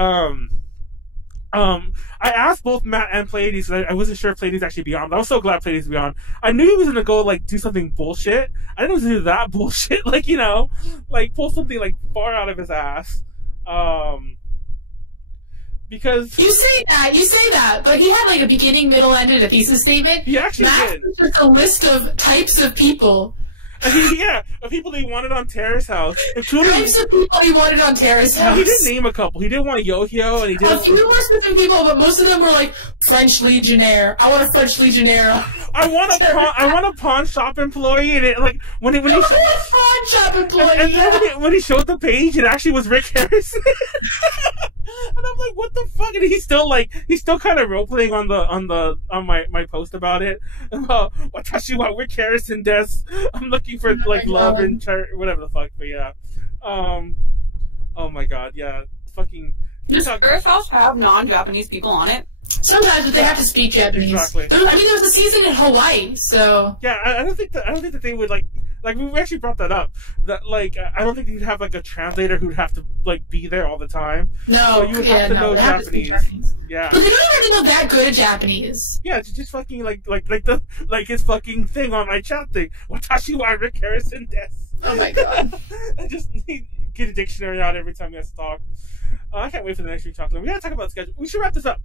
I asked both Matt and Pleiades because I wasn't sure if Pleiades actually be on, but I was so glad Pleiades be on. I knew he was gonna go like do something bullshit. I didn't know he was gonna do that bullshit, like, you know, like pull something like far out of his ass. Because you say that, but he had like a beginning, middle, end, and a thesis statement. He actually did. Matt just a list of types of people. Yeah, of people they wanted on Terrace House. Types of people he wanted on Terrace House. He did name a couple. He did want Yo-Yo, and he did a few more specific people, but most of them were like French Legionnaire. I want a French Legionnaire. I want a pawn shop employee, and it like when he pawn shop employee. And then when he showed the page, it actually was Rick Harrison. And I'm like, what the fuck? And he's still kind of role playing on my post about it. Watashi wa Rick Harrison desu. I'm looking for like love and whatever the fuck. But yeah, oh my god, yeah, fucking. Does Earth House have non-Japanese people on it? Sometimes, but they have to speak Japanese. Exactly. I mean, there was a season in Hawaii, so yeah. I don't think that they would like we actually brought that up. That like I don't think you'd have like a translator who'd have to like be there all the time. No, so you would have to know Japanese. Yeah, but they don't have to know that good at Japanese. Yeah, it's just fucking like his fucking thing on my chat thing. Watashi wa Rick Harrison desu. Oh my god! I just need to get a dictionary out every time you guys talk. I can't wait for the next Drink Talk Learn. We gotta talk about the schedule. We should wrap this up.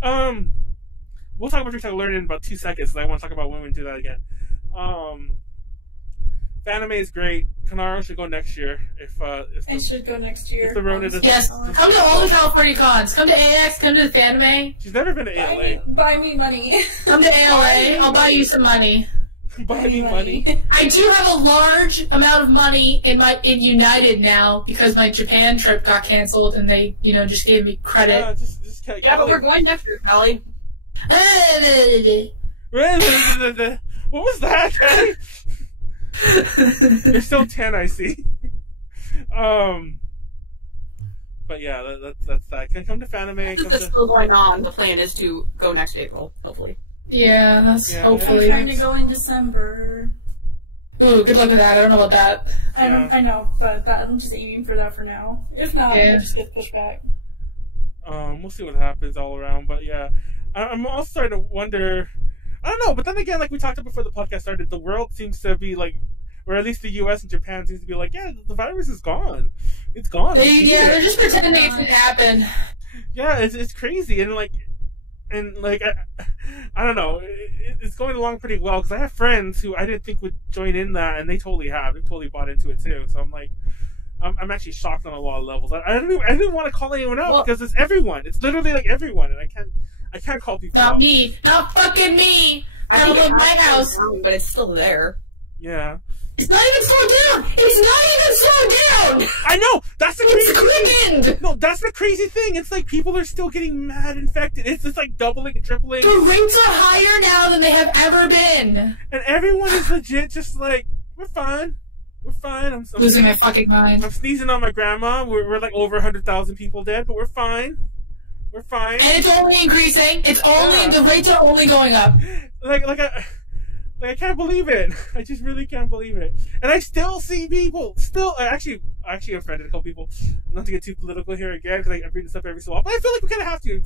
We'll talk about Drink Talk Learn in about 2 seconds. I want to talk about when we do that again. Fanime is great. Konaru should go next year. I should go next year. If the Rona doesn't. Yes, come to all the California cons. Come to AX. Come to the Fanime. She's never been to ALA. Buy me money. Come to ALA. I'll buy you some money. Buy me money. I do have a large amount of money in United now because my Japan trip got canceled and they, just gave me credit. Yeah, but we're going next year, Callie. What was that, Callie? You're still 10, I see. But yeah, that's that. Can come to Fanime. If it's still going on, the plan is to go next April, hopefully. Yeah, that's hopefully. I'm trying to go in December. Ooh, good luck with that. I don't know about that. I know, but I'm just aiming for that for now. If not, I'll just get pushed back. We'll see what happens all around, but yeah. I'm also starting to wonder, I don't know, but then again, like we talked about before the podcast started, the world seems to be like, or at least the US and Japan seems to be like, yeah, the virus is gone. It's gone. They're just pretending it didn't happen. Yeah, it's crazy, and I don't know, it's going along pretty well, because I have friends who I didn't think would join in that, and they totally have. They totally bought into it too, so I'm like, I'm actually shocked on a lot of levels. I didn't want to call anyone out, because it's everyone. It's literally like everyone, and I can't call people out. Not me. Not fucking me. I don't live in my house. But it's still there. Yeah. It's not even slowed down! It's not even slowed down! I know! That's the crazy thing! Quickened! No, that's the crazy thing. It's like people are still getting mad infected. It's just like doubling and tripling. The rates are higher now than they have ever been. And everyone is legit just like, we're fine. We're fine. I'm losing my fucking mind. I'm sneezing on my grandma. We're like over 100,000 people dead, but we're fine. We're fine. And it's only increasing. It's only, the rates are only going up. I can't believe it. I just really can't believe it. And I still see people, I actually offended a couple people. Not to get too political here again, because I bring this up every so often. But I feel like we kind of have to.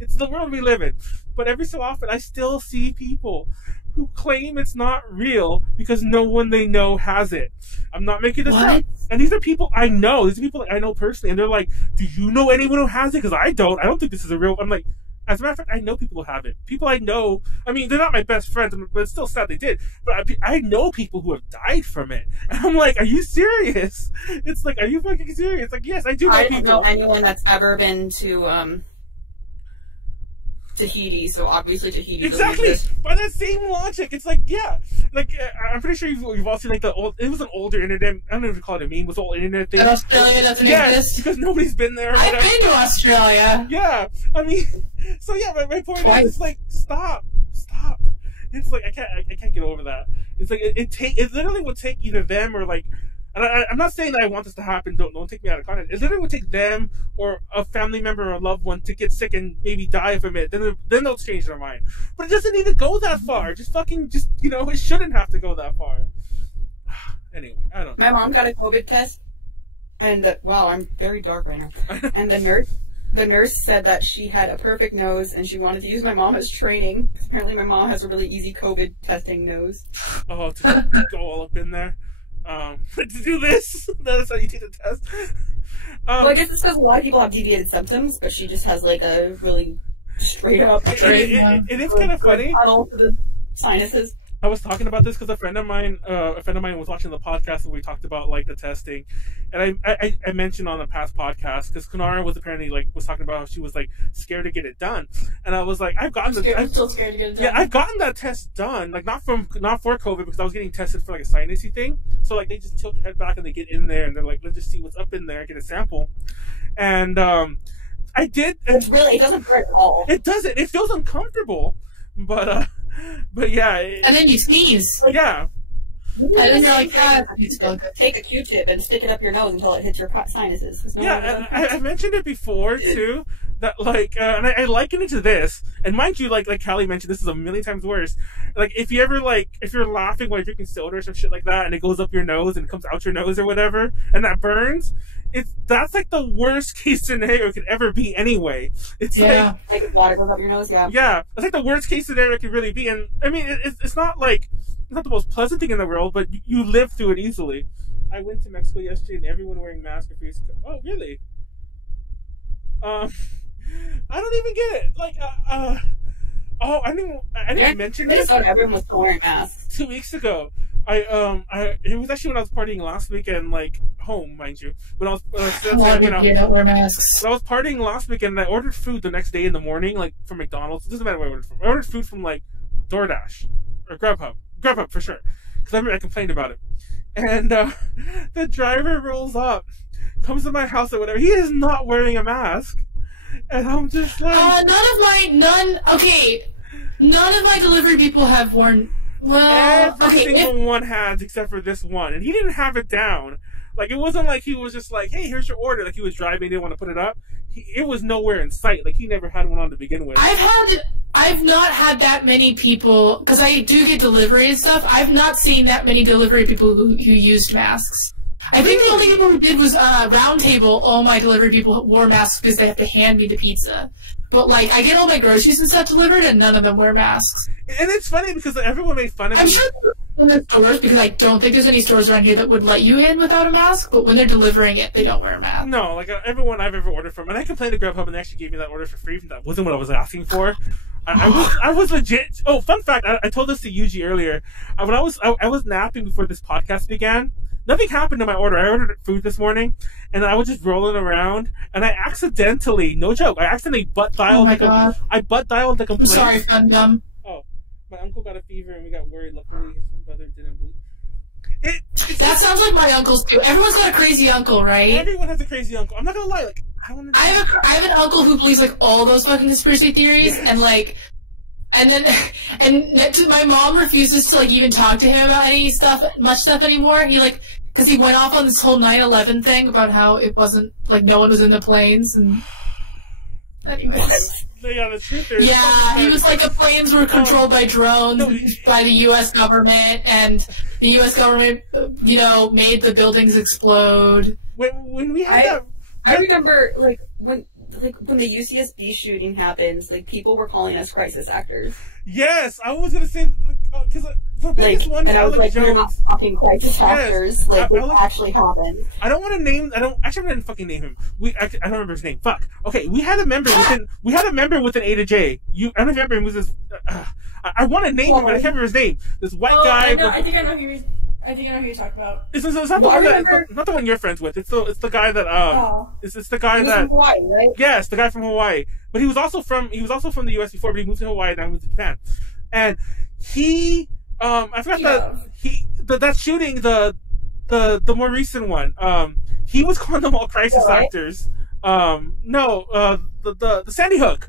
It's the world we live in. But every so often, I still see people who claim it's not real because no one they know has it. I'm not making this up. And these are people I know. These are people I know personally. And they're like, do you know anyone who has it? Because I don't. I don't think this is a real... I'm like... As a matter of fact, I know people who have it. People I know, I mean, they're not my best friends, but it's still sad they did. But I know people who have died from it. And I'm like, are you serious? It's like, are you fucking serious? Like, yes, I do know people. I don't know anyone that's ever been to, Tahiti, so obviously Tahiti exactly doesn't exist. By that same logic, it's like, yeah, like I'm pretty sure you've all seen like the old. It was an older internet. I don't know if you call it a meme. It was an old internet thing. That Australia doesn't exist because nobody's been there. I've been to Australia. Yeah, I mean, so yeah, my point is, it's like stop. It's like I can't get over that. It's like it literally would take either them or like. And I'm not saying that I want this to happen. Don't take me out of context. It literally would take them or a family member or a loved one to get sick and maybe die from it. Then they'll change their mind. But it doesn't need to go that far. Just it shouldn't have to go that far. Anyway, I don't know. My mom got a COVID test, and wow, I'm very dark right now. And the nurse said that she had a perfect nose, and she wanted to use my mom as training. Apparently, my mom has a really easy COVID testing nose. Oh, to go all up in there. To do this. That's how you take the test. Well, I guess it's because a lot of people have deviated symptoms, but she just has like a really straight up. It is kind of funny. Tunnel to the sinuses. I was talking about this because a friend of mine was watching the podcast and we talked about like the testing, and I mentioned on the past podcast because Konaru was apparently was talking about how she was like scared to get it done, and I was like, I'm still scared to get it done. Yeah, I've gotten that test done, like not for COVID because I was getting tested for like a sinusy thing, so like they just tilt their head back and they get in there and they're like, let's just see what's up in there, get a sample, and I did. It doesn't hurt at all. It doesn't. It feels uncomfortable, but yeah. And then you sneeze. Yeah. And then you're like, take a Q-tip and stick it up your nose until it hits your sinuses. Yeah, I mentioned it before too. That and I liken it to this. And mind you, like Callie mentioned, this is a million times worse. Like if you're laughing while you're drinking soda or some shit like that, and it goes up your nose and it comes out your nose or whatever, and that burns. That's like the worst case scenario it could ever be anyway. It's like if water goes up your nose, yeah. Yeah, it's like the worst case scenario it could really be. And I mean, it's not like it's not the most pleasant thing in the world, but you live through it easily. I went to Mexico yesterday and everyone wearing masks or face. Oh, really? I don't even get it. Like, I didn't mention this. Everyone was wearing masks 2 weeks ago. It was actually when I was partying last weekend, like home, mind you. When I was don't wear masks. When I was partying last weekend, I ordered food the next day in the morning, like from McDonald's. It doesn't matter what I ordered from. I ordered food from like DoorDash or Grubhub for sure, because I complained about it. And the driver rolls up, comes to my house or whatever. He is not wearing a mask, and I'm just like, none of my delivery people have worn. Well, every single one has except for this one, and he didn't have it down. Like, it wasn't like he was just like, hey, here's your order. Like, he was driving, didn't want to put it up. It was nowhere in sight. Like, he never had one on to begin with. I've not had that many people, because I do get delivery and stuff. I've not seen that many delivery people who used masks. I think the only people who did was Roundtable. All my delivery people wore masks because they have to hand me the pizza. But, like, I get all my groceries and stuff delivered, and none of them wear masks. And it's funny because everyone made fun of me. I'm sure in the stores, because I don't think there's any stores around here that would let you in without a mask, but when they're delivering it, they don't wear a mask. No, like, everyone I've ever ordered from, and I complained to Grubhub, and they actually gave me that order for free. That wasn't what I was asking for. I was legit. Oh, fun fact! I told this to Yuji earlier. When I was napping before this podcast began. Nothing happened to my order. I ordered food this morning, and I was just rolling around, and I accidentally, no joke, butt dialed. Oh my God. I butt dialed the complaint. I'm sorry, Gundam. Oh, my uncle got a fever, and we got worried. Luckily, his brother didn't believe. That sounds like my uncles too. Everyone's got a crazy uncle, right? Everyone has a crazy uncle. I'm not gonna lie. Like, I have an uncle who believes like all those fucking conspiracy theories, and like. And my mom refuses to, like, even talk to him about much stuff anymore. He, like, because he went off on this whole 9/11 thing about how it wasn't, like, no one was in the planes, and... Anyways. Yeah, the truth is... Yeah, he was like, the planes were controlled by drones by the U.S. government, and the U.S. government, you know, made the buildings explode. When we had that... I remember, like, when the UCSB shooting happened, like, people were calling us crisis actors. Yes, I was gonna say, because the biggest one, and I was like, you're not fucking crisis actors. Like, it actually happened. I don't want to name. I'm gonna fucking name him. I don't remember his name. Fuck. Okay, we had a member with an A to J. I don't remember him. Was this? I want to name him, but I can't remember his name. This white guy. I think I know who you're talking about. It's not the one you're friends with. It's the guy that It's the guy that from Hawaii, right? Yes, the guy from Hawaii. But he was also from the US before, but he moved to Hawaii and now moved to Japan. And he I forgot that shooting, the more recent one. He was calling them all crisis actors. The Sandy Hook.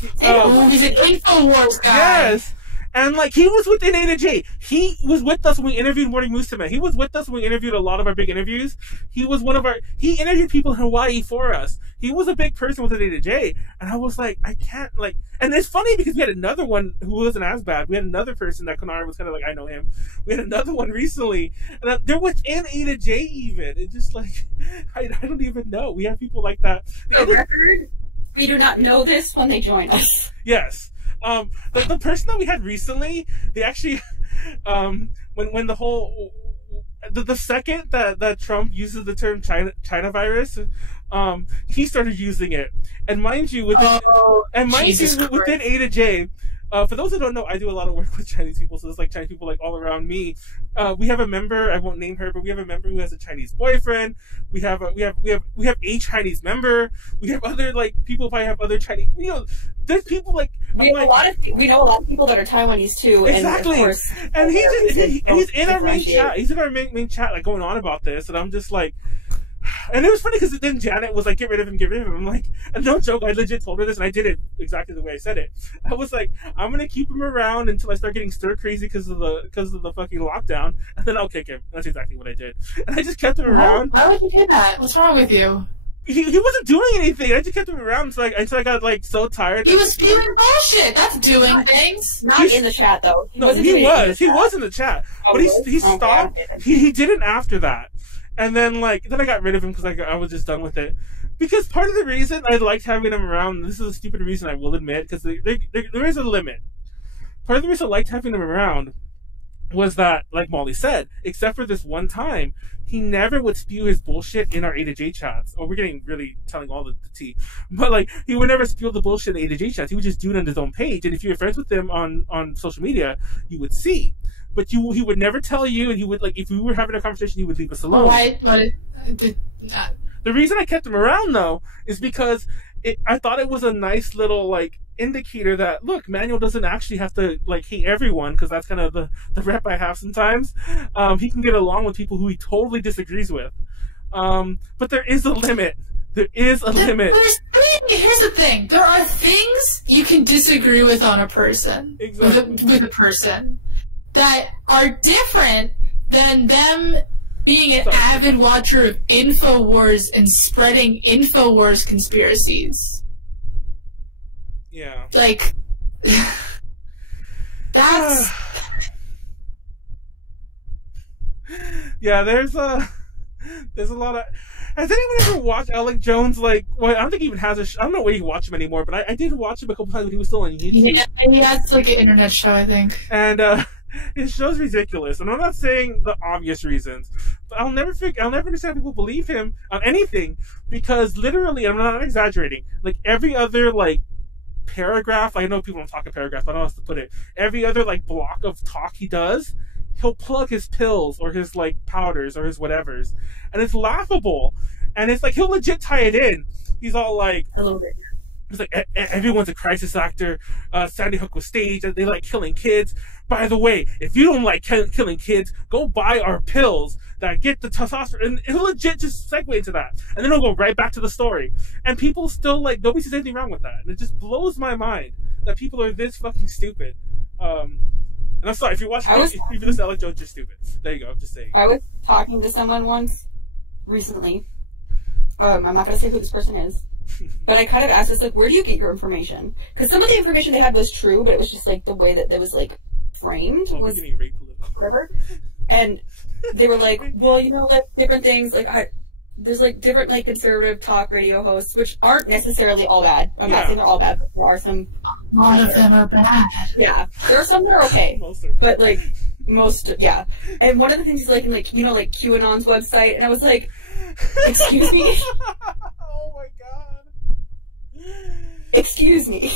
He's an InfoWars guy. Yes. And, like, he was within A to J. He was with us when we interviewed Morning Musume. He was with us when we interviewed a lot of our big interviews. He interviewed people in Hawaii for us. He was a big person within A to J. And I was like, I can't, like... And it's funny because we had another one who wasn't as bad. We had another person that Konaru was kind of like, I know him. We had another one recently. And they're within A to J even. It's just like, I don't even know. We have people like that. For the record, we do not know this when they join us. Yes. The person that we had recently, they actually, when the whole, the second that Trump uses the term China virus, he started using it. And mind you, within A to J, for those who don't know, I do a lot of work with Chinese people, so there's like Chinese people like all around me. We have a member, I won't name her, but we have a member who has a Chinese boyfriend. We have a Chinese member. We have other like people who probably have other Chinese. You know, there's people like we know a lot of people that are Taiwanese too. Exactly. And of course, and he's in our main chat. He's in our main chat, like going on about this, and I'm just like. And it was funny because then Janet was like, get rid of him. I'm like, and no joke, I legit told her this, and I did it exactly the way I said it. I was like, I'm gonna keep him around until I start getting stir crazy because of the fucking lockdown, and then I'll kick him. That's exactly what I did. And I just kept him around. Why would you do that? What's wrong with you? He wasn't doing anything. I just kept him around until I got like so tired. He was spewing bullshit. That's doing things. Not in the chat though. No, he was. He was in the chat, but he stopped. He didn't after that. And then I got rid of him because I was just done with it. Because part of the reason I liked having him around, this is a stupid reason I will admit, because there is a limit. Part of the reason I liked having him around was that, like Molly said, except for this one time, he never would spew his bullshit in our A to J chats. Oh, we're getting really telling all the tea. But, like, he would never spew the bullshit in A to J chats. He would just do it on his own page. And if you were friends with him on social media, you would see. But he would never tell you, and he would, like, if we were having a conversation, he would leave us alone. Why? The reason I kept him around, though, is because I thought it was a nice little, like, indicator that, look, Manuel doesn't actually have to, like, hate everyone, because that's kind of the rep I have sometimes. He can get along with people who he totally disagrees with. But there is a limit. There is a limit. Here's the thing. There are things you can disagree with on a person. Exactly. With a person. That are different than them being an avid watcher of InfoWars and spreading InfoWars conspiracies. Yeah. Like, that's... Yeah, there's a lot of... Has anyone ever watched Alec Jones? Like, well, I don't think he even has I don't know where you watch him anymore, but I did watch him a couple times when he was still on YouTube. Yeah, he has like an internet show, I think. And his show's ridiculous. And I'm not saying the obvious reasons, but I'll never understand how people believe him on anything, because literally, I'm not exaggerating, like every other like paragraph, I know people don't talk in paragraphs, but I don't know how else to put it. Every other like block of talk he does, he'll plug his pills or his like powders or his whatevers, and it's laughable. And it's like he'll legit tie it in. He's all like, a little bit. He's like, everyone's a crisis actor. Sandy Hook was staged. They like killing kids. By the way, if you don't like killing kids, go buy our pills that get the testosterone. And he'll legit just segue into that, and then he'll go right back to the story. And people still like, nobody sees anything wrong with that. And it just blows my mind that people are this fucking stupid. And I'm sorry if you watch. If you listen to Alec Jones, you're stupid. There you go. I'm just saying. I was talking to someone once recently. I'm not gonna say who this person is, but I kind of asked this, like, where do you get your information? Because some of the information they had was true, but it was just like the way that it was like framed was whatever. And they were like, well, you know, like different things. Like there's like different like conservative talk radio hosts, which aren't necessarily all bad. I'm not saying they're all bad, but there are some. A lot of them are bad. Yeah, there are some that are okay, but like most, yeah. And one of the things is like in like, you know, like QAnon's website, and I was like, excuse me. Oh my god. Excuse me.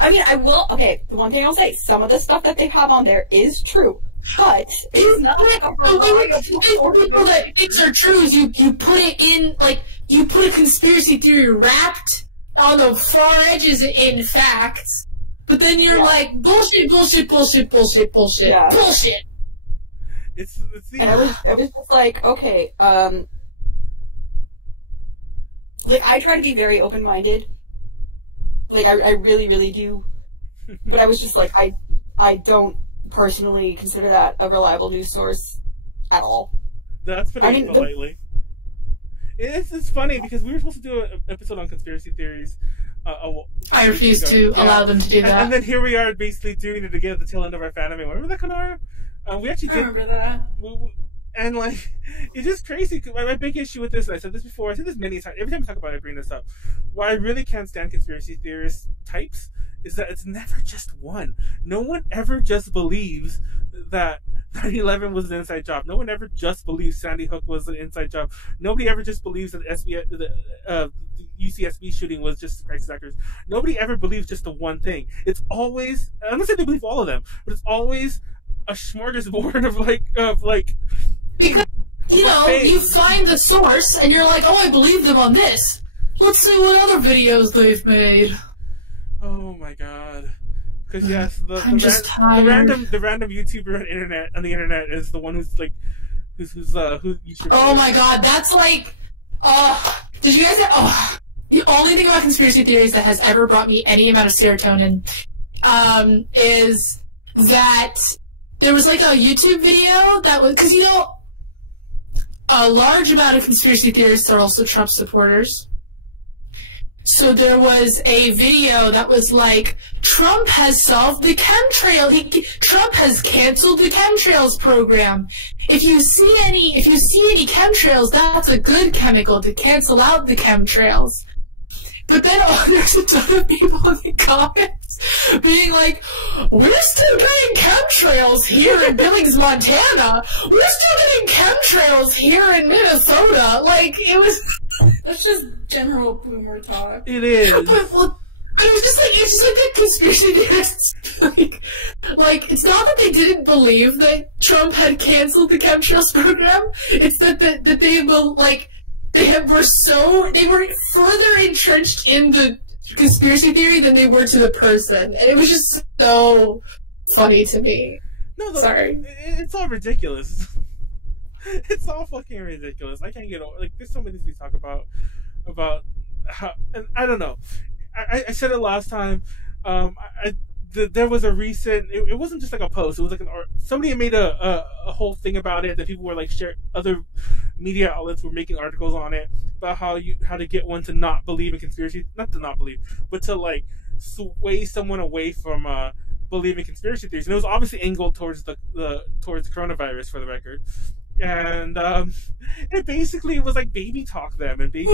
I mean, I will. Okay, the one thing I'll say, some of the stuff that they have on there is true, but it's not like a people that things are true is you put it in, like, you put a conspiracy theory wrapped on the far edges in facts, but then you're like, bullshit, bullshit, bullshit, bullshit, bullshit, bullshit. It's the... And I was just like, okay, like, I try to be very open-minded. Like, I really, really do. But I was just like, I don't personally consider that a reliable news source at all. That's putting it politely. It's funny, because we were supposed to do an episode on conspiracy theories. I refuse to allow them to do that. And then here we are basically doing it again at the tail end of our Fanime. Remember that, Konaru? We actually did. I remember that. And, like, it's just crazy. Cause my big issue with this, I said this before, I said this many times, every time we talk about it, I bring this up. Why I really can't stand conspiracy theorist types is that it's never just one. No one ever just believes that 9/11 was an inside job. No one ever just believes Sandy Hook was an inside job. Nobody ever just believes that the UCSB shooting was just crisis actors. Nobody ever believes just the one thing. It's always, I'm not saying they believe all of them, but it's always a smorgasbord of like because, you know, you find the source and you're like, oh, I believe them on this. Let's see what other videos they've made. Oh my god. Because yes, the random YouTuber on the internet is the one who's like, who you should. Oh my god, that's like, did you guys the only thing about conspiracy theories that has ever brought me any amount of serotonin, is that there was like a YouTube video that was, because, you know, a large amount of conspiracy theorists are also Trump supporters. So there was a video that was like, Trump has solved the chemtrail. Trump has canceled the chemtrails program. If you see any chemtrails, that's a good chemical to cancel out the chemtrails. But then there's a ton of people in the comments being like, we're still getting chemtrails here in Billings, Montana. We're still getting chemtrails here in Minnesota. Like, it was... That's just general boomer talk. It is. But it was just like the conspiracy theorists. Like, it's not that they didn't believe that Trump had canceled the chemtrails program. It's that they will, like... They were further entrenched in the conspiracy theory than they were to the person. And it was just so funny to me. Sorry. It's all ridiculous. It's all fucking ridiculous. I can't get over, like, there's so many things we talk about how, and I don't know. I said it last time, there was a recent. It wasn't just like a post. It was like somebody had made a whole thing about it that people were like other media outlets were making articles on it about how to get one to not believe in conspiracy, not to not believe, but to like sway someone away from believing conspiracy theories. And it was obviously angled towards towards coronavirus, for the record. And it basically was like baby talk them and be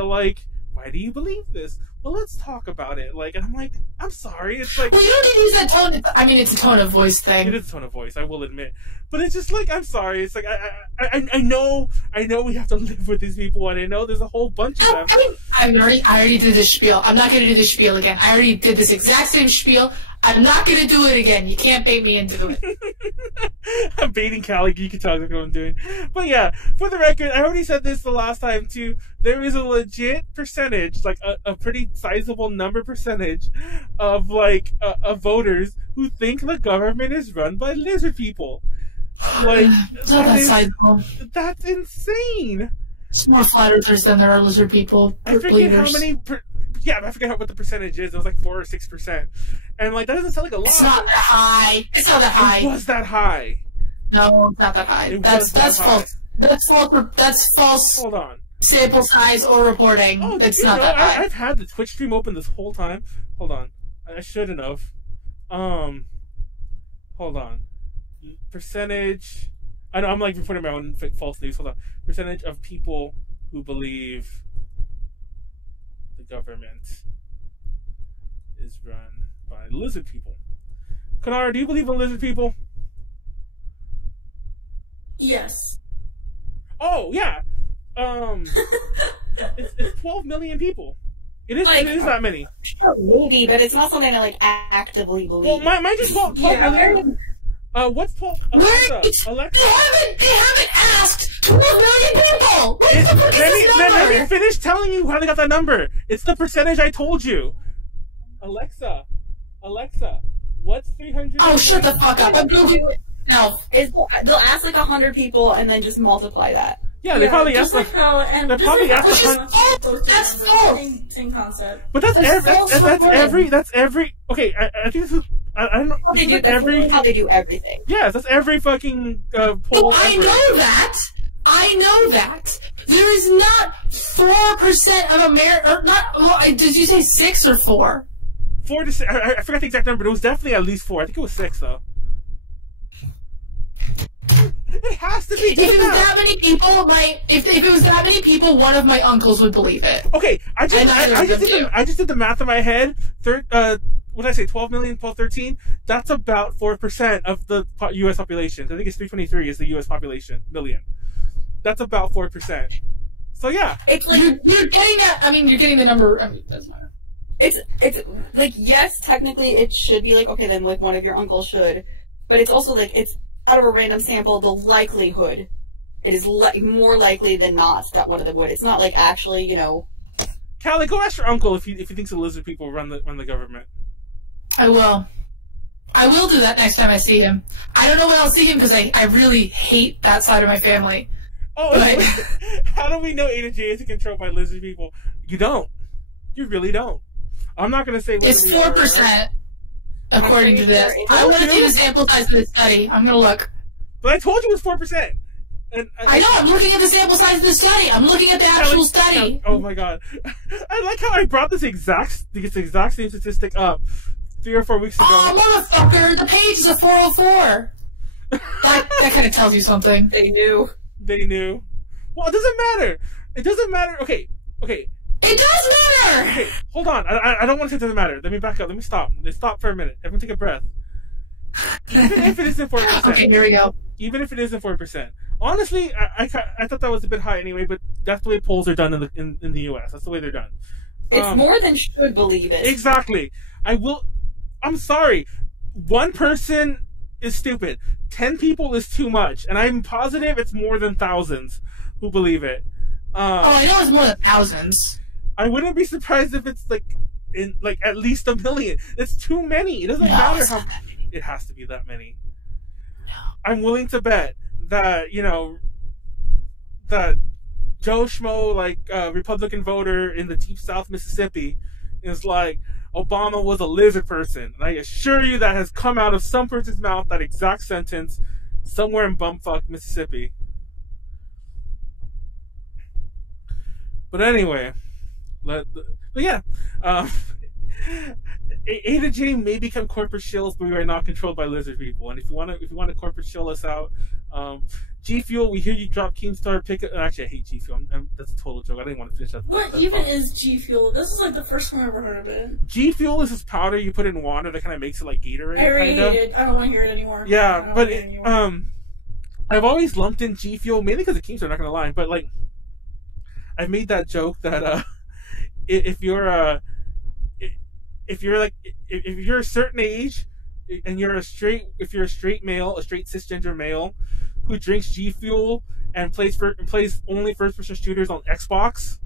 like, why do you believe this? Well, let's talk about it. Like, and I'm like, I'm sorry. It's like, well, you don't need to use that tone. I mean, it's a tone of voice thing. It is a tone of voice, I will admit. But it's just like, I'm sorry. It's like, I know we have to live with these people, and I know there's a whole bunch of them. I already did this spiel. I'm not going to do this spiel again. I already did this exact same spiel. I'm not going to do it again. You can't bait me into it. I'm baiting Callie. You can tell what I'm doing. But yeah, for the record, I already said this the last time too. There is a legit percentage, like a pretty sizable percentage of like of voters who think the government is run by lizard people. Like, it's not that sizable. That's insane. It's more flat earthers than there are lizard people. I forget how many. I forget what the percentage is. It was like 4 or 6%, and like that doesn't sound like a lot. It's not that high. It's not that high. It was that high. No, it's not that high. That's false. That's false. Hold on. Sample size or reporting. Oh, it's not that high. I've had the Twitch stream open this whole time. Hold on. I shouldn't have. Hold on. Percentage. I know I'm like reporting my own false news. Hold on. Percentage of people who believe the government is run by lizard people. Konaru, do you believe in lizard people? Yes. Oh yeah. It's 12 million people. It is. Like, it is that many. Sure, maybe, but it's not something I like actively believe. Well, mine just 12 million. What's 12? Alexa. They haven't asked 12 million people. What the fuck is this number? Let me finish telling you how they got that number. It's the percentage I told you. Alexa, what's 300? Oh, shut the fuck up! I'm googling it now. They'll ask like 100 people and then just multiply that. Yeah, they probably asked like how, and they probably asked that's false. Same concept. But that's every. Okay, I think this is. I don't know. How they do everything. Yes, that's every fucking poll. I know that. There is not 4% of America. Or not. Well, did you say 6 or 4? 4 to 6. I forgot the exact number, but it was definitely at least 4. I think it was 6 though. It has to be. If it was that many people, if it was that many people, one of my uncles would believe it. Okay, I just did the math in my head. What did I say? 12 million, 12, 13? That's about 4% of the U.S. population. I think it's 323 is the U.S. population million. That's about 4%. So yeah, it's like you're getting at. I mean, you're getting the number. I mean, doesn't matter. It's like, yes, technically it should be like, okay, then like one of your uncles should, but it's also like, it's out of a random sample, the likelihood, it is more likely than not that one of them would. It's not like actually, you know. Callie, go ask your uncle if he thinks the lizard people run the government. I will. I will do that next time I see him. I don't know when I'll see him because I really hate that side of my family. Oh, but... How do we know A to J isn't controlled by lizard people? You don't. You really don't. I'm not going to say whether it's 4%, according to this. I want to see the sample size of this study. I'm going to look. But I told you it was 4%. And I know, I'm looking at the sample size of the study. I'm looking at the actual study. Oh my god. I like how I brought this exact same statistic up 3 or 4 weeks ago. Oh, motherfucker! The page is a 404. that kind of tells you something. They knew. Well, it doesn't matter. It doesn't matter. Okay. It does matter! Okay, hold on. I don't want to say it doesn't matter. Let me back up. Let me stop. Let's stop for a minute. Everyone take a breath. Even if it isn't 4%. Okay, here we go. Even if it isn't 4%. Honestly, I thought that was a bit high anyway, but that's the way polls are done in the U.S. That's the way they're done. It's more than should believe it. Exactly. I'm sorry. 1 person is stupid. 10 people is too much, and I'm positive it's more than thousands who believe it. I know it's more than thousands. I wouldn't be surprised if it's at least 1 million. It's too many. It doesn't matter how. It has to be that many. No. I'm willing to bet that that Joe Schmo, Republican voter in the deep South Mississippi, is like, Obama was a lizard person. And I assure you that has come out of some person's mouth, that exact sentence, somewhere in bumfuck Mississippi. But anyway, A to J may become corporate shills, but we are not controlled by lizard people. And if you want to corporate shill us out, G Fuel, we hear you drop Keemstar. Actually, I hate G Fuel. That's a total joke. I didn't want to finish that. What even is G Fuel? This is like the first time I've ever heard of it. G Fuel is this powder you put in water that kind of makes it like Gatorade. I already hate it. I don't want to hear it anymore. Yeah, but I've always lumped in G Fuel mainly because of Keemstar. Not gonna lie, but like I've made that joke that if you're a certain age and you're a straight male, a straight cisgender male who drinks G Fuel and plays only first-person shooters on Xbox,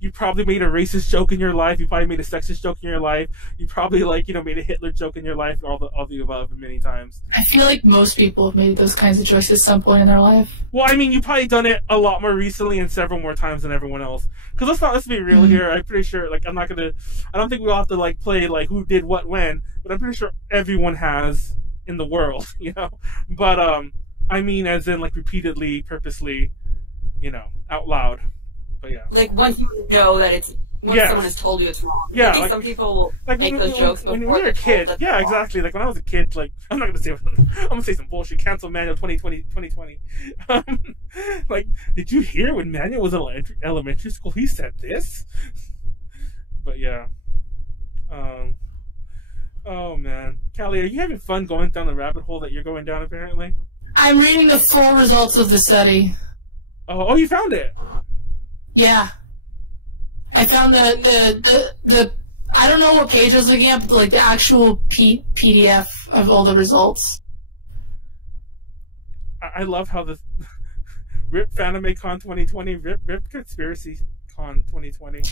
you probably made a racist joke in your life. You probably made a sexist joke in your life. You probably made a Hitler joke in your life. All the above many times. I feel like most people have made those kinds of choices at some point in their life. Well, I mean, you've probably done it a lot more recently and several more times than everyone else. Because let's be real here. I'm pretty sure, I don't think we'll have to play who did what when, but I'm pretty sure everyone has in the world, But I mean, as in repeatedly, purposely, out loud. But yeah. Once you know that it's someone has told you it's wrong. Yeah, I think some people make those jokes before you're a kid. Yeah, exactly. When I was a kid, I'm not gonna say I'm gonna say some bullshit. Cancel Manuel 2020. Did you hear when Manuel was in elementary school? He said this. But yeah. Oh man, Callie, are you having fun going down the rabbit hole that you're going down? Apparently. I'm reading the full results of the study. Oh, you found it. Yeah. I found the I don't know what page I was looking at, but the actual PDF of all the results. I love how the RIP FanimeCon 2020, RIP Conspiracy Con 2020.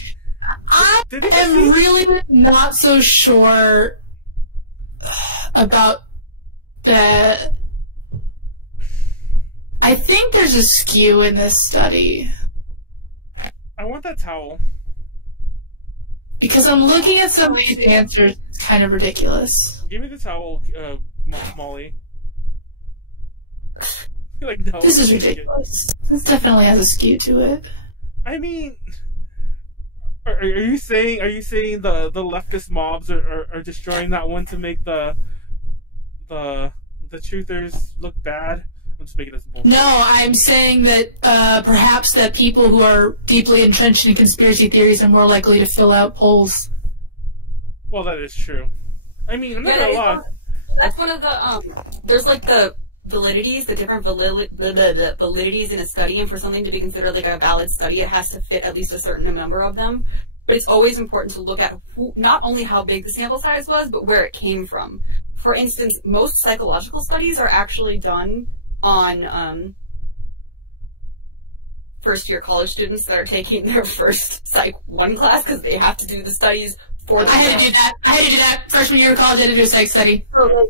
I am really not so sure about the. I think there's a skew in this study. I want that towel. Because I'm looking at some of these answers, it's kind of ridiculous. Give me the towel, Molly. You're no. This is ridiculous. This definitely has a skew to it. I mean, are you saying the leftist mobs are destroying that one to make the truthers look bad? I'm just making this bullshit. No, I'm saying that perhaps that people who are deeply entrenched in conspiracy theories are more likely to fill out polls. Well, that is true. I mean, I'm not gonna lie. That's one of the there's the validities, the different validities in a study, and for something to be considered a valid study, it has to fit at least a certain number of them. But it's always important to look at not only how big the sample size was, but where it came from. For instance, most psychological studies are actually done on first-year college students that are taking their first Psych 1 class because they have to do the studies for them. I had to do that. Freshman year of college, I had to do a psych study. So,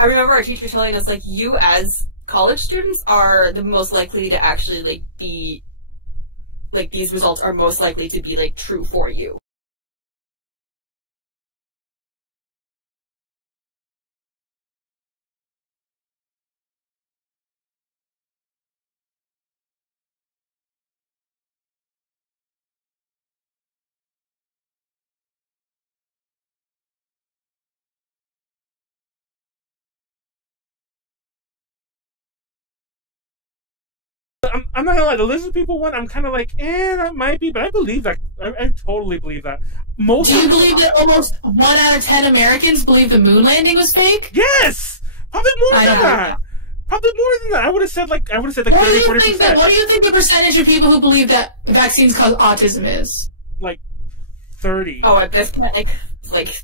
I remember our teacher telling us, you as college students are the most likely to actually, be, these results are most likely to be, true for you. I'm not gonna lie, the lizard people one, I'm kind of that might be, but I believe that. I totally believe that. Do you believe that almost 1 out of 10 Americans believe the moon landing was fake? Yes! Probably more than that. Probably more than that. I would have said 30, 40%. What do you think the percentage of people who believe that vaccines cause autism is? 30. Oh, at this point,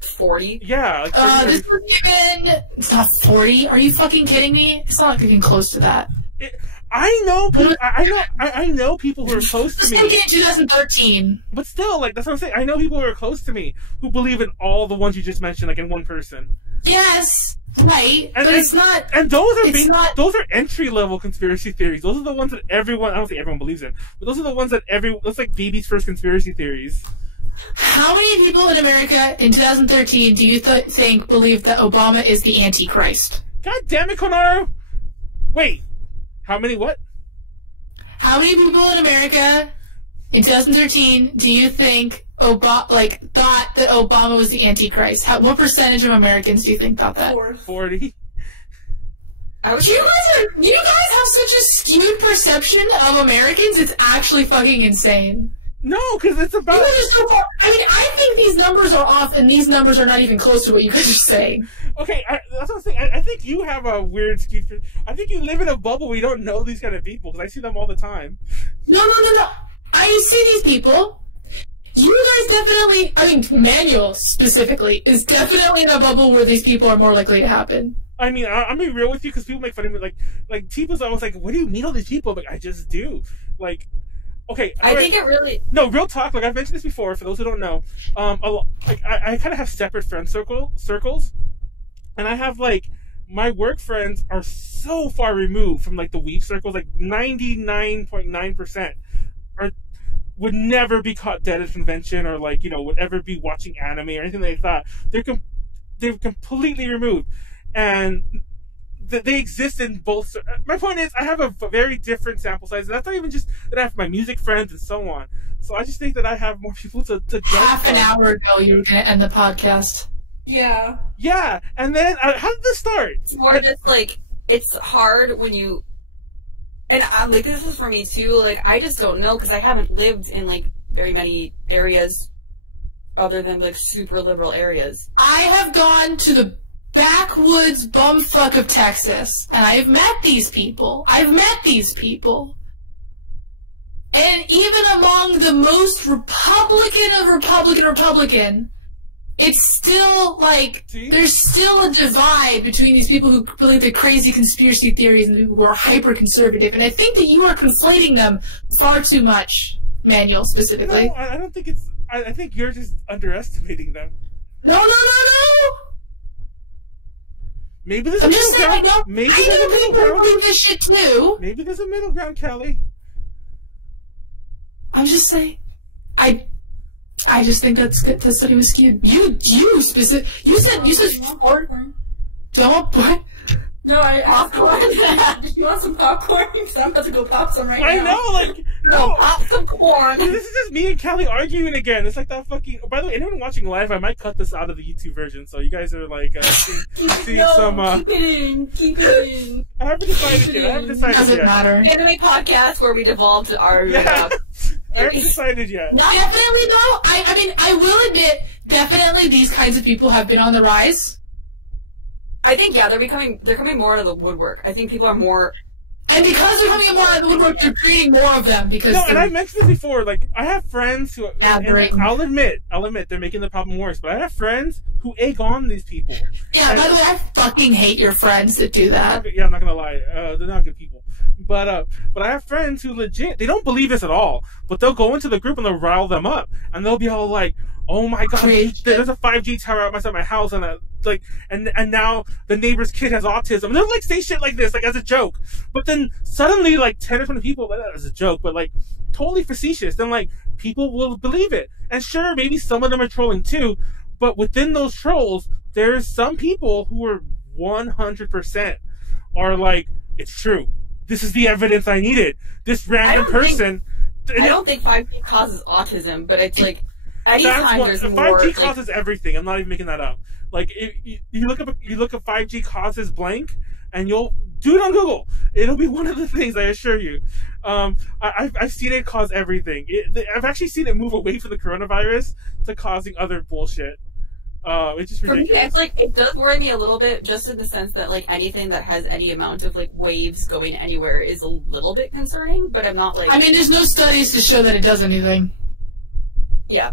40? Yeah, 30, this was given... It's not 40? Are you fucking kidding me? It's not even close to that. I know people who are close to me. It was in 2013. But still, that's what I'm saying. I know people who are close to me who believe in all the ones you just mentioned, in one person. Yes, right. But it's not. And those are entry level conspiracy theories. Those are the ones that everyone. I don't think everyone believes in, but those are the ones that that's baby's first conspiracy theories. How many people in America in 2013 do you think believe that Obama is the Antichrist? God damn it, Konaru! Wait, how many what? How many people in America in 2013 do you think thought that Obama was the Antichrist? What percentage of Americans do you think thought that? 40. You guys have such a skewed perception of Americans. It's actually fucking insane. No, because it's about. I mean, I think these numbers are off, and these numbers are not even close to what you guys are saying. Okay, that's what I'm saying. I think you have a weird skewed. I think you live in a bubble where you don't know these kind of people, because I see them all the time. No. I see these people. You guys definitely, I mean, Manuel specifically, is definitely in a bubble where these people are more likely to happen. I mean, I'm being real with you, because people make fun of me. Like people's always like, "Where do you meet all these people?" Like, I just do. Like. Okay, I think it really... No, real talk, like I've mentioned this before, for those who don't know, I kind of have separate friend circles, and I have, like, my work friends are so far removed from, like, the weeb circles, like, 99.9% would never be caught dead at convention, or, like, you know, would ever be watching anime or anything like that. They're completely removed, and... They exist in both. My point is, I have a very different sample size. And that's not even just that I have my music friends and so on. So I just think that I have more people to judge. Half an hour ago, you were going to end the podcast. Yeah. Yeah, and then how did this start? It's more just like it's hard when you. And like this is for me too. Like I just don't know because I haven't lived in like very many areas, other than like super liberal areas. I have gone to the backwoods bumfuck of Texas, and I've met these people. And even among the most Republican of Republican, it's still, like, there's still a divide between these people who believe the crazy conspiracy theories and the people who are hyper-conservative, and I think that you are conflating them far too much, Manuel, specifically. No, I don't think it's... I think you're just underestimating them. No! Maybe there's a middle ground. I know people believe this shit too. Maybe there's a middle ground, Callie. I'm just saying. I just think that study was skewed. You said popcorn. Don't what? No, popcorn. You want some popcorn? Because I'm about to go pop some right now. I know, like no, pop some corn. This is just me and Callie arguing again. It's like that fucking. By the way, anyone watching live, I might cut this out of the YouTube version, so you guys are like seeing some. Keep it in. I haven't decided yet. Doesn't matter. Anime podcast where we devolve to our. Yeah. I haven't decided yet. Definitely though. I mean, I will admit, definitely these kinds of people have been on the rise. I think they're coming more out of the woodwork. I think people are more. And because they're coming more out of the woodwork, they're creating more of them. Because and I've mentioned this before. Like I have friends who, and I'll admit, they're making the problem worse. But I have friends who egg on these people. Yeah. And by the way, I fucking hate your friends that do that. I'm not gonna lie. They're not good people. But I have friends who legit, they don't believe this at all, but they'll go into the group and they'll rile them up, and they'll be all like, "Oh my god, there's a 5G tower outside my house, and and now the neighbor's kid has autism." And they'll like say shit like this, like as a joke. But then suddenly, like 10 or 20 people, like that as a joke, but like totally facetious. Then like people will believe it, and sure, maybe some of them are trolling too. But within those trolls, there's some people who are 100% are like, "It's true. This is the evidence I needed. This random person." I don't think 5G causes autism, but it's like anytime there's 5G more. 5G causes everything. I'm not even making that up. Like you look up 5G causes blank, and you'll do it on Google. It'll be one of the things, I assure you. I've seen it cause everything. I've actually seen it move away from the coronavirus to causing other bullshit. It's just ridiculous. For me, it's like, it does worry me a little bit, just in the sense that, like, anything that has any amount of, like, waves going anywhere is a little bit concerning, but I'm not, like... I mean, there's no studies to show that it does anything. Yeah.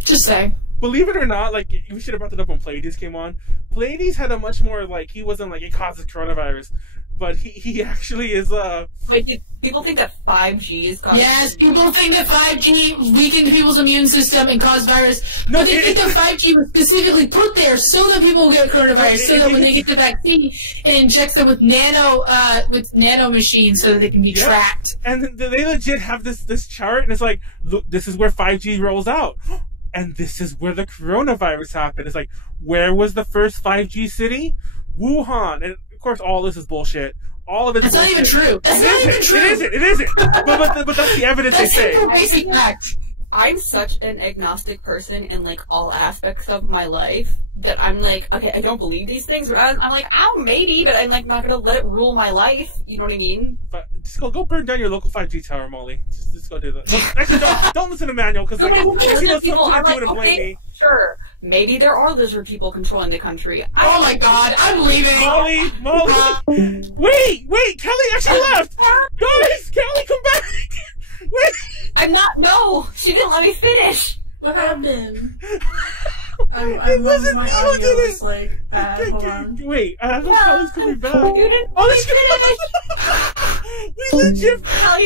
Just saying. Believe it or not, like, we should have brought it up when Pleiades came on. Pleiades had a much more, like, he wasn't like, it causes coronavirus. but he actually is Wait, do people think that 5G is causing... Yes, people think that 5G weakened people's immune system and caused virus. No, but they think that 5G was specifically put there so that people will get coronavirus, so that when they get the vaccine, it injects them with nano machines so that they can be tracked. And they legit have this chart, and it's like, look, this is where 5G rolls out. And this is where the coronavirus happened. It's like, where was the first 5G city? Wuhan. And of course, all this is bullshit. All of it's That's bullshit. not even true. That's not even true. It isn't. But that's the evidence they say. That's basic fact. I'm such an agnostic person in, like, all aspects of my life that I'm like, okay, I don't believe these things, but I'm like, oh, maybe, but I'm, like, not gonna let it rule my life. You know what I mean? But just go burn down your local 5G tower, Molly. Just go do that. Actually, don't listen to Manuel, because people are like, okay, sure, maybe there are lizard people controlling the country. Oh my god, I'm leaving. Molly! Wait, Callie actually left! Guys, Callie, come back! Wait! I'm not, no! She didn't let me finish! What happened? It wasn't my me who audio did it! is like bad. Hold on. Wait, I thought Callie's coming back. You didn't let me finish! We legit... Callie,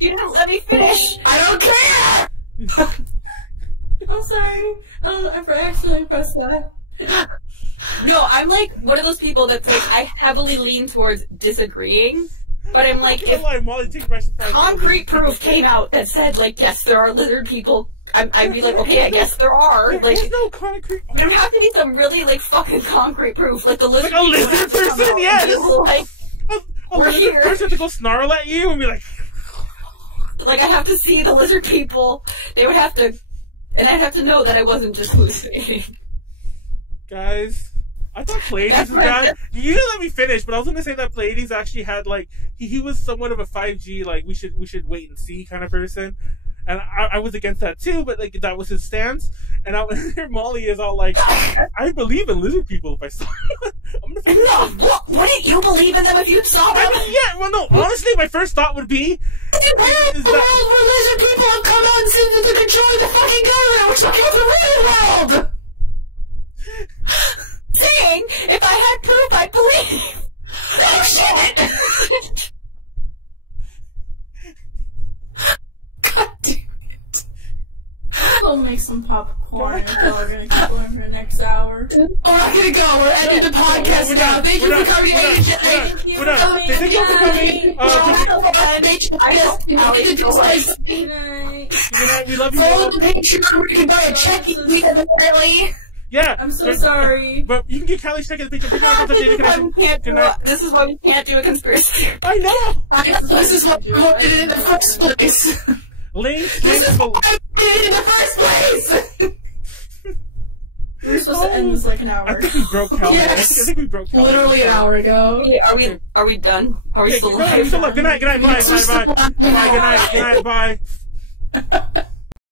you didn't let me finish! I don't care! I'm sorry. I accidentally pressed that. No, I'm like one of those people that's like, I heavily lean towards disagreeing. But I'm like, if concrete proof came out that said, like, yes, there are lizard people, I'd be like, okay, I guess there are. Like, there's no concrete. There would have to be some really, like, fucking concrete proof. Like, the lizard like a lizard person, yes! Like, a lizard person to go snarl at you and be like... Like, I'd have to see the lizard people. They would have to... And I'd have to know that I wasn't just hallucinating. Guys... I thought Pleiades was bad. You didn't let me finish, but I was going to say that Pleiades actually had, like, he was somewhat of a 5G, like, we should wait and see kind of person. And I was against that too, but, like, that was his stance. And here Molly is all like, I believe in lizard people if I saw them. I'm gonna no, wouldn't you believe in them if you saw them? I mean, yeah, well, no, honestly, my first thought would be... The world where lizard people have come out and said that they're controlling the fucking government. We're talking about the real world! Saying, if I had proof, I'd believe. Oh shit! God damn it. We'll make some popcorn if y'all are gonna keep going for the next hour. We're not gonna go. We're ending the podcast now. Thank you for coming. Thank you for coming. Thank you for coming. Good night. Good night. We love you. Follow the Patreon where you can buy a check apparently. Yeah. I'm so sorry. But you can get Callie check at the Patreon. This is why we can't do a conspiracy. I know. This is what we wanted in the first place. Links. This is why we did it in the first place. We were supposed to end this like an hour. I think we broke Callie. Yes. I think we broke Callie. Literally an hour ago. Yeah, are we done? Are we still alive? Good night. Bye. Good night. Bye.